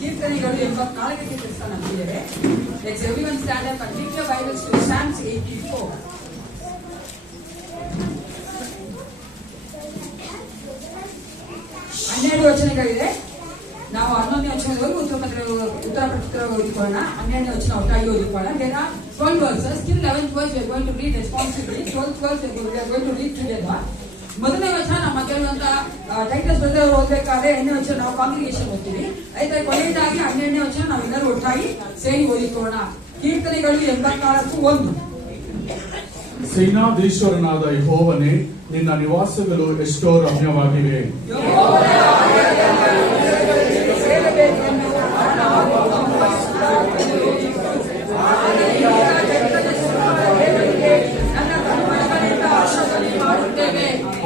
ಕೀರ್ತನೆಗಳು ಎಂಬ ಕಾಲಕ್ಕೆ ಕೆಲಸ ನಮ್ಮಿದ್ದೇವೆ. Let's everyone stand up and lift your Bibles to Psalms 84. 12 ವಚನಗಳಿದೆ. ನಾವು 11ನೇ ವಚನದವರೆಗೂ ಉತ್ತರ ಪತ್ರ ಓದಿಕೊಳ್ಳೋಣ. 12ನೇ ವಚನ ಒಟ್ಟಾಗಿ ಓದಿಕೊಳ್ಳೋಣ. There are 12 verses. Till 11th verse we are going to read responsibly. 12th verse we are going to read together. ಮೊದಲನೇ ವಚನ ನಮ್ಮ ಕೆಲವಂತ ಟೈಟಲ್ಸ್ ಬ್ರದರ್ ಓದಬೇಕಾದ್ರೆ 8ನೇ ವಚನ ನಾವು ಕಾಂಗ್ರಿಗೇಷನ್ ಓದ್ತೀವಿ. ಆಯ್ತಾ, ಕೊನೆಯದಾಗಿ 12ನೇ ವಚನ ನಾವೆಲ್ಲರೂ ಒಟ್ಟಾಗಿ ಸೇರಿ ಓದಿಕೊಳ್ಳೋಣ. ಕೀರ್ತನೆಗಳು 84:1. ಸೇನಾಧೀಶ್ವರನಾದ ಯೆಹೋವನೇ, ನಿನ್ನ ನಿವಾಸಗಳು ಎಷ್ಟೋ ರಮ್ಯವಾಗಿವೆ.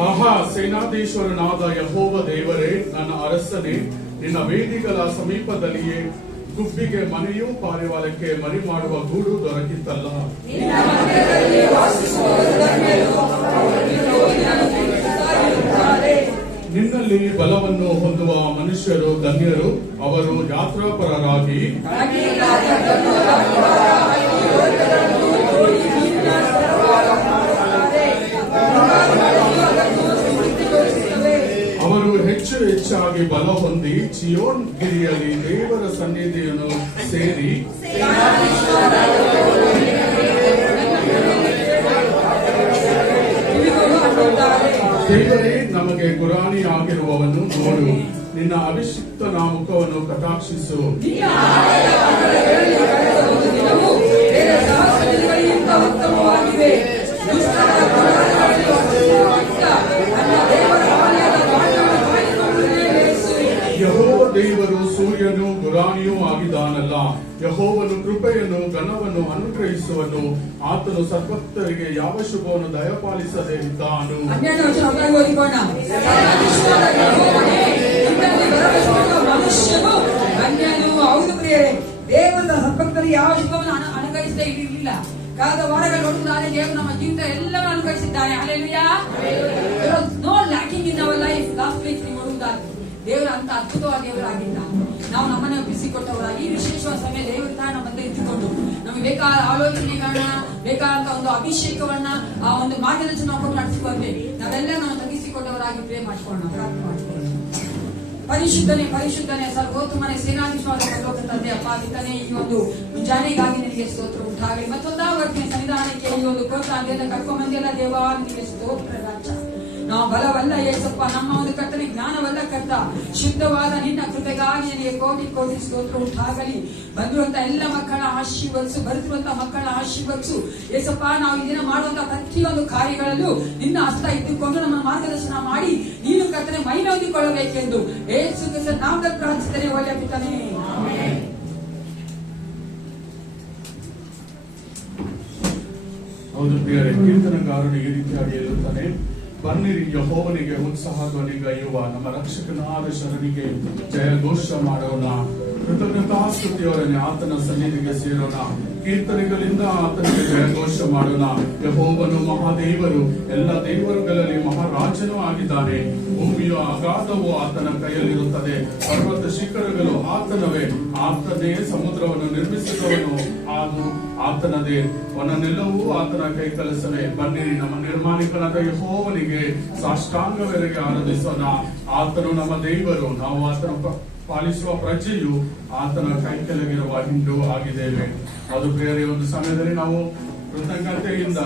ಆಹಾ, ಸೇನಾಧೀಶ್ವರನಾದ ಯೆಹೋವ ದೇವರೇ, ನನ್ನ ಅರಸನೇ, ನಿನ್ನ ವೇದಿಗಳ ಸಮೀಪದಲ್ಲಿಯೇ ಗುಬ್ಬಿಗೆ ಮನೆಯೂ ಪಾರಿವಾಳಕ್ಕೆ ಮರಿ ಮಾಡುವ ಗೂಡು ದೊರಕಿತ್ತಲ್ಲ. ನಿನ್ನಲ್ಲಿ ಬಲವನ್ನು ಹೊಂದುವ ಮನುಷ್ಯರು ಧನ್ಯರು, ಅವರು ಯಾತ್ರಾಪರರಾಗಿ ಅವರು ಹೆಚ್ಚಾಗಿ ಬಲ ಹೊಂದಿ ಚಿಯೋನ್ ಗಿರಿಯಲ್ಲಿ ದೇವರ ಸನ್ನಿಧಿಯನ್ನು ಸೇರಿ ದೇವರೇ ನಮಗೆ ಗುರಾಣಿ ಆಗಿರುವವನು ನೋಡು, ನಿನ್ನ ಅಭಿಷಿಕ್ತನ ಮುಖವನ್ನು ಕಟಾಕ್ಷಿಸು. ಯೆಹೋವ ದೇವರು ಸೂರ್ಯನು ಗುರಾಣಿಯೂ ಆಗಿದ್ದಾನಲ್ಲ. ಯೆಹೋವನು ಕೃಪೆಯನ್ನು ಘನವನ್ನು ಅನುಗ್ರಹಿಸುವನು, ಆತನು ಸದ್ಭಕ್ತರಿಗೆ ಯಾವ ಶುಭವನ್ನು ದಯಪಾಲಿಸದೇ ಇದ್ದಾನು. ಹೌದು ಪ್ರಿಯರೇ, ದೇವರ ಸದ್ಭಕ್ತರಿಗೆ ಯಾವ ಶುಭವನ್ನು ಅನುಗ್ರಹಿಸದೇ ಇರಲಿಲ್ಲ. ಕಳೆದ ವಾರಗಳು ನೋಡುವುದಾದರೆ ದೇವರು ನಮ್ಮ ಜೀವಿತ ಎಲ್ಲವೂ ಅನುಗ್ರಹಿಸಿದ್ದಾನೆ. Hallelujah. No lacking in our life. Last week ನೀವು ನೋಡುವುದಾದ್ರೆ ದೇವರು ಅಂತ ಅದ್ಭುತವಾದ ದೇವರಾಗಿದ್ದ. ನಾವು ನಮ್ಮನ್ನು ಒಪ್ಪಿಸಿಕೊಟ್ಟವರಾಗಿ ವಿಶೇಷವಾದ ಸಮಯ ದೇವರಿಂದ ನಮ್ಮಂತೆ ಇಟ್ಟುಕೊಂಡು ನಮಗೆ ಬೇಕಾದ ಆಲೋಚನೆಗಳನ್ನ, ಬೇಕಾದಂತ ಒಂದು ಅಭಿಷೇಕವನ್ನ, ಆ ಒಂದು ಮಾರ್ಗದರ್ಶನ ಕೊಟ್ಟು ನಡೆಸಿಕೊಂಡ್ರೆ ನಾವೆಲ್ಲ ನಾವು ತಗ್ಗಿಸಿಕೊಂಡವರಾಗಿ ಪ್ರೇ ಮಾಡಿಕೊಳ್ಳೋಣ, ಪ್ರಾರ್ಥನೆ ಮಾಡಿಕೊಳ್ಳೋಣ. ಪರಿಶುದ್ಧನೆ ಪರಿಶುದ್ಧನೆ ಸರ್ವೋತ್ತಮನೆ ಸೇನಾಧೀಶ್ವರ ಪರಲೋಕ ತಂದೆ ಅಪ್ಪ, ನಿನ್ನನೆ ಈ ಒಂದು ಮುಂಜಾನೆಗಾಗಿ ನಿನಗೆ ಸ್ತೋತ್ರ ಉಂಟಾಗಲಿ. ಮತ್ತೊಂದಾವರ್ತಿನ ಸನ್ನಿಧಾನಕ್ಕೆ ಈ ಒಂದು ಕೋಟಾಂಗದ ಕರ್ಕೊಂಬಂದಿಲ್ಲ ದೇವಾ, ನಿನಗೆ ಸ್ತೋತ್ರ ರಾಜ. ನಾವು ಬಲವಲ್ಲ ಏಸಪ್ಪ, ನಮ್ಮ ಒಂದು ಕರ್ತನೆ ಜ್ಞಾನವಲ್ಲ ಕರ್ತ, ಶುದ್ಧವಾದ ನಿನ್ನ ಕೃಪೆಗಾಗಿ ನಿನಗೆ ಕೋಟಿ ಕೋಟಿ ಸ್ತೋತ್ರ ಉಂಟಾಗಲಿ. ಬಂದಿರುವಂತ ಎಲ್ಲ ಮಕ್ಕಳ ಆಶೀರ್ವದಿಸು, ಬರುತ್ತಿರುವಂತಹ ಮಕ್ಕಳ ಆಶೀರ್ವದಿಸು ಏಸಪ್ಪ. ನಾವು ಈ ದಿನ ಮಾಡುವಂತಹ ಪ್ರತಿಯೊಂದು ಕಾರ್ಯಗಳಲ್ಲೂ ನಿನ್ನ ಹಸ್ತ ಇಟ್ಟುಕೊಂಡು ನಮ್ಮ ಮಾರ್ಗದರ್ಶನ ಮಾಡಿ ನೀನು ಕರ್ತನೆ ಮೈನೊಂದಿಕೊಳ್ಳಬೇಕೆಂದು ಯೇಸು ಕ್ರಿಸ್ತನ ನಾಮದಲ್ಲಿ ಪ್ರಾರ್ಥಿಸುತ್ತೇನೆ, ಒಳ್ಳೆಯ ಪಿತನೇ. ಹೌದು ಪ್ರಿಯರೇ, ಕೀರ್ತನಗಾರನು ಈ ರೀತಿಯಾಗಿ ಹೇಳುತ್ತಾನೆ, ಬನ್ನಿರಿ ಯೆಹೋವನಿಗೆ ಉತ್ಸಾಹ ಧ್ವನಿಗೈಯುವ, ನಮ್ಮ ರಕ್ಷಕನಾದ ಶರಣಿಗೆ ಜಯ ಘೋಷ ಮಾಡೋಣ. ಕೃತಜ್ಞತಾಸ್ತುತಿಯವರನ್ನೇ ಆತನ ಸನ್ನಿಧಿಗೆ ಸೇರೋಣ, ಕೀರ್ತನೆಗಳಿಂದ ಆತನಿಗೆ ಜಯಘೋಷ ಮಾಡೋಣ. ಯೆಹೋವನು ಮಹಾದೇವರು, ಎಲ್ಲ ದೇವರುಗಳಲ್ಲಿ ಮಹಾರಾಜನೂ ಆಗಿದ್ದಾನೆ. ಭೂಮಿಯ ಅಗಾಧವು ಆತನ ಕೈಯಲ್ಲಿರುತ್ತದೆ, ಪರ್ವತ ಶಿಖರಗಳು ಆತನವೇ. ಆತನೇ ಸಮುದ್ರವನ್ನು ನಿರ್ಮಿಸಿದವನು, ಹಾಗೂ ಆತನದೇ, ವನನೆಲ್ಲವೂ ಆತನ ಕೈ ಕೆಲಸವೇ. ಬನ್ನಿರಿ ನಮ್ಮ ನಿರ್ಮಾಣಿಕನಾದ ಯೆಹೋವನಿಗೆ ಸಾಷ್ಟಾಂಗವೆರಗಿ ಆರಾಧಿಸೋಣ. ಆತನು ನಮ್ಮ ದೇವರು, ನಾವು ಆತನ ಪಾಲಿಸುವ ಪ್ರಜೆಯು, ಆತನ ಕೈ ಕೆಳಗಿರುವ ಹಿಂಡು ಆಗಿದ್ದೇವೆ. ಅದು ಬೇರೆ ಒಂದು ಸಮಯದಲ್ಲಿ ನಾವು ಕೃತಜ್ಞತೆಯಿಂದ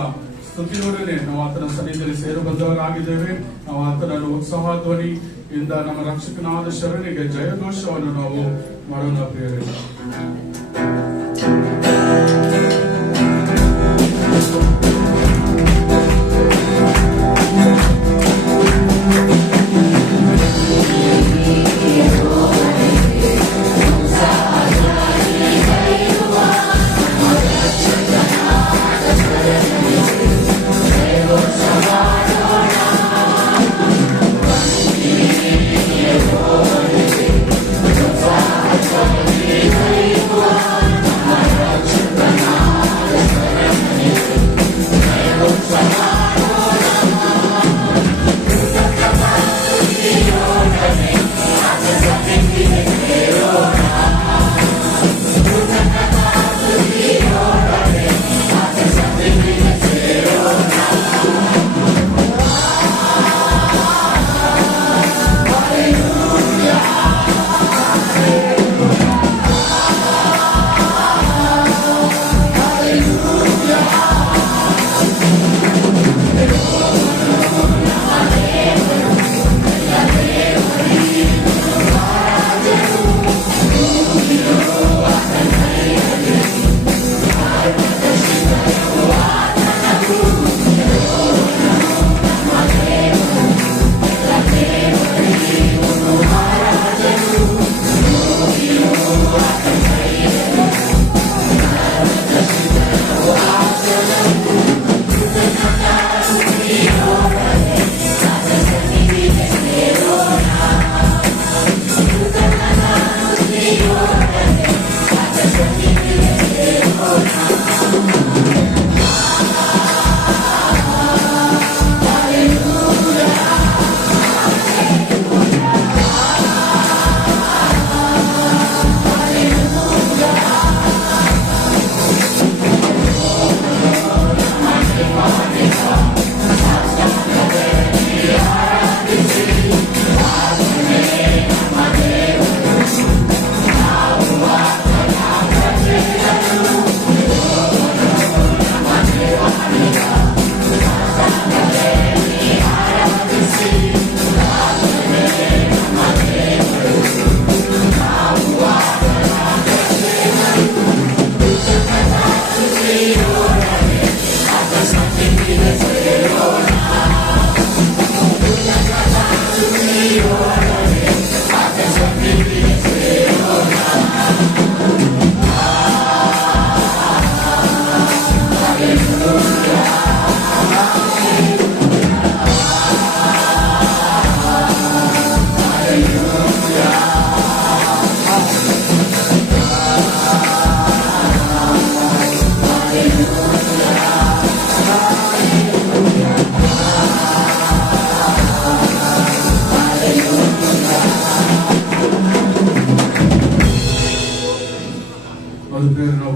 ಸ್ತುತಿಯೊಡನೆ ನಾವು ಆತನ ಸನ್ನಿಧಿಯಲ್ಲಿ ಸೇರು ಬಂದವರಾಗಿದ್ದೇವೆ. ನಾವು ಆತನನ್ನು ಉತ್ಸಾಹ ಧ್ವನಿಯಿಂದ ನಮ್ಮ ರಕ್ಷಕನಾದ ಶರಣಿಗೆ ಜಯಘೋಷವನ್ನು ನಾವು ಮಾಡೋಣ ಪ್ರಿಯರೇ. Thank you.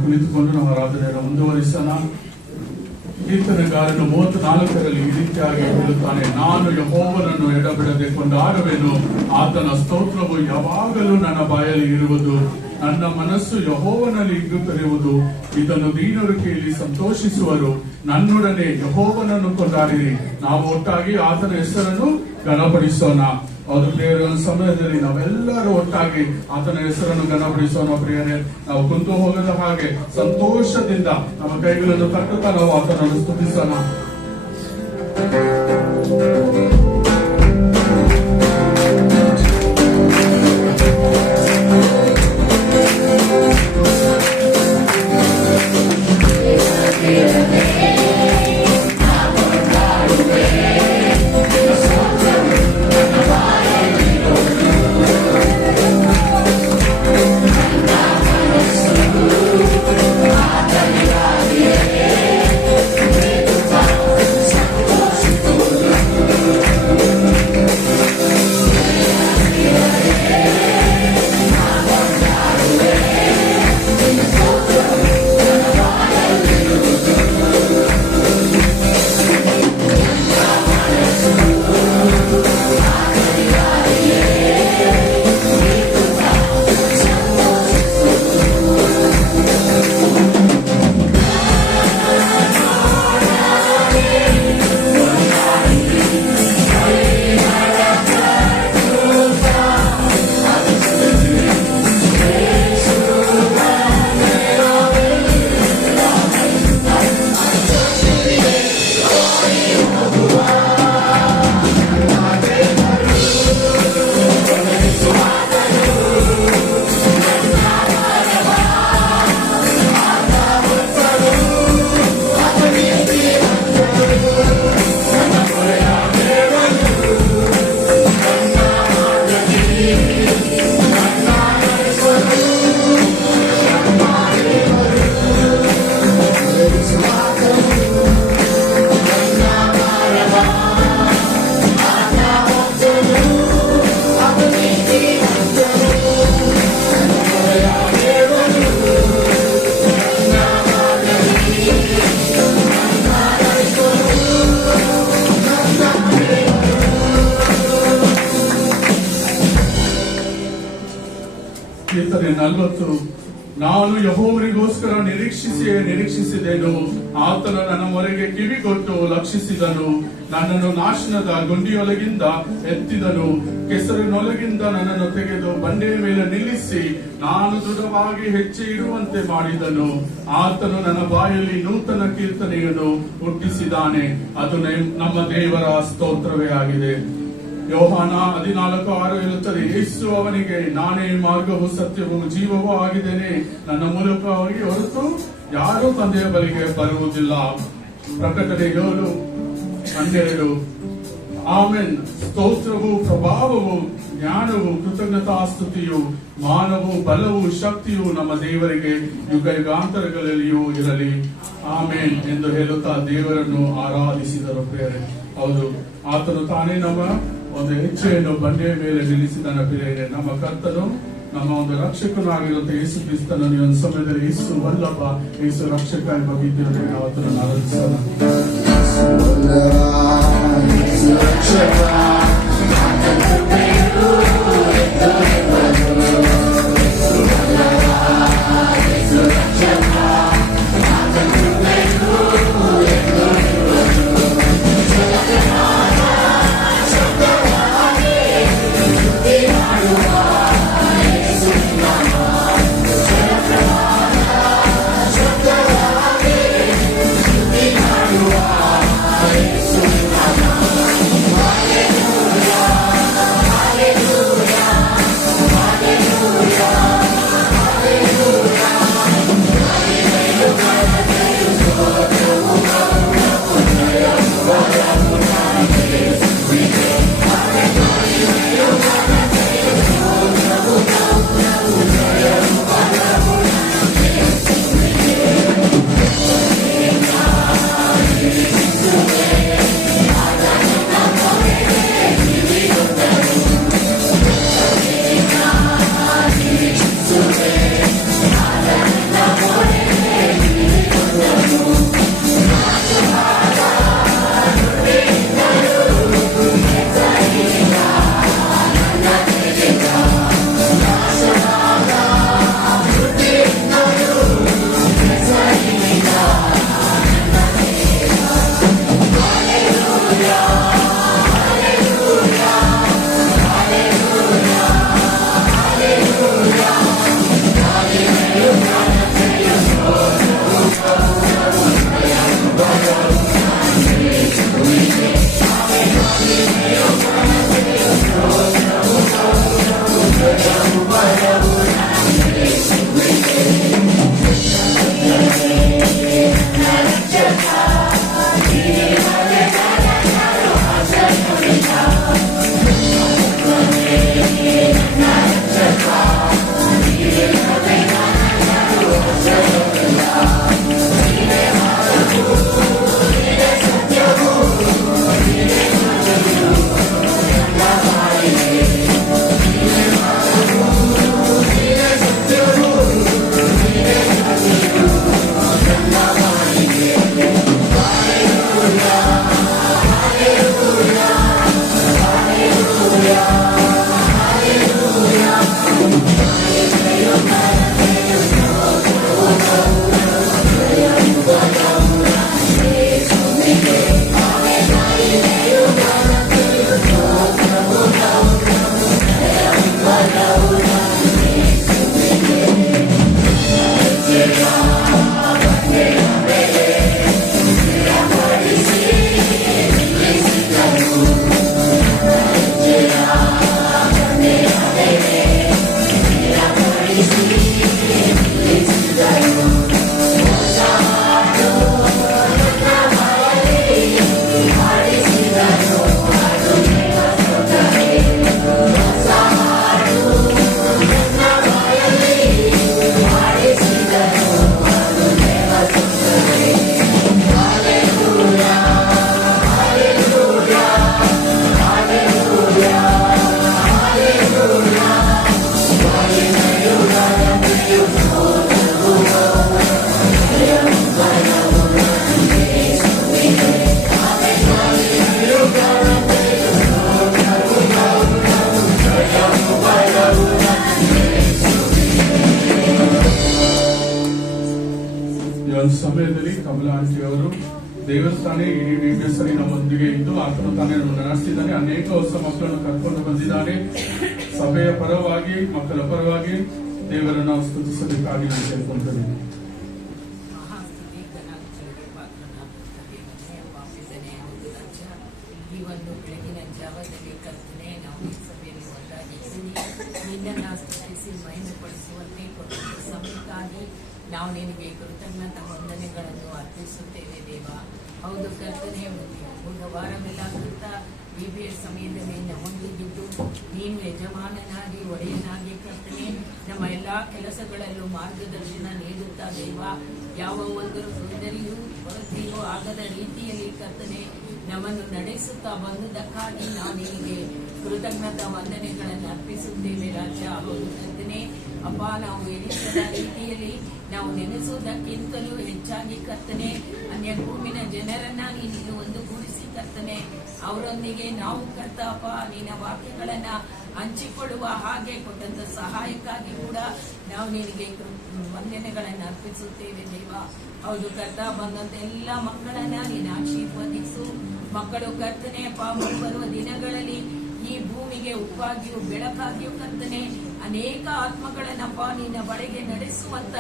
ಕುಳಿತುಕೊಂಡು ನಮ್ಮ ಆರಾಧನೆಯನ್ನು ಮುಂದುವರಿಸೋಣ. ಕೀರ್ತನೆಗಾರನು 34ರಲ್ಲಿ ಈ ರೀತಿಯಾಗಿ ಹೇಳುತ್ತಾನೆ, ನಾನು ಯೆಹೋವನನ್ನು ಎಡಬಿಡದೆ ಕೊಂಡಾಡುವೆನು, ಆತನ ಸ್ತೋತ್ರವು ಯಾವಾಗಲೂ ನನ್ನ ಬಾಯಲ್ಲಿ ಇರುವುದು, ನನ್ನ ಮನಸ್ಸು ಯೆಹೋವನಲ್ಲಿ ಹಿಗ್ಗುತ್ತಿರುವುದು, ಇದನ್ನು ದೀನರು ಕೇಳಿ ಸಂತೋಷಿಸುವರು. ನನ್ನೊಡನೆ ಯೆಹೋವನನ್ನು ಕೊಂಡಾಡಿರಿ, ನಾವು ಒಟ್ಟಾಗಿ ಆತನ ಹೆಸರನ್ನು ಘನಪಡಿಸೋಣ. ಅದು ಪ್ರಿಯರ ಸಮಯದಲ್ಲಿ ನಾವೆಲ್ಲರೂ ಒಟ್ಟಾಗಿ ಆತನ ಹೆಸರನ್ನು ಘನಪಡಿಸೋಣ. ಪ್ರಿಯರೇ, ನಾವು ಕುಂತು ಹೋಗದ ಹಾಗೆ ಸಂತೋಷದಿಂದ ನಮ್ಮ ಕೈಗಳನ್ನು ತಟ್ಟುತ್ತಾ ನಾವು ಆತನನ್ನು ಸ್ತುತಿಸೋಣ. ಕೀರ್ತನೆ 40. ನಾನು ಯೆಹೋವನಿಗೋಸ್ಕರ ನಿರೀಕ್ಷಿಸಿದೆನು, ಆತನು ನನ್ನ ಮೊರೆಗೆ ಕಿವಿಗೊಟ್ಟು ಲಕ್ಷಿಸಿದನು. ನನ್ನನ್ನು ನಾಶನದ ಗುಂಡಿಯೊಳಗಿಂದ ಎತ್ತಿದನು, ಕೆಸರಿನೊಳಗಿಂದ ನನ್ನನ್ನು ತೆಗೆದು ಬಂಡೆಯ ಮೇಲೆ ನಿಲ್ಲಿಸಿ ನಾನು ದೃಢವಾಗಿ ಹೆಚ್ಚೆ ಇರುವಂತೆ ಮಾಡಿದನು. ಆತನು ನನ್ನ ಬಾಯಲ್ಲಿ ನೂತನ ಕೀರ್ತನೆಯನ್ನು ಹುಟ್ಟಿಸಿದ್ದಾನೆ, ಅದು ನಮ್ಮ ದೇವರ ಸ್ತೋತ್ರವೇ ಆಗಿದೆ. ಯೋಹಾನ 14:6 ಹೇಳುತ್ತದೆ, ಯೇಸು ಅವನಿಗೆ, ನಾನೇ ಮಾರ್ಗವು ಸತ್ಯವೂ ಜೀವವೂ ಆಗಿದ್ದೇನೆ, ನನ್ನ ಮೂಲಕವಾಗಿ ಹೊರತು ಯಾರೂ ತಂದೆಯ ಬಳಿಗೆ ಬರುವುದಿಲ್ಲ. ಪ್ರಕಟಣೆ 7:12. ಆಮೆನ್. ಸ್ತೋತ್ರವು, ಪ್ರಭಾವವು, ಜ್ಞಾನವು, ಕೃತಜ್ಞತಾಸ್ತುತಿಯು, ಮಾನವು, ಬಲವು, ಶಕ್ತಿಯು ನಮ್ಮ ದೇವರಿಗೆ ಯುಗ ಯುಗಾಂತರಗಳಲ್ಲಿಯೂ ಇರಲಿ. ಆಮೇನ್ ಎಂದು ಹೇಳುತ್ತಾ ದೇವರನ್ನು ಆರಾಧಿಸಿದರು. ಪ್ರಿಯರೇ, ಹೌದು, ಆತನು ತಾನೇ ನಮ್ಮ ಒಂದು ಹೆಜ್ಜೆಯನ್ನು ಬಂಡೆಯ ಮೇಲೆ ನಿಲ್ಲಿಸಿದನ. ಪ್ರಿಯರೇ, ನಮ್ಮ ಕರ್ತನು, ನಮ್ಮ ಒಂದು ರಕ್ಷಕನಾಗಿರುವಂತ ಯೇಸು ಕ್ರಿಸ್ತನು ಈ ಒಂದು ಸಮಯದಲ್ಲಿ ಯೇಸು ವಲ್ಲಭ, ಯೇಸು ರಕ್ಷಕ ಎಂಬ ರೀತಿಯಲ್ಲಿ ನಾವು ಆತನನ್ನು ಆರಾಧಿಸೋಣ. Hallelujah. ಸಮಯದಲ್ಲಿ ಕಮಲಾ ಆಂಟಿಯವರು ದೇವಸ್ಥಾನ ಇಡೀ ಹೆಸರಿನ ಒಂದಿಗೆ ಇದ್ದು ಆತನು ತಾನೇ ನಡೆಸಿದ್ದಾನೆ. ಅನೇಕ ಹೊಸ ಮಕ್ಕಳನ್ನು ಕರ್ಕೊಂಡು ಬಂದಿದ್ದಾನೆ. ಸಭೆಯ ಪರವಾಗಿ, ಮಕ್ಕಳ ಪರವಾಗಿ ದೇವರನ್ನು ನಾವು ಸ್ತುತಿಸಬೇಕಾಗಿ ಕೇಳ್ಕೊಂತೇವೆ. ಈ ಒಂದು ಬೆಳಗಿನ ಜಾವದಲ್ಲಿ ಕರ್ತನೆ ನಾವು ಈ ಸಭೆಯಲ್ಲಿ ಒಂದಾಗಿದ್ದೀವಿ. ನಿನ್ನನ್ನು ಸ್ತುತಿಸಿ ಮಹಿಮೆಪಡಿಸುವಂತೆ ಕೊಟ್ಟ ಸಮಯಕ್ಕಾಗಿ ನಾವು ನಿನಗೆ ಕೃತಜ್ಞತಾ ವಂದನೆಗಳನ್ನು ಅರ್ಪಿಸುತ್ತೇವೆ ದೇವ. ಹೌದು ಕರ್ತನೆ, ಬುಧವಾರವೆಲ್ಲ ಕರ್ತ BBS ಸಮಯದಲ್ಲಿ ನಮ್ಮೊಂದಿಗಿದ್ದು ನೀನು ಯಜಮಾನನಾಗಿ ಒಡೆಯನಾಗಿ ಕರ್ತನೆ ನಮ್ಮ ಎಲ್ಲಾ ಕೆಲಸಗಳಲ್ಲೂ ಮಾರ್ಗದರ್ಶನ ನೀಡುತ್ತಾ ದೇವ. ಯಾವ ಒಂದು ತೊಂದರೆಯೂ ಕೊರತೆಯೂ ಆಗದ ರೀತಿಯಲ್ಲಿ ಕರ್ತನೆ ನಮ್ಮನ್ನು ನಡೆಸುತ್ತಾ ಬಂದುದಕ್ಕಾಗಿ ನಾವು ನಿನಗೆ ಕೃತಜ್ಞತಾ ವಂದನೆಗಳನ್ನು ಅರ್ಪಿಸುತ್ತೇವೆ ರಾಜ. ಹೌದು ಕರ್ತನೆ ಅಪ್ಪ, ನಾವು ಎಣಿಸದ ರೀತಿಯಲ್ಲಿ ನಾವು ನೆನೆಸುವುದಕ್ಕಿಂತಲೂ ಹೆಚ್ಚಾಗಿ ಕರ್ತನೆ ಅನ್ಯ ಭೂಮಿನ ಜನರನ್ನ ನೀನು ಒಂದುಗೂಡಿಸಿ ಕರ್ತನೆ ಅವರೊಂದಿಗೆ ನಾವು ಕರ್ತಪ್ಪ ನಿನ್ನ ವಾಕ್ಯಗಳನ್ನ ಹಂಚಿಕೊಳ್ಳುವ ಹಾಗೆ ಕೊಟ್ಟಂತ ಸಹಾಯಕ್ಕಾಗಿ ಕೂಡ ನಾವು ನಿನಗೆ ವಂದನೆಗಳನ್ನು ಅರ್ಪಿಸುತ್ತೇವೆ ದೇವ. ಹೌದು ಕರ್ತ, ಬಂದಂತ ಎಲ್ಲ ಮಕ್ಕಳನ್ನ ನೀನು ಆಶೀರ್ವದಿಸು. ಮಕ್ಕಳು ಕರ್ತನೆ ಅಪ್ಪ ಬರುವ ದಿನಗಳಲ್ಲಿ ಈ ಭೂಮಿಗೆ ಉಪ್ಪಾಗಿಯೂ ಬೆಳಕಾಗಿಯೂ ಕರ್ತನೆ ಅನೇಕ ಆತ್ಮಗಳನ್ನಪ್ಪ ನಿನ್ನ ಬಳಿಗೆ ನಡೆಸುವಂತ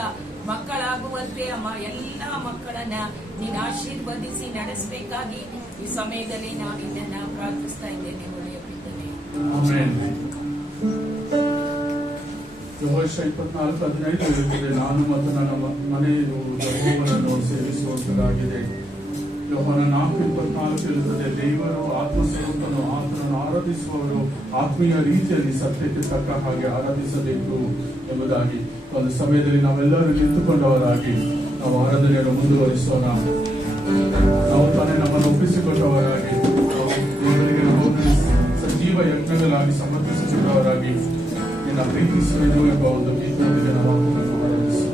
ಮಕ್ಕಳಾಗುವಂತೆ ಎಲ್ಲ ಮಕ್ಕಳನ್ನ ನೀನು ಆಶೀರ್ವದಿಸಿ ನಡೆಸಬೇಕಾಗಿ ಈ ಸಮಯದಲ್ಲಿ ನಾವು ನಿನ್ನನ್ನು ಪ್ರಾರ್ಥಿಸ್ತಾ ಇದ್ದೇನೆ. ಒಳ್ಳೆಯ ಪಿತನೇ, ಯೆಹೋಶುವ 24:15 ಹೇಳುತ್ತದೆ, ನಾನು ಮತ್ತು ನನ್ನ ಮನೆಯು ಯೆಹೋವನನ್ನು ಸೇವಿಸುವಂತದಾಗಿದೆ. ಯೋಹಾನ 4:24 ಹೇಳುತ್ತದೆ, ದೇವರು ಆತ್ಮಸ್ವರೂಪನು, ಆತನನ್ನು ಆರಾಧಿಸುವವರು ಆತ್ಮೀಯ ರೀತಿಯಲ್ಲಿ ಸತ್ಯಕ್ಕೆ ತಕ್ಕ ಹಾಗೆ ಆರಾಧಿಸಬೇಕು ಎಂಬುದಾಗಿ ಒಂದು ಸಮಯದಲ್ಲಿ ನಾವೆಲ್ಲರೂ ನಿಂತುಕೊಂಡವರಾಗಿ ನಾವು ಆರಾಧನೆಯನ್ನು ಮುಂದುವರಿಸೋಣ. ನಾವು ತಾನೇ ನಮ್ಮನ್ನು ಒಪ್ಪಿಸಿಕೊಟ್ಟವರಾಗಿ, ದೇವರಿಗೆ ನಾವು ಸಜೀವ ಯಜ್ಞಗಳಾಗಿ ಸಮರ್ಪಿಸಿಕೊಂಡವರಾಗಿ ನಿನ್ನ ಪ್ರೀತಿಸುವುದು ಎಂಬ ಒಂದು ಗೀತದೊಂದಿಗೆ ನಾವು ಆರಾಧಿಸೋಣ.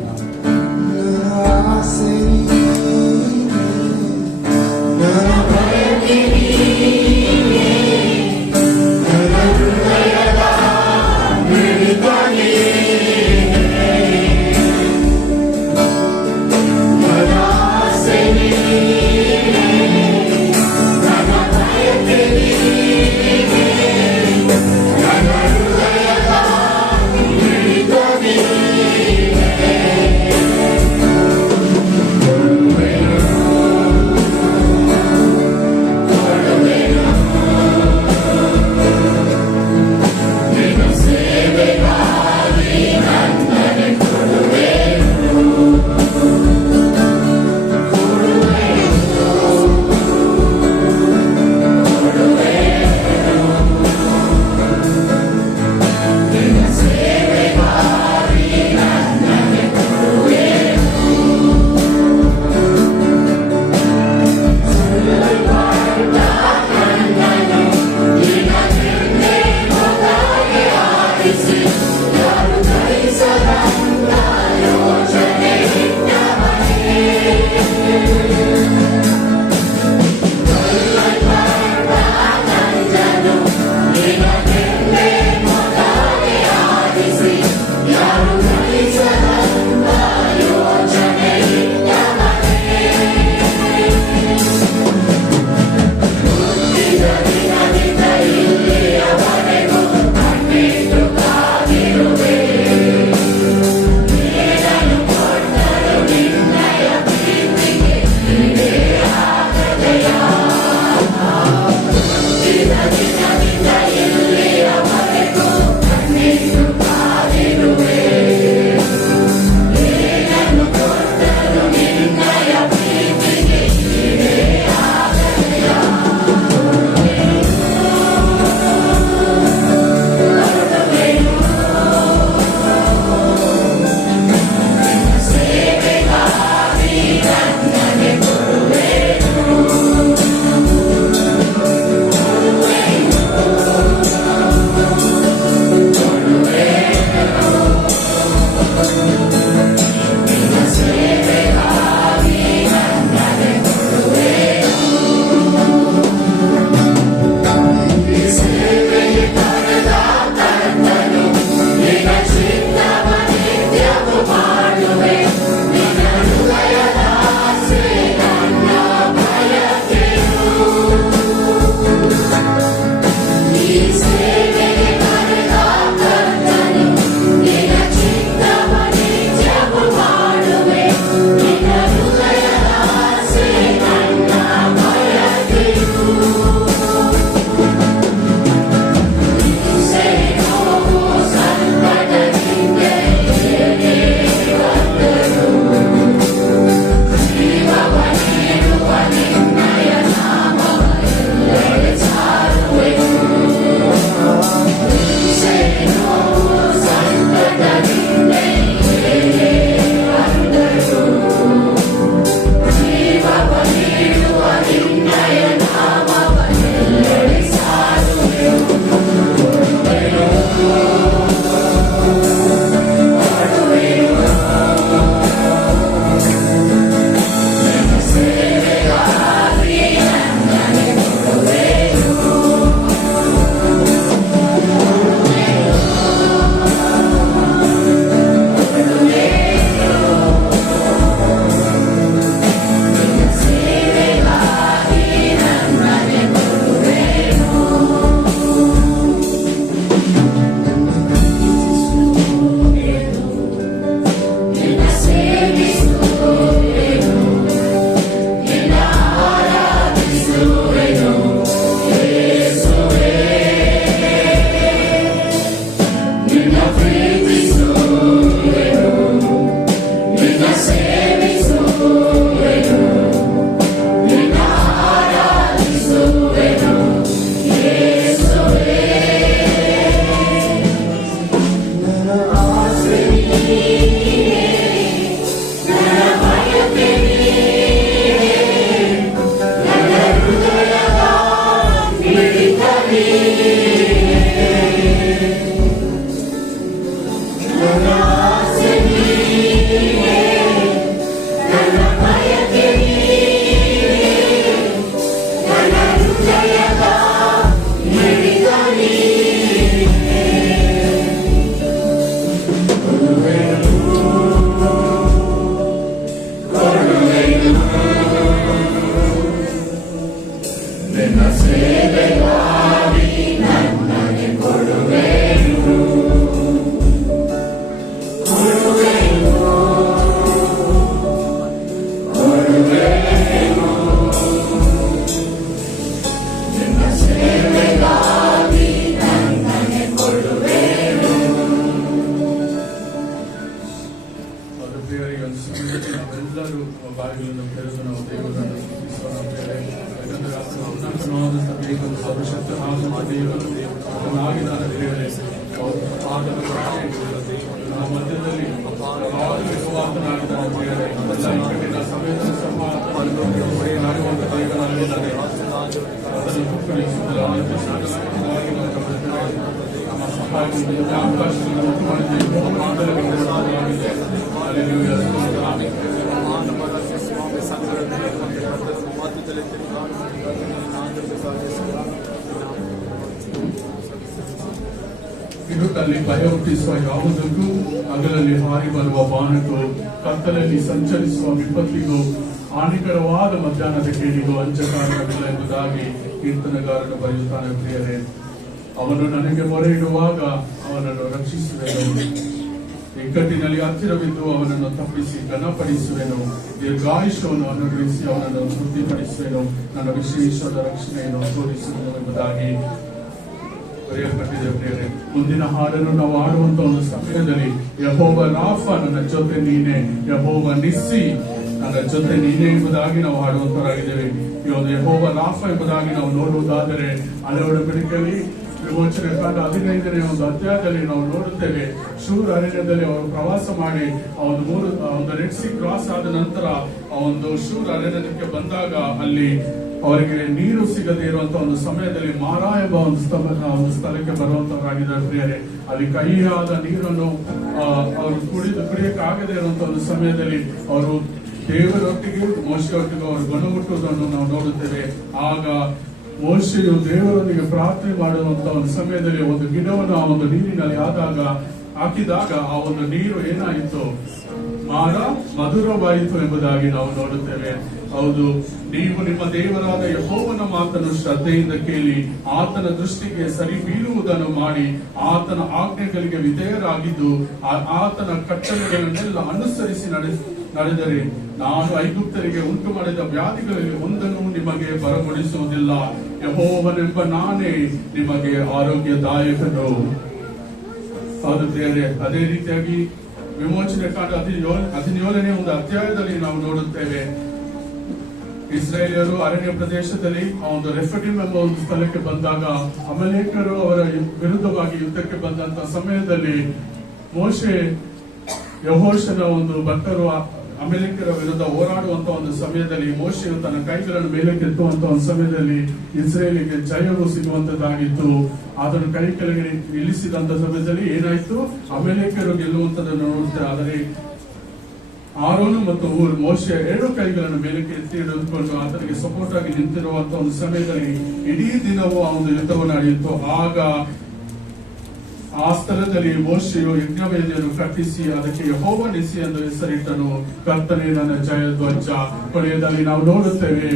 ಇರುತ್ತಲ್ಲಿ ಭಯ ಹುಟ್ಟಿಸುವ ಯಾವುದಕ್ಕೂ, ಹಗಲಲ್ಲಿ ಹಾರಿ ಬರುವ ಬಾಣಕ್ಕೂ, ಕತ್ತಲಲ್ಲಿ ಸಂಚರಿಸುವ ವಿಪತ್ತಿಗೂ, ಹಾನಿಕರವಾದ ಮಧ್ಯಾಹ್ನದ ಕೇಳಿಗೂ ಅಂಚಕಾರವಿಲ್ಲ ಎಂಬುದಾಗಿ ಕೀರ್ತನೆಗಾರನು ಬರೆಯುತ್ತಾನೆ. ಪ್ರಿಯರೇ, ಅವನು ನನಗೆ ಮೊರೆ ಇಡುವಾಗ ಅವನನ್ನು ರಕ್ಷಿಸುವೆನು, ಇಕ್ಕಟ್ಟಿನಲ್ಲಿ ಹತ್ತಿರವಿದ್ದು ಅವನನ್ನು ತಪ್ಪಿಸಿ ಘನಪಡಿಸುವೆನು, ದೀರ್ಘಾಯುಷ್ಯವನ್ನು ಅನುಗ್ರಹಿಸಿ ಅವನನ್ನು ತೃಪ್ತಿಪಡಿಸುವೆನು, ನನ್ನ ವಿಶೇಷವಾದ ರಕ್ಷಣೆಯನ್ನು ತೋರಿಸುವೆನು ಎಂಬುದಾಗಿ ಬರೆಯಲ್ಪಟ್ಟಿದೆ. ಪ್ರಿಯರೇ, ಮುಂದಿನ ಹಾಡನ್ನು ನಾವು ಆಡುವಂತ ಒಂದು ಸಮಯದಲ್ಲಿ ಯೆಹೋವ ರಾಫ ನನ್ನ ಜೊತೆ ನೀನೆ, ಯೆಹೋವ ನಿಸ್ಸಿ ನನ್ನ ಜೊತೆ ನೀನೆ ಎಂಬುದಾಗಿ ನಾವು ಹಾಡುವಂತರಾಗಿದ್ದೇವೆ. ಈ ಒಂದು ಯೆಹೋವ ರಾಫ ಎಂಬುದಾಗಿ ನಾವು ನೋಡುವುದಾದರೆ ಹಳೆಯೊಡಂಬಡಿಕೆಯಲ್ಲಿ ವಿಮೋಚನೆ ಕಾಂಡ 15ನೇ ಒಂದು ಅಧ್ಯಾಯದಲ್ಲಿ ನಾವು ನೋಡುತ್ತೇವೆ. ಶೂರ್ ಅರಣ್ಯದಲ್ಲಿ ಅವರು ಪ್ರವಾಸ ಮಾಡಿ ಒಂದು ರೆಡ್ ಸಿ ಕ್ರಾಸ್ ಆದ ನಂತರ ಆ ಒಂದು ಶೂರ್ ಅರಣ್ಯಕ್ಕೆ ಬಂದಾಗ ಅಲ್ಲಿ ಅವರಿಗೆ ನೀರು ಸಿಗದೇ ಇರುವಂತಹ ಒಂದು ಸಮಯದಲ್ಲಿ ಮಾರಾ ಎಂಬ ಒಂದು ಸ್ಥಳಕ್ಕೆ ಬರುವಂತವರಾಗಿದ್ದಾರೆ. ಪ್ರಿಯರೇ, ಅಲ್ಲಿ ಕಹಿಯಾದ ನೀರನ್ನು ಅವರು ಕುಡಿಯಕ್ಕಾಗದೇ ಇರುವಂತಹ ಒಂದು ಸಮಯದಲ್ಲಿ ಅವರು ದೇವರೊಟ್ಟಿಗೆ ಮೋಶೆಯೊಟ್ಟಿಗೆ ಅವರು ಗುಣಮುಟ್ಟುವುದನ್ನು ನಾವು ನೋಡುತ್ತೇವೆ. ಆಗ ಮೋಶೆಯು ದೇವರೊಂದಿಗೆ ಪ್ರಾರ್ಥನೆ ಮಾಡುವಂತಹ ಒಂದು ಸಮಯದಲ್ಲಿ ಒಂದು ಗಿಡವನ್ನು ಆ ಒಂದು ನೀರಿನಲ್ಲಿ ಹಾಕಿದಾಗ ಆ ಒಂದು ನೀರು ಏನಾಯಿತು, ಮಾರ ಮಧುರವಾಯಿತು ಎಂಬುದಾಗಿ ನಾವು ನೋಡುತ್ತೇವೆ. ಹೌದು, ನೀವು ನಿಮ್ಮ ದೇವರಾದ ಯೆಹೋವನ ಮಾತನ್ನು ಶ್ರದ್ಧೆಯಿಂದ ಕೇಳಿ ಆತನ ದೃಷ್ಟಿಗೆ ಸರಿ ಬೀಳುವುದನ್ನು ಮಾಡಿ ಆತನ ಆಜ್ಞೆಗಳಿಗೆ ವಿಧೇಯರಾಗಿದ್ದು ಆತನ ಕಟ್ಟಳೆಗಳನ್ನೆಲ್ಲ ಅನುಸರಿಸಿ ನಡೆದರೆ ನಾನು ಐಗುಪ್ತರಿಗೆ ಉಂಟು ಮಾಡಿದ ವ್ಯಾಧಿಗಳಲ್ಲಿ ಒಂದನ್ನು ನಿಮಗೆ ಬರಗೊಳಿಸುವುದಿಲ್ಲ. ಯೆಹೋವನೆಂಬ ನಾನೇ ನಿಮಗೆ ಆರೋಗ್ಯದಾಯಕನು. ಹೌದು ಪ್ರಿಯರೇ, ಅದೇ ರೀತಿಯಾಗಿ ವಿಮೋಚನೆ ಕಾಂಡ 17ನೇ ಒಂದು ಅಧ್ಯಾಯದಲ್ಲಿ ನಾವು ನೋಡುತ್ತೇವೆ. ಇಸ್ರಾಯೇಲಿಯರು ಅರಣ್ಯ ಪ್ರದೇಶದಲ್ಲಿ ಒಂದು ರೆಫಿಡಿಮ್ ಎಂಬ ಒಂದು ಸ್ಥಳಕ್ಕೆ ಬಂದಾಗ ಅಮಲೇಕರು ಅವರ ವಿರುದ್ಧವಾಗಿ ಯುದ್ಧಕ್ಕೆ ಬಂದಂತ ಸಮಯದಲ್ಲಿ ಮೋಶೆ ಯೆಹೋಶನ ಒಂದು ಭಕ್ತರು ಅಮಲೇಕರ ವಿರುದ್ಧ ಹೋರಾಡುವಂತ ಒಂದು ಸಮಯದಲ್ಲಿ ಮೋಶೆಯು ತನ್ನ ಕೈಗಳನ್ನು ಮೇಲೆ ಕೆತ್ತುವಂತ ಒಂದು ಸಮಯದಲ್ಲಿ ಇಸ್ರೇಲಿಗೆ ಜಯವು ಸಿಗುವಂತದ್ದಾಗಿತ್ತು. ಅದನ್ನು ಕೈ ಕೆಳಗೆ ನಿಲ್ಲಿಸಿದಂತ ಸಮಯದಲ್ಲಿ ಏನಾಯ್ತು, ಅಮಲೇಕರು ಗೆಲ್ಲುವಂತದನ್ನು ನೋಡುತ್ತೆ. ಆದರೆ ಆರೋನು ಮತ್ತು ಮೋಶೆ 2 ಕೈಗಳನ್ನು ಮೇಲಕ್ಕೆ ಎತ್ತಿ ಹಿಡಿದುಕೊಂಡು ಆತನಿಗೆ ಸಪೋರ್ಟ್ ಆಗಿ ನಿಂತಿರುವಂತಹ ಒಂದು ಸಮಯದಲ್ಲಿ ಇಡೀ ದಿನವೂ ಆ ಒಂದು ಯುದ್ಧವು ನಡೆಯಿತು. ಆಗ ಆ ಸ್ಥಳದಲ್ಲಿ ಮೋಶೆಯು ಯಜ್ಞವೇದಿಯನ್ನು ಕಟ್ಟಿಸಿ ಅದಕ್ಕೆ ಯೆಹೋವ ನಿಸ್ಸಿ ಎಂದು ಹೆಸರಿಟ್ಟನು. ಕರ್ತನೇ ನನ್ನ ಜಯ ಧ್ವಜ. ಕೊನೆಯದಲ್ಲಿ ನಾವು ನೋಡುತ್ತೇವೆ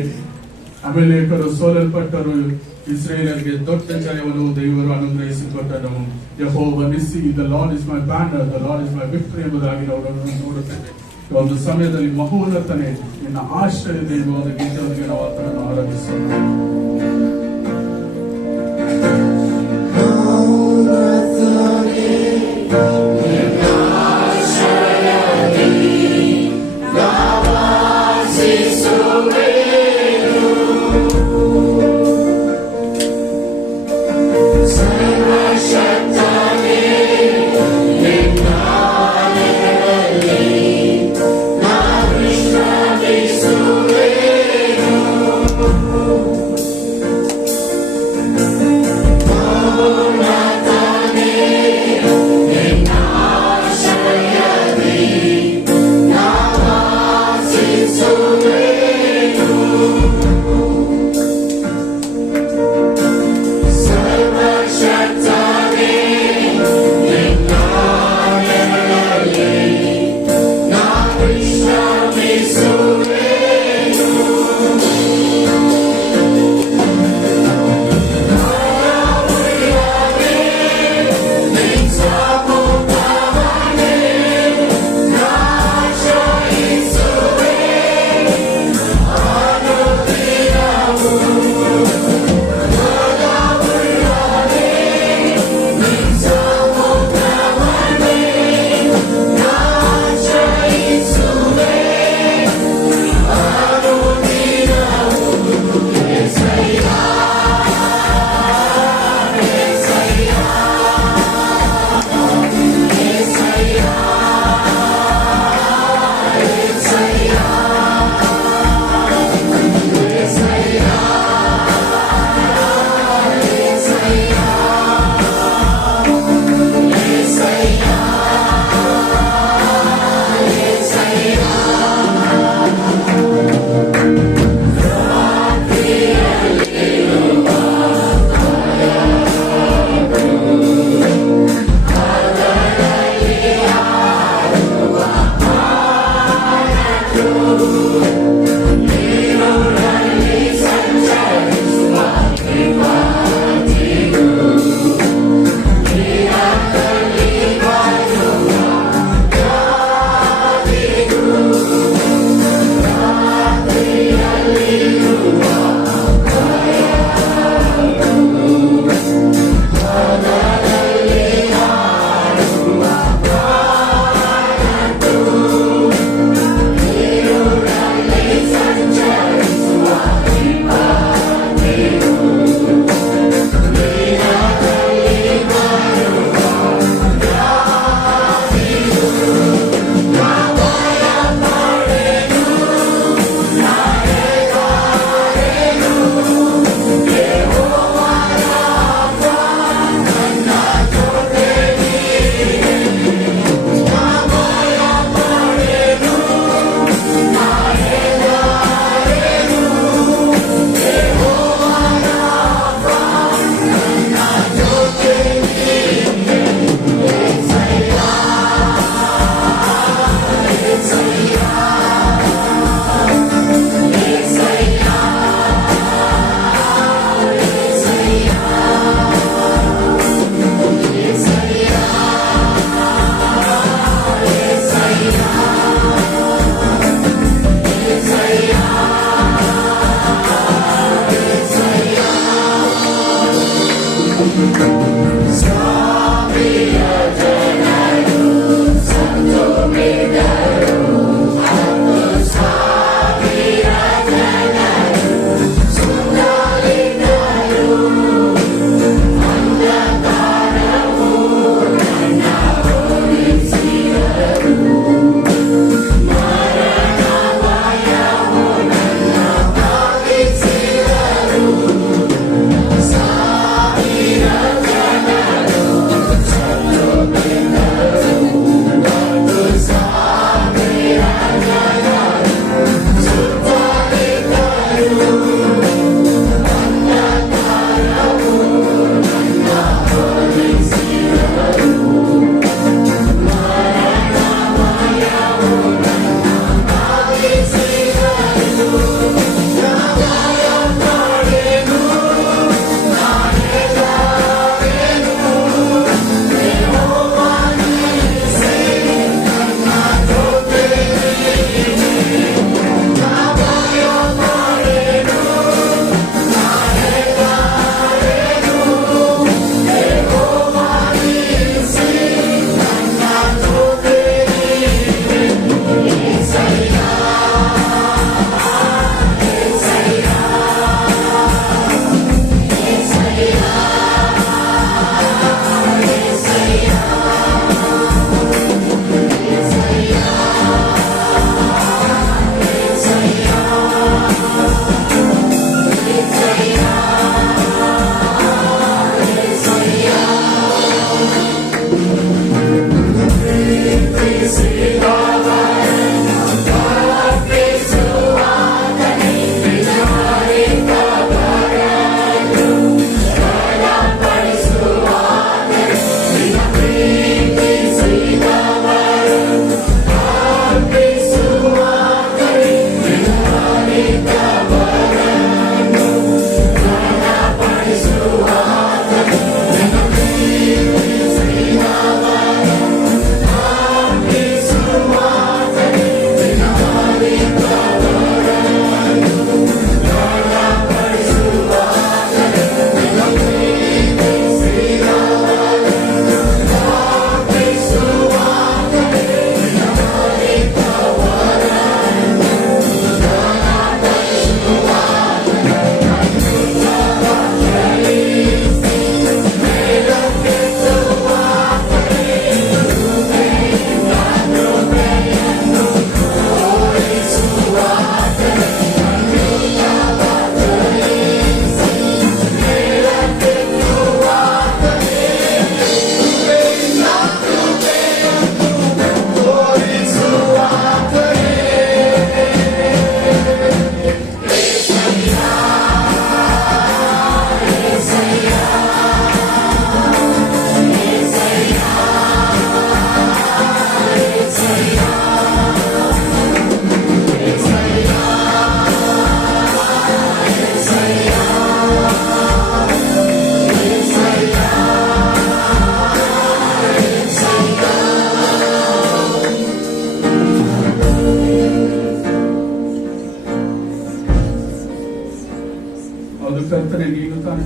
ಅಮೆಲೇಕರು ಸೋಲಲ್ಪಟ್ಟರು, ಇಸ್ರೇಲರಿಗೆ ದೊಡ್ಡ ಜಯವನ್ನು ದೇವರು ಅನುಗ್ರಹಿಸಿಕೊಟ್ಟನು. ಯೆಹೋವ ನಿಸ್ಸಿ, the Lord is my banner, the Lord is my victory ಎಂಬುದಾಗಿ ನಾವು ನೋಡುತ್ತೇವೆ. ಒಂದು ಸಮಯದಲ್ಲಿ ಮಹೋನ್ನತನೇ ನಿನ್ನ ಆಶ್ರಯ ಎನ್ನುವ ಗೀತೆಯೊಂದಿಗೆ ನಾವು ಆತನನ್ನು ಆರಾಧಿಸೋಣ.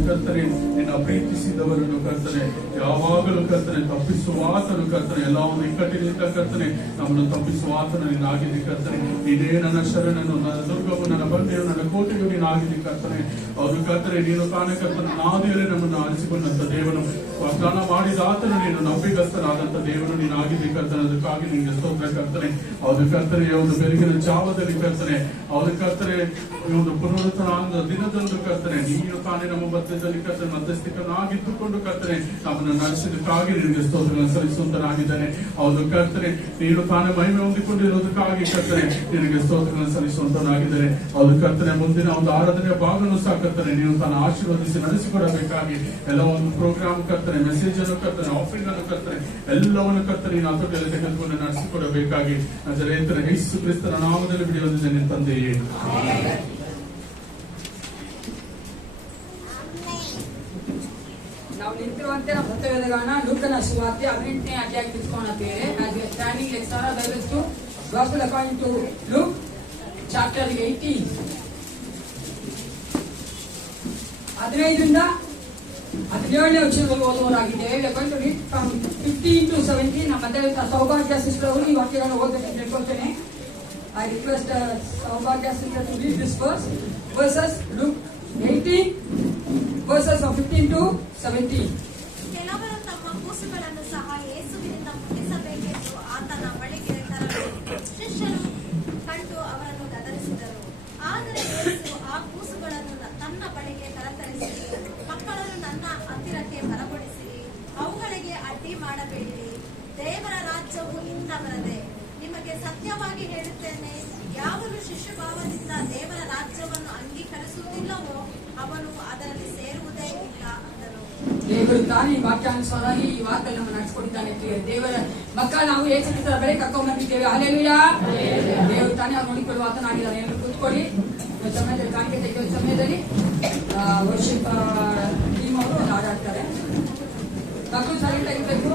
ಕರ್ತನೆ ನಿನ್ನ ಪ್ರೀತಿಸಿದವರನ್ನು ಕರ್ತನೆ ಯಾವಾಗಲೂ ಕರ್ತನೆ ತಪ್ಪಿಸುವಾತನು ಕರ್ತನೆ ಎಲ್ಲ ಒಂದು ಇಕ್ಕಟ್ಟಿನಿಂದ ಕರ್ತನೆ ನಮ್ಮನ್ನು ತಪ್ಪಿಸುವಾತನು ನೀನಾಗಿದೆ ಕರ್ತನೆ. ನೀನೇ ನನ್ನ ಶರಣನು, ನನ್ನ ದುರ್ಗವು, ನನ್ನ ಬಂಡೆಯು, ನನ್ನ ಕೋಟೆಯು ನೀನಾಗಿದೆ ಕರ್ತನೆ. ಹೌದು ಕರ್ತನೆ, ನೀನು ತಾನೇ ಕರ್ತನೆ ನಾದಿಯಲ್ಲೇ ನಮ್ಮನ್ನು ಆರಿಸಿಕೊಂಡಂತ ದೇವನು, ವಾಗ್ದಾನ ಮಾಡಿದ ಆತನು ನೀನು ನಂಬಿಗಸ್ತನಾದಂತ ದೇವನು ನೀನಾಗಿದೆ ಕರ್ತನೆ. ಅದಕ್ಕಾಗಿ ನಿಮಗೆ ಸ್ತೋತ್ರ ಕರ್ತನೆ. ಹೌದು ಕರ್ತನೆ, ಒಂದು ಬೆಳಗಿನ ಜಾವದಲ್ಲಿ ಕರ್ತನೆ, ಹೌದು ಕರ್ತನೆ, ಈ ಒಂದು ಪುನರುತ್ಥಾನದ ದಿನದಂದು ಕರ್ತನೆ ನೀನು ತಾನೇ ನಮ್ಮ ಮಧ್ಯದಲ್ಲಿ ಕರ್ತನೆ ಮಧ್ಯಸ್ಥಿಕನಾಗಿದ್ದುಕೊಂಡು ಕರ್ತನೆ ನಮ್ಮನ್ನು ನಡೆಸಿದಕ್ಕಾಗಿ ನಿನಗೆ ಸ್ತೋತ್ರಗಳನ್ನು ಸಲ್ಲಿಸುವಂತನಾಗಿದ್ದಾನೆ. ಹೌದು ಕರ್ತನೆ, ನೀನು ತಾನೇ ಮಹಿಮೆ ಹೊಂದಿಕೊಂಡಿರೋದಕ್ಕಾಗಿ ಕರ್ತನೆ ನಿನಗೆ ಸ್ತೋತ್ರಗಳನ್ನು ಸಲ್ಲಿಸುವಂತನಾಗಿದ್ದಾನೆ. ಹೌದು ಕರ್ತನೆ, ಮುಂದಿನ ಒಂದು ಆರಾಧನೆಯ ಭಾಗನೂ ಸಹ ಕರ್ತನೆ ನೀನು ತಾನು ಆಶೀರ್ವದಿಸಿ ನಡೆಸಿಕೊಡಬೇಕಾಗಿ ಎಲ್ಲ ಒಂದು ಪ್ರೋಗ್ರಾಮ್ ಕರ್ತನೆ, ಮೆಸೇಜ್ ಅನ್ನು ಕರ್ತನೆ, ಆಫರಿಂಗ್ ಅನ್ನು ಕರ್ತನೆ ಎಲ್ಲವನ್ನು ಕರ್ತನೆ ನೀನು ಹತೋಟಿಯಲ್ಲಿ ತೆಗೆದುಕೊಂಡು ನಡೆಸಿಕೊಡಬೇಕಾಗಿ ನಜರೇತರ ಯೇಸು ಕ್ರಿಸ್ತನ ನಾಮದಲ್ಲಿ ಬಿಡಿಯೋದಿದ್ದೇನೆ ತಂದೆಯೇ. ನಾವು ನಿಂತಿರುವಂತೆ ನಮ್ಮ ಸತ್ಯವೇದಗಳನ್ನ ಲೂಕನ ಸುವಾರ್ತೆ 18ನೇ ಅಧ್ಯಾಯಕ್ಕೆ ತಿಳ್ಕೊಳ್ಳುತ್ತೇವೆ. As we are standing, let's start our Bibles to Gospel according to Luke chapter 18. 15ರಿಂದ 17ನೇ ವಚನದಲ್ಲಿ ಓದುವವರಾಗಿದ್ದೇವೆ. We are going to read from 15 to 17. ನಮ್ಮ ಮಧ್ಯೆ ಸೌಭಾಗ್ಯ ಸಿಸ್ಟರ್ ಅವರು ಈ ವಾಕ್ಯಗಳನ್ನು ಓದಬೇಕು ತಿಳ್ಕೊಳ್ತೇನೆ. I request Saubhagya sister to read this verses Luke 18 verses of 15 to 17. ಕೆಲವರು ತಮ್ಮ ಕೂಸುಗಳನ್ನು ಸಹ ಯೇಸುವಿನಿಂದ ಮುಟ್ಟಿಸಬೇಕೆಂದು ಆತನ ಬಳಿಗೆ ತರಬೇಕು. ಶಿಷ್ಯರು ಕಂಡು ಅವರನ್ನು ಗದರಿಸಿದರು. ಆದರೆ ಯೇಸು ಆ ಕೂಸುಗಳನ್ನು ತನ್ನ ಬಳಿಗೆ ಕರೆತರಿಸಿ, ಮಕ್ಕಳನ್ನು ನನ್ನ ಹತ್ತಿರಕ್ಕೆ ಬರಗೊಡಿಸಿರಿ, ಅವುಗಳಿಗೆ ಅಡ್ಡಿ ಮಾಡಬೇಡಿರಿ, ದೇವರ ರಾಜ್ಯವು ಇಂಥವರದೇ. ನಿಮಗೆ ಸತ್ಯವಾಗಿ ಹೇಳುತ್ತೇನೆ, ಯಾವನು ಶಿಶುಭಾವದಿಂದ ದೇವರ ರಾಜ್ಯವನ್ನು ಅಂಗೀಕರಿಸುವುದಿಲ್ಲವೋ ಅವನು ಅದರಲ್ಲಿ ಸೇರುವುದೇ ಇಲ್ಲ ಅಂದರು. ದೇವರು ತಾನೇ ಈ ವಾಕ್ಯಾನುಸಾರವಾಗಿ ಈ ವಾಕ್ಯ ನಮ್ಮ ನಡೆಸಿಕೊಟ್ಟಿದ್ದಾನೆ. ದೇವರ ಮಕ್ಕಳ ನಾವು ಏಕಚಿತ್ತರ ಬೆಳೆ ಕರ್ಕೊಂಡು ಬಂದಿದ್ದೇವೆ. ಹಲ್ಲೆಲೂಯಾ. ದೇವರು ತಾನೇ ಅವ್ರು ನೋಡಿಕೊಳ್ಳುವ ಆತನಾಗಿದ್ದಾನೆ. ಎಲ್ಲರೂ ಕೂತ್ಕೊಳ್ಳಿ. ಸಮಯದಲ್ಲಿ ಕಾಣಿಕೆ ತೆಗೆಯುವ ಸಮಯದಲ್ಲಿ ವರ್ಷಿಪ್ ಟೀಮ್ ಅವರು ಹಾಡಾಡ್ತಾರೆ. ಮಕ್ಕಳು ಸೈಲೆಂಟ್ ಆಗಿರ್ಬೇಕು.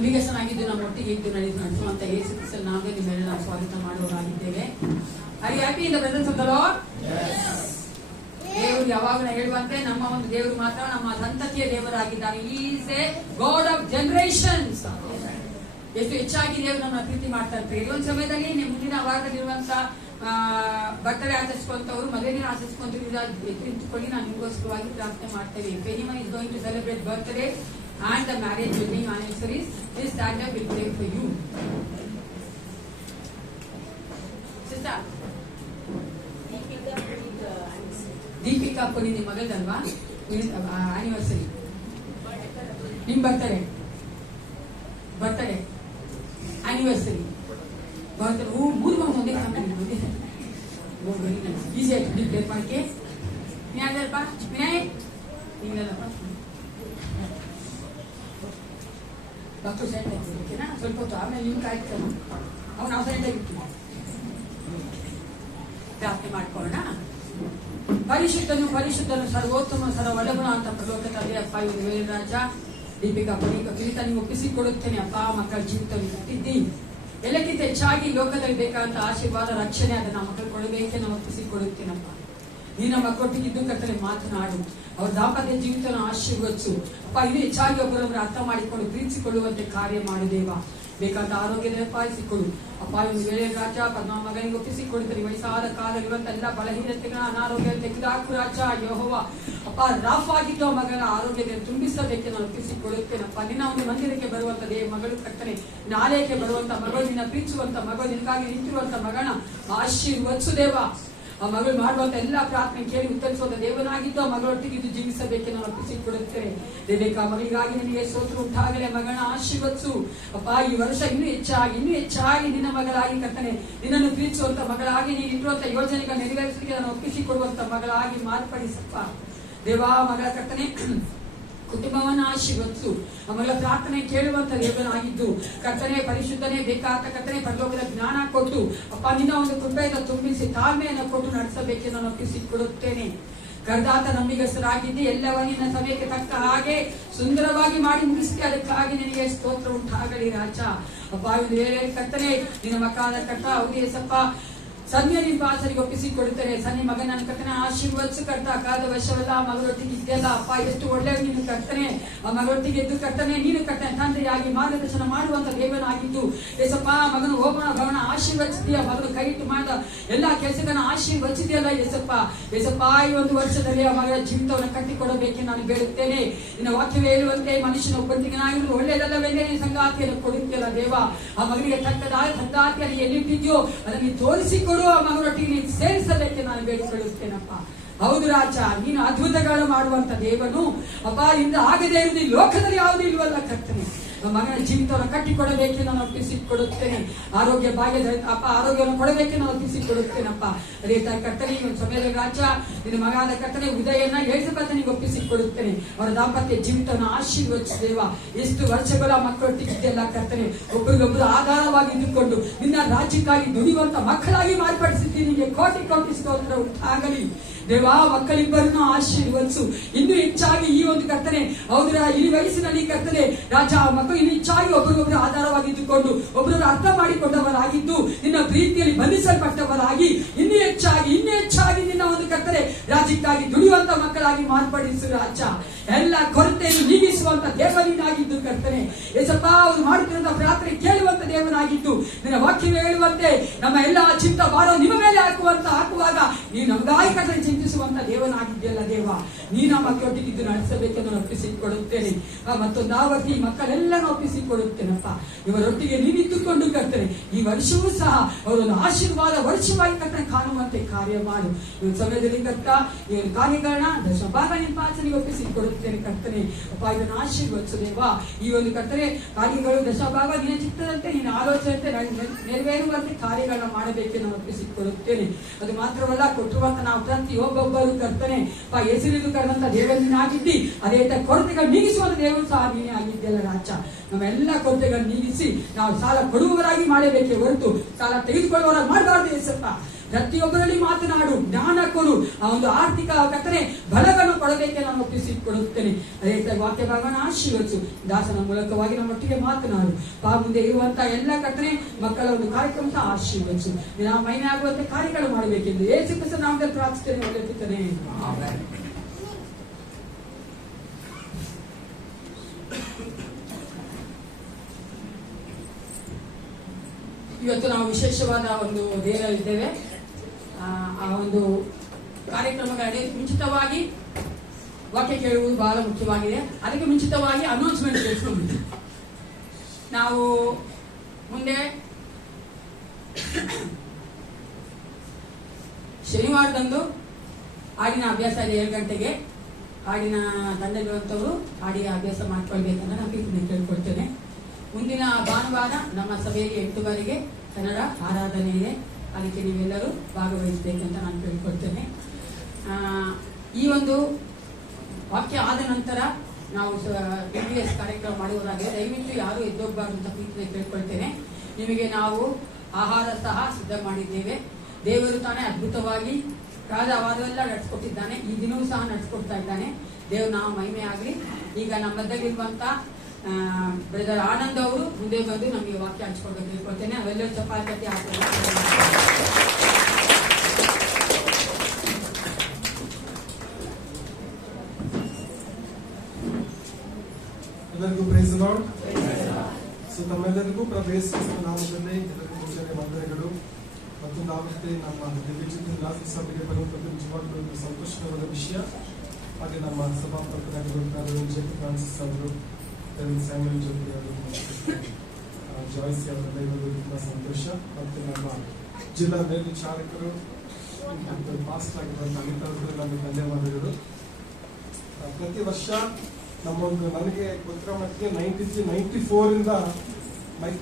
ನಂಬಿಗಸ್ತನಾಗಿದ್ದು ನಮ್ಮ ಒಟ್ಟಿಗೆ ಇದ್ದು ನಡೆಸುವಂತ ಯೇಸು ಕ್ರಿಸ್ತನ ನಾಮದಲ್ಲಿ ನಿಮ್ಮೆಲ್ಲ ನಾವು ಸ್ವಾಗತ ಮಾಡುವವರಾಗಿದ್ದೇವೆ. Are you happy in the presence of the Lord? ದೇವರು ಯಾವಾಗಲೂ ಹೇಳುವಂತೆ ನಮ್ಮ ಒಂದು ದೇವರು ಮಾತ್ರ ನಮ್ಮ ಸಂತತಿಯ ದೇವರಾಗಿದ್ದಾನೆ. He is a God of generations. ಎಷ್ಟು ಹೆಚ್ಚಾಗಿ ದೇವರು ನಮ್ಮ ಪ್ರೀತಿ ಮಾಡ್ತಾ ಇರ್ತಾರೆ. ಈ ಒಂದು ಸಮಯದಲ್ಲಿ ಮುಂದಿನ ವಾರದಲ್ಲಿರುವಂತ ಬರ್ತಡೇ ಆಚರಿಸುವಂತವರು ಮದುವೆ ದಿನ ಆಚರಿಸಿಕೊಂಡಿರುವ ನಿಂತುಕೊಳ್ಳಿ ನಾನು ನಿಮಗೋಸ್ಕರವಾಗಿ ಪ್ರಾರ್ಥನೆ ಮಾಡ್ತೇವೆ. If anyone is going to celebrate birthday and the marriage wedding anniversaries, please stand up, we'll pray for you. Sister, Deepika ಪುನಿ ನಿಮ್ಮ ಮಗಳದಲ್ವಾ ಆನಿವರ್ಸರಿ? ನಿಮ್ ಬರ್ತಡೇ ಆನಿವರ್ಸರಿ ಬರ್ತಾರೆ. ಮೂರು ಮಗ ಒಂದೇ ಈಸಿ ಆಯ್ತು ನೀವು ಪ್ಲೇಟ್ ಮಾಡಕ್ಕೆ. ನೀನಪ್ಪ ವಿನಯ್ ನೀನಲ್ಲಪ್ಪ ಡಾಕ್ಟರ್ ಸೈಡ್ ಓಕೆನಾ? ಸ್ವಲ್ಪ ಹೊತ್ತು ಆಮೇಲೆ ನೀವು ಕಾಯ್ತು ಅವನು ನಾವು ಸೈಡ್ ಆಗಿರ್ತೀವಿ. ಪ್ರಾರ್ಥನೆ ಮಾಡ್ಕೊಳ್ಳೋಣ. ಪರಿಶುದ್ಧನು ಸರ್ವೋತ್ತಮ ಸರ್ವೊಳಗುಣ ಅಂತ ಪರಲೋಕ ತಂದೆ ಅಪ್ಪ, ಇವರು ವೇಳೆ ರಾಜ ದೀಪಿಕಾ ಪುನೀಕ ಕಿರೀಟ ನೀವು ಒಪ್ಪಿಸಿಕೊಡುತ್ತೇನೆ ಅಪ್ಪ. ಮಕ್ಕಳ ಜೀವಿತ ಕೊಟ್ಟಿದ್ದೀನಿ. ಎಲ್ಲಕ್ಕಿಂತ ಹೆಚ್ಚಾಗಿ ಲೋಕದಲ್ಲಿ ಬೇಕಾದಂತ ಆಶೀರ್ವಾದ ರಕ್ಷಣೆ ಅದನ್ನ ಮಕ್ಕಳು ಕೊಡಬೇಕೆ ನಾವು ಒಪ್ಪಿಸಿಕೊಡುತ್ತೇನಪ್ಪ. ನೀನ ಮಕ್ಕಳೊಟ್ಟಿಗಿದ್ದು ಕರ್ತನೆ ಮಾತನಾಡು, ಅವ್ರ ದಾಂಪತ್ಯ ಜೀವಿತ ಆಶೀರ್ವದಿಸು ಅಪ್ಪ. ಇನ್ನೂ ಹೆಚ್ಚಾಗಿ ಒಬ್ಬರೊಬ್ಬರು ಅರ್ಥ ಮಾಡಿಕೊಂಡು ಪ್ರೀತಿಸಿಕೊಳ್ಳುವಂತೆ ಕಾರ್ಯ ಮಾಡುದೇವಾ. ಬೇಕಾದ ಆರೋಗ್ಯ ದಯಪಾಲಿಸಿಕೊಡು ಅಪ್ಪ. ಒಂದು ವೇಳೆ ರಾಜ ಪದ್ಮ ಮಗನಿಗೆ ಒಪ್ಪಿಸಿಕೊಡುತ್ತಾರೆ. ವಯಸ್ಸಾದ ಕಾಲವಿರುವಂತ ಎಲ್ಲ ಬಲಹೀನತೆಗಳ ಅನಾರೋಗ್ಯ ತೆಗೆದುಹಾಕು ರಾಜ ಯೆಹೋವ ಅಪ್ಪ. ರಾಫ್ ಆಗಿದ್ದು ಮಗನ ಆರೋಗ್ಯದಲ್ಲಿ ತುಂಬಿಸಬೇಕೆ ನಾನು ಒಪ್ಪಿಸಿಕೊಡುತ್ತೇನಪ್ಪ. ನಿನ್ನ ಒಂದು ಮಂದಿರಕ್ಕೆ ಬರುವಂತ ಮಗಳು ಕರ್ತನೆ, ನಾಳೆಗೆ ಬರುವಂತ ಮಗಳು, ನಿನ್ನ ಪ್ರೀತಿಸುವಂತ ಮಗಳು, ನಿನಗಾಗಿ ನಿಂತಿರುವಂತ ಮಗನ ಆಶೀರ್ವದಿಸು ದೇವ. ಆ ಮಗಳು ಮಾಡುವಂತ ಎಲ್ಲಾ ಪ್ರಾರ್ಥನೆ ಕೇಳಿ ಉತ್ತರಿಸುವಂತ ದೇವನಾಗಿದ್ದು ಆ ಮಗಳೊಟ್ಟಿಗೆ ಇದು ಜೀವಿಸಬೇಕೆ ನಾವು ಒಪ್ಪಿಸಿಕೊಡುತ್ತೇವೆ. ದೇವೇಕ ಮಗಳಿಗಾಗಿ ನಿನಗೆ ಸ್ತೋತ್ರ ಉಂಟಾಗಲೇ ಮಗನ ಆಶೀರ್ವದಿಸು ಅಪ್ಪ. ಈ ವರ್ಷ ಇನ್ನೂ ಹೆಚ್ಚಾಗಿ ನಿನ್ನ ಮಗಳಾಗಿ ಕರ್ತನೆ, ನಿನ್ನನ್ನು ಪ್ರೀತಿಸುವಂತ ಮಗಳಾಗಿ ನೀನು ಇಟ್ಟಿರುವಂತ ಯೋಜನೆಗಳ ನೆರವೇರಿಸಲಿಕ್ಕೆ ನಾನು ಒಪ್ಪಿಸಿಕೊಡುವಂತ ಮಗಳಾಗಿ ಮಾರ್ಪಡಿಸಪ್ಪ ದೇವಾ. ಮಗಳ ಕರ್ತನೆ ಕುಟುಂಬವನ್ನು ಆಶೀರ್ವದಿಸು. ಮಗಳ ಪ್ರಾರ್ಥನೆ ಕೇಳುವಂತ ದೇವನಾಗಿದ್ದು ಕರ್ತನೆ, ಪರಿಶುದ್ಧನೆ ಬೇಕಾದ ಕರ್ತನೆ, ಪರಲೋಕದ ಜ್ಞಾನ ಕೊಟ್ಟು ಅಪ್ಪ ನಿನ್ನ ಒಂದು ಕೃಪೆಯನ್ನು ತುಂಬಿಸಿ ತಾಳ್ಮೆಯನ್ನು ಕೊಟ್ಟು ನಡೆಸಬೇಕೆಂದು ನಾನು ಒಪ್ಪಿಸಿಕೊಡುತ್ತೇನೆ. ಕರ್ದಾತ ನಂಬಿಗಸ್ತರಾಗಿದ್ದು ಎಲ್ಲವನ್ನ ನಿನ್ನ ಸಮಯಕ್ಕೆ ತಕ್ಕ ಹಾಗೆ ಸುಂದರವಾಗಿ ಮಾಡಿ ಮುಗಿಸಿ ಅದಕ್ಕಾಗಿ ನಿನಗೆ ಸ್ತೋತ್ರ ಉಂಟಾಗಲಿ ರಾಜ ಅಪ್ಪ. ಕರ್ತನೆ ನಿನ್ನ ಮಕ್ಕಳಾದ ಕರ್ತ ಅವರಿಸಪ್ಪ ಸನ್ಯ ನಿವಾಸರಿಗೆ ಒಪ್ಪಿಸಿಕೊಡುತ್ತಾರೆ. ಸನ್ನಿ ಮಗನ ಕರ್ತನೆ ಆಶೀರ್ವದಿಸು ಕರ್ತ. ಕಾದ ವಶವಲ್ಲ ಮಗಳೊಟ್ಟಿಗೆ ಇದ್ದೆಲ್ಲ ಅಪ್ಪ. ಎಷ್ಟು ಒಳ್ಳೆಯ ನೀನು ಕರ್ತನೆ, ಆ ಮಗಳೊಟ್ಟಿಗೆ ಎದ್ದು ಕರ್ತನೆ, ನೀನು ಕರ್ತನೆ ತಂದೆಯಾಗಿ ಮಾರ್ಗದರ್ಶನ ಮಾಡುವಂತ ದೇವನಾಗಿದ್ದು ಎಸಪ್ಪ. ಮಗನು ಹೋಗೋಣ ಭವನ ಆಶೀರ್ವದಿಸಿದೆಯಾ, ಮಗನು ಕೈ ಇಟ್ಟು ಮಾಡಿದ ಎಲ್ಲಾ ಕೆಲಸಗಳನ್ನ ಆಶೀರ್ವದಿಸಿದೆಯಲ್ಲ ಎಸಪ್ಪ. ಈ ಒಂದು ವರ್ಷದಲ್ಲಿ ಆ ಮಗಳ ಜೀವಿತವನ್ನು ಕಟ್ಟಿಕೊಡಬೇಕೆ ನಾನು ಬೇಡುತ್ತೇನೆ. ನಿನ್ನ ವಾಕ್ಯವೇ ಹೇಳುವಂತೆ ಮನುಷ್ಯನ ಒಬ್ಬಂದಿಗನಾಗಿರು ಒಳ್ಳೆಯದಲ್ಲವೆಂದೇ ನೀನು ಸಂಗಾತಿಯನ್ನು ಕೊಡುತ್ತೀಯಲ್ಲ ದೇವ. ಆ ಮಗನಿಗೆ ತಕ್ಕದಾದ ಸಂಗಾತಿಯನ್ನು ಎಲ್ಲಿಟ್ಟಿದ್ಯೋ ಅದನ್ನು ತೋರಿಸಿಕೊಡು. ಆ ಮಗನೊಟ್ಟಿಗೆ ನೀನು ಸೇರಿಸಬೇಕೆ ನಾನು ಬೇಡಿಕೊಳ್ಳುತ್ತೇನಪ್ಪ. ಹೌದು ರಾಜ, ನೀನು ಅದ್ಭುತಗಳು ಮಾಡುವಂತ ದೇವನು ಅಪ್ಪ. ಇಂದ ಆಗದೇ ಇರುವುದು ಈ ಲೋಕದಲ್ಲಿ ಯಾವುದೂ ಇಲ್ವಲ್ಲ ಕರ್ತನೆ. ಮಗನ ಜೀವಿತವನ್ನು ಕಟ್ಟಿಕೊಡಬೇಕೆ ನಾನು ಒಪ್ಪಿಸಿಕೊಡುತ್ತೇನೆ. ಆರೋಗ್ಯ ಭಾಗ್ಯದ ಅಪ್ಪ ಆರೋಗ್ಯವನ್ನು ಕೊಡಬೇಕೆ ನಾನು ಒಪ್ಪಿಸಿಕೊಡುತ್ತೇನಪ್ಪ. ಅದೇ ತಾಯಿ ಕರ್ತನೆ, ಈ ಒಂದು ಸಮಯದ ರಾಜ ನಿನ್ನ ಮಗನಾದ ಕರ್ತನೆ ಉದಯನ ಏಳ್ಸಬತ್ತನಿಗೆ ಒಪ್ಪಿಸಿಕೊಡುತ್ತೇನೆ. ಅವರ ದಾಂಪತ್ಯ ಜೀವಿತವನ್ನು ಆಶೀರ್ವದಿಸುದೇವ. ಎಷ್ಟು ವರ್ಷಗಳ ಮಕ್ಕಳೊಟ್ಟಿಗಿದ್ದೆಲ್ಲ ಕರ್ತನೆ, ಒಬ್ಬರಿಗೊಬ್ಬರು ಆಧಾರವಾಗಿ ಇದ್ದುಕೊಂಡು ನಿನ್ನ ರಾಜ್ಯಕ್ಕಾಗಿ ದುಡಿಯುವಂತ ಮಕ್ಕಳಾಗಿ ಮಾರ್ಪಡಿಸಿದ್ದೀನಿ. ಕೋಟಿ ಕೋಟಿ ಸ್ತೋತ್ರ ಉಂಟಾಗಲಿ ದೇವಾ. ಮಕ್ಕಳಿಬ್ಬರನ್ನು ಆಶೀರ್ವದಿಸು. ಇನ್ನೂ ಹೆಚ್ಚಾಗಿ ಈ ಒಂದು ಕರ್ತನೆ ಹೌದ್ರ ಈ ವಯಸ್ಸಿನಲ್ಲಿ ಕರ್ತನೆ ರಾಜ ಮಕ್ಕಳು ಇನ್ನೂ ಹೆಚ್ಚಾಗಿ ಒಬ್ಬರಿಗೊಬ್ಬರು ಆಧಾರವಾಗಿದ್ದುಕೊಂಡು ಒಬ್ಬರನ್ನು ಅರ್ಥ ಮಾಡಿಕೊಂಡವರಾಗಿದ್ದು ನಿನ್ನ ಪ್ರೀತಿಯಲ್ಲಿ ಬಂಧಿಸಲ್ಪಟ್ಟವರಾಗಿ ಇನ್ನೂ ಹೆಚ್ಚಾಗಿ ನಿನ್ನ ಒಂದು ಕರ್ತನೆ ರಾಜ್ಯಕ್ಕಾಗಿ ದುಡಿಯುವಂತ ಮಕ್ಕಳಾಗಿ ಮಾರ್ಪಡಿಸು ರಾಜ. ಎಲ್ಲ ಕೊರತೆಯನ್ನು ನೀಗಿಸುವಂತ ದೇವನಾಗಿದ್ದು ಕರ್ತನೆ ಏಸಪ್ಪ. ಅವರು ಮಾಡುತ್ತಿರುವಂತ ಪ್ರಾರ್ಥನೆ ಕೇಳುವಂತ ದೇವನಾಗಿದ್ದು ನಿನ್ನ ವಾಕ್ಯವೇ ಹೇಳುವಂತೆ ನಮ್ಮ ಎಲ್ಲಾ ಚಿಂತ ಭಾರ ನಿಮ್ಮ ಮೇಲೆ ಹಾಕುವಾಗ ನೀನು ನಮಗಾಗಿ ಕರ್ತನೆ ಚಿಂತಿಸುವಂತ ದೇವನಾಗಿದ್ದೆಯಲ್ಲ ದೇವ. ನೀನ ಮಕ್ಕಳೊಟ್ಟಿಗಿದ್ದು ನಡೆಸಬೇಕೆಂದು ಒಪ್ಪಿಸಿಕೊಡುತ್ತೇನೆ. ಮತ್ತೊಂದು ಆವರ್ತಿ ಮಕ್ಕಳೆಲ್ಲ ಒಪ್ಪಿಸಿಕೊಡುತ್ತೇನಪ್ಪ. ಇವರೊಟ್ಟಿಗೆ ನೀನಿದ್ದುಕೊಂಡು ಕರ್ತನೆ ಈ ವರ್ಷವೂ ಸಹ ಅವರೊಂದು ಆಶೀರ್ವಾದ ವರ್ಷವಾಗಿ ಕರ್ತನೆ ಕಾಣುವಂತೆ ಕಾರ್ಯ ಮಾಡು. ಈ ಸಮಯದಲ್ಲಿ ಕರ್ತ ಈ ಕಾರ್ಯಗಳನ್ನ ದಶಭಾಗ ನಿಂಪಾಚನೆಗೆ ಒಪ್ಪಿಸಿಕೊಡುತ್ತೇನೆ ಕರ್ತನೆ ಅಪ್ಪ. ಇದನ್ನು ಆಶೀರ್ವದಿಸುದೇವಾ. ಈ ಒಂದು ಕರ್ತನೆ ಕಾರ್ಯಗಳು ದಶಭಾಗ ನಿನ್ನ ಚಿತ್ತದಂತೆ ನಿನ್ನ ಆಲೋಚನೆ ನೆರವೇರುವಂತೆ ಕಾರ್ಯಗಳನ್ನ ಮಾಡಬೇಕೆಂದು ಒಪ್ಪಿಸಿಕೊಡುತ್ತೇನೆ. ಅದು ಮಾತ್ರವಲ್ಲ, ಕೊಟ್ಟುವಂತ ನಾವು ಪ್ರತಿಯೊಬ್ಬೊಬ್ಬರು ಕರ್ತನೆ ಹೆಸರಿದು ಕರೆದಂತ ದೇವರನ್ನಾಗಿದ್ದಿ ಅದೇ ಕೊರತೆಗಳು ನೀಗಿಸುವಂತ ದೇವರು ಸಹ ನೀನೇ ಆಗಿದ್ದೆಲ್ಲ ರಾಜ. ನಮ್ಮೆಲ್ಲ ಕೊರತೆಗಳು ನೀಗಿಸಿ ನಾವು ಸಾಲ ಕೊಡುವವರಾಗಿ ಮಾಡಬೇಕೆ ಹೊರತು ಸಾಲ ತೆಗೆದುಕೊಳ್ಳುವವರಾಗಿ ಮಾಡಬಾರ್ದು ಏಸಪ್ಪ. ಪ್ರತಿಯೊಬ್ಬರಲ್ಲಿ ಮಾತನಾಡು, ಜ್ಞಾನ ಕೊಡು, ಆ ಒಂದು ಆರ್ಥಿಕ ಕರ್ತನೆ ಬಲವನ್ನು ಕೊಡಬೇಕೆ ನಾನು ಒಪ್ಪಿಸಿಕೊಡುತ್ತೇನೆ. ಅದೇ ವಾಕ್ಯ ಭಾಗವನ್ನು ಆಶೀರ್ವದಿಸು. ದಾಸನ ಮೂಲಕವಾಗಿ ನಮ್ಮೊಟ್ಟಿಗೆ ಮಾತನಾಡು. ಮುಂದೆ ಇರುವಂತಹ ಎಲ್ಲ ಕರ್ತನೆ ಮಕ್ಕಳ ಒಂದು ಕಾರ್ಯಕ್ರಮ ಸಹ ಆಶೀರ್ವದಿಸು. ನಾವು ಮಹಿಮೆ ಆಗುವಂತೆ ಕಾರ್ಯಗಳು ಮಾಡಬೇಕೆಂದು ಯೇಸು ಕ್ರಿಸ್ತನ ನಾಮದಲ್ಲಿ ಪ್ರಾರ್ಥಿಸುತ್ತೇನೆ, ಒಳ್ಳೆಯುತ್ತೇನೆ. ಇವತ್ತು ನಾವು ವಿಶೇಷವಾದ ಒಂದು ದೇವರಲ್ಲಿದ್ದೇವೆ. ಆ ಒಂದು ಕಾರ್ಯಕ್ರಮಗಳಿಗೆ ಮುಂಚಿತವಾಗಿ ವಾಕ್ಯ ಕೇಳುವುದು ಬಹಳ ಮುಖ್ಯವಾಗಿದೆ. ಅದಕ್ಕೆ ಮುಂಚಿತವಾಗಿ ಅನೌನ್ಸ್ಮೆಂಟ್ ತಿಳಿಸ್ಕೊಂಡು ನಾವು ಮುಂದೆ ಶನಿವಾರದಂದು ಹಾಡಿನ ಅಭ್ಯಾಸ ಇದೆ 7 ಗಂಟೆಗೆ. ಹಾಡಿನ ತಂಡವಿರುವಂತವರು ಹಾಡಿನ ಅಭ್ಯಾಸ ಮಾಡ್ಕೊಳ್ಬೇಕಂತ ನಾನು ಕೇಳ್ಕೊಳ್ತೇನೆ. ಮುಂದಿನ ಭಾನುವಾರ ನಮ್ಮ ಸಭೆಯಲ್ಲಿ 8 ಕನ್ನಡ ಆರಾಧನೆ ಇದೆ. ಅದಕ್ಕೆ ನೀವೆಲ್ಲರೂ ಭಾಗವಹಿಸಬೇಕಂತ ನಾನು ಕೇಳ್ಕೊಳ್ತೇನೆ. ಈ ಒಂದು ವಾಕ್ಯ ಆದ ನಂತರ ನಾವು MBS ಕಾರ್ಯಕ್ರಮ ಮಾಡುವುದಾಗಿದೆ. ದಯವಿಟ್ಟು ಯಾರು ಎದ್ದೋಗಬಾರ್ದು ಅಂತ ಪ್ರೀತಿಗೆ ಕೇಳ್ಕೊಳ್ತೇನೆ. ನಿಮಗೆ ನಾವು ಆಹಾರ ಸಹ ಸಿದ್ಧ ಮಾಡಿದ್ದೇವೆ. ದೇವರು ತಾನೇ ಅದ್ಭುತವಾಗಿ ಕಳೆದ ವಾರವೆಲ್ಲ ನಡೆಸ್ಕೊಟ್ಟಿದ್ದಾನೆ. ಈ ದಿನವೂ ಸಹ ನಡೆಸ್ಕೊಡ್ತಾ ಇದ್ದಾನೆ. ದೇವರು ನಾವು ಮಹಿಮೆ ಆಗಲಿ. ಈಗ ನಮ್ಮ ಮಧ್ಯದಲ್ಲಿರುವಂತ ಬ್ರದರ್ ಆನಂದ್ ಅವರು ಮುಂದೆ ಬಂದು ನಮಗೆ ವಾಕ್ಯ ಹಂಚ್ಕೊಂಡು ತಿಳ್ಕೊಳ್ತೇನೆ. ಅವೆಲ್ಲರೂ ಚಪಾತಿ ಹಾಕ್ತಾರೆ. ಎಲ್ಲರಿಗೂ ಪ್ರೈಸ್ ಲಾರ್ಡ್. ಸೊ ತಮ್ಮೆಲ್ಲರಿಗೂ ಪ್ರಭು ಯೇಸು ಕ್ರಿಸ್ತನ ನಾಮದಲ್ಲಿ ಮುಂಜಾನೆ ವಂದನೆಗಳು. ಮತ್ತು ನಾವಷ್ಟೇ ನಮ್ಮ ದಿವ್ಯಚಿತ್ರ ಸಭೆಗೆ ಬರುವಂಥದ್ದು ನಿಜವಾಗ್ಲೂ ಒಂದು ಸಂತೋಷಕರವಾದ ವಿಷಯ. ಹಾಗೆ ನಮ್ಮ ಸಭಾಪಕರಾಗಿರುವಂತಹ ಜೆಕ್ ಫ್ರಾನ್ಸಿಸ್ ಅವರು, ಸ್ಯಾಮ್ಯುಯಲ್ ಜೊತೆ ಅವರು, ಜಾಯ್ಸಿ ಅವರೆಲ್ಲ ಇರೋದು ತುಂಬಾ ಸಂತೋಷ. ಮತ್ತು ನಮ್ಮ ಜಿಲ್ಲಾ ಮೇಲ್ವಿಚಾರಕರು ಮತ್ತು ಪಾಸ್ಟ್ ಆಗಿರುವಂತಹ ಅಮಿತಾಭ್ ನಮಗೆ ಧನ್ಯವಾದಗಳು. ಪ್ರತಿ ವರ್ಷ ನಮ್ಮೊಂದು ನನಗೆ ಗೊತ್ತಿರೋ ಮಟ್ಟಿಗೆ 93-94 ಇಂದ ಮೈಕ್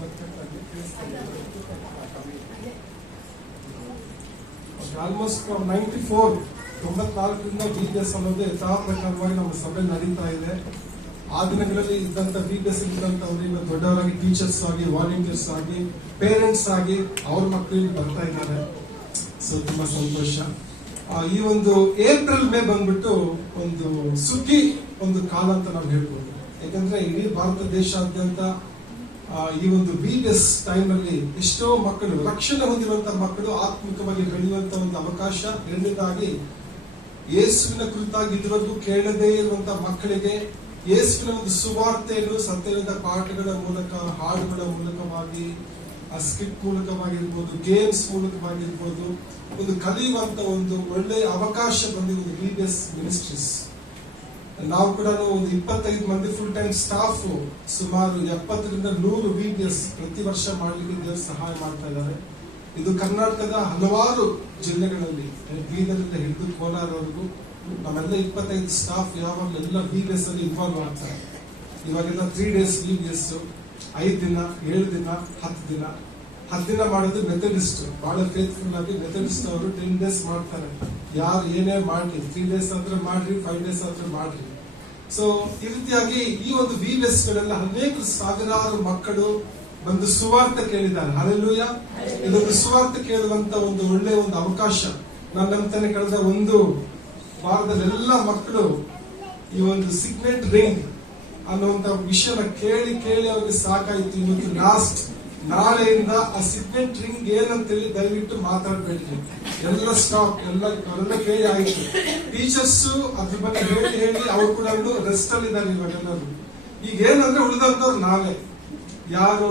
ಆಲ್ಮೋಸ್ಟ್ 94ರಿಂದ BBS ಅನ್ನೋದು ಯಥಾ ಪ್ರಕಾರವಾಗಿ ನಮ್ಮ ಸಭೆ ನಡೀತಾ ಇದೆ. ಆ ದಿನಗಳಲ್ಲಿ ಇದ್ದಂತ BBS ಇದ್ದಂತವ್ರು ಈಗ ದೊಡ್ಡವರಾಗಿ ಟೀಚರ್ಸ್ ಆಗಿ, ವಾಲಂಟಿಯರ್ಸ್ ಆಗಿ, ಪೇರೆಂಟ್ಸ್ ಆಗಿ ಅವ್ರ ಮಕ್ಕಳು ಬರ್ತಾ ಇದ್ದಾರೆ. ಸೊ ತುಂಬಾ ಸಂತೋಷ. ಈ ಒಂದು ಏಪ್ರಿಲ್ ಮೇ ಬಂದ್ಬಿಟ್ಟು ಒಂದು ಸುಗ್ಗಿ ಒಂದು ಕಾಲ ಅಂತ ನಾವು ಹೇಳ್ಬೋದು. ಯಾಕಂದ್ರೆ ಇಡೀ ಭಾರತ ದೇಶಾದ್ಯಂತ ಈ ಒಂದು BBS ಟೈಮ್ ಅಲ್ಲಿ ಎಷ್ಟೋ ಮಕ್ಕಳು, ರಕ್ಷಣೆ ಹೊಂದಿರುವಂತಹ ಮಕ್ಕಳು ಆತ್ಮಿಕವಾಗಿ ಬೆಳೆಯುವಂತ ಒಂದು ಅವಕಾಶ. ಎರಡನೇದಾಗಿ ಯೇಸುವಿನ ಕುರಿತಾಗಿ ಇದುವರೆಗೂ ಕೇಳದೇ ಇರುವಂತಹ ಮಕ್ಕಳಿಗೆ ಯೇಸುವಿನ ಒಂದು ಸುವಾರ್ತೆಯನ್ನು ಸತ್ಯದ ಪಾಠಗಳ ಮೂಲಕ, ಹಾಡುಗಳ ಮೂಲಕವಾಗಿ, ಸ್ಕಿಟ್ ಮೂಲಕವಾಗಿರ್ಬೋದು, ಗೇಮ್ಸ್ ಮೂಲಕವಾಗಿರ್ಬೋದು, ಒಂದು ಕಲಿಯುವಂತ ಒಂದು ಒಳ್ಳೆಯ ಅವಕಾಶ ಬಂದಿರುವುದು BBS ಮಿನಿಸ್ಟ್ರೀಸ್. ನಾವು ಕೂಡ ಒಂದು 25 ಮಂದಿ ಫುಲ್ ಟೈಮ್ ಸ್ಟಾಫ್, ಸುಮಾರು 70ರಿಂದ 100 BBS ಪ್ರತಿ ವರ್ಷ ಮಾಡಲಿಕ್ಕೆ ದೇವರು ಸಹಾಯ ಮಾಡ್ತಾ ಇದ್ದಾರೆ. ಇದು ಕರ್ನಾಟಕದ ಹಲವಾರು ಜಿಲ್ಲೆಗಳಲ್ಲಿ, ಬೀದರಿಂದ ಹಿಡಿದು ಕೋಲಾರವರೆಗೂ ನಮ್ಮೆಲ್ಲ 25 ಸ್ಟಾಫ್ ಯಾವಾಗಲೆಲ್ಲ BBS ಅಲ್ಲಿ ಇನ್ವಾಲ್ವ್ ಆಗ್ತಾರೆ. ಇವಾಗೆಲ್ಲ 3 days BBS, 5 ದಿನ, 7 ದಿನ, 10 ದಿನ. 10 ದಿನ ಮಾಡೋದು ಮೆಥಡಿಸ್ಟ್, ಬಹಳ ಫೇತ್ಫುಲ್ ಆಗಿ ಮೆಥಡಿಸ್ಟ್ ಅವರು 10 days ಮಾಡ್ತಾರೆ. ಯಾರು ಏನೇ ಮಾಡ್ಲಿ, 3 days ಆದ್ರೆ ಮಾಡ್ರಿ, 5 days ಆದ್ರೆ ಮಾಡ್ರಿ. ಸೊ ಈ ರೀತಿಯಾಗಿ ಈ ಒಂದು BBS ಗಳೆಲ್ಲ ಅನೇಕ ಸಾವಿರಾರು ಮಕ್ಕಳು ಬಂದು ಸುವಾರ್ತೆ ಕೇಳಿದ್ದಾರೆ. ಹಲ್ಲೆಲೂಯಾ. ಇದೊಂದು ಸುವಾರ್ತೆ ಕೇಳುವಂತ ಒಂದು ಒಳ್ಳೆ ಒಂದು ಅವಕಾಶ. ನಾನು ನಂತನೇ ಕಳೆದ ಒಂದು ವಾರದಲ್ಲೆಲ್ಲ ಮಕ್ಕಳು ಈ ಒಂದು ಸಿಗ್ನೆಟ್ ರಿಂಗ್ ಅನ್ನುವಂತ ವಿಷಯನ ಕೇಳಿ ಕೇಳಿ ಅವ್ರಿಗೆ ಸಾಕಾಯ್ತು. ಇವತ್ತು ಲಾಸ್ಟ್, ನಾಳೆಯಿಂದ ಆ ಸಿಗ್ನೆಟ್ ರಿಂಗ್ ಏನಂತೇಳಿ ದಯವಿಟ್ಟು ಮಾತಾಡ್ಬೇಡ್ರಿ. ಎಲ್ಲ ಸ್ಟಾಪ್, ಎಲ್ಲ ಕೇಳಿ ಆಯ್ತು. ಟೀಚರ್ಸ್ ಅದ್ರ ಬಗ್ಗೆ ಹೇಳಿ ಹೇಳಿ ಅವ್ರು ಕೂಡ ರೆಸ್ಟ್ ಅಲ್ಲಿ ಇದ್ದಾರೆ ಇವಾಗೆಲ್ಲರೂ. ಈಗ ಏನಂದ್ರೆ ಉಳಿದಂತವ್ರು ನಾವೇ, ಯಾರು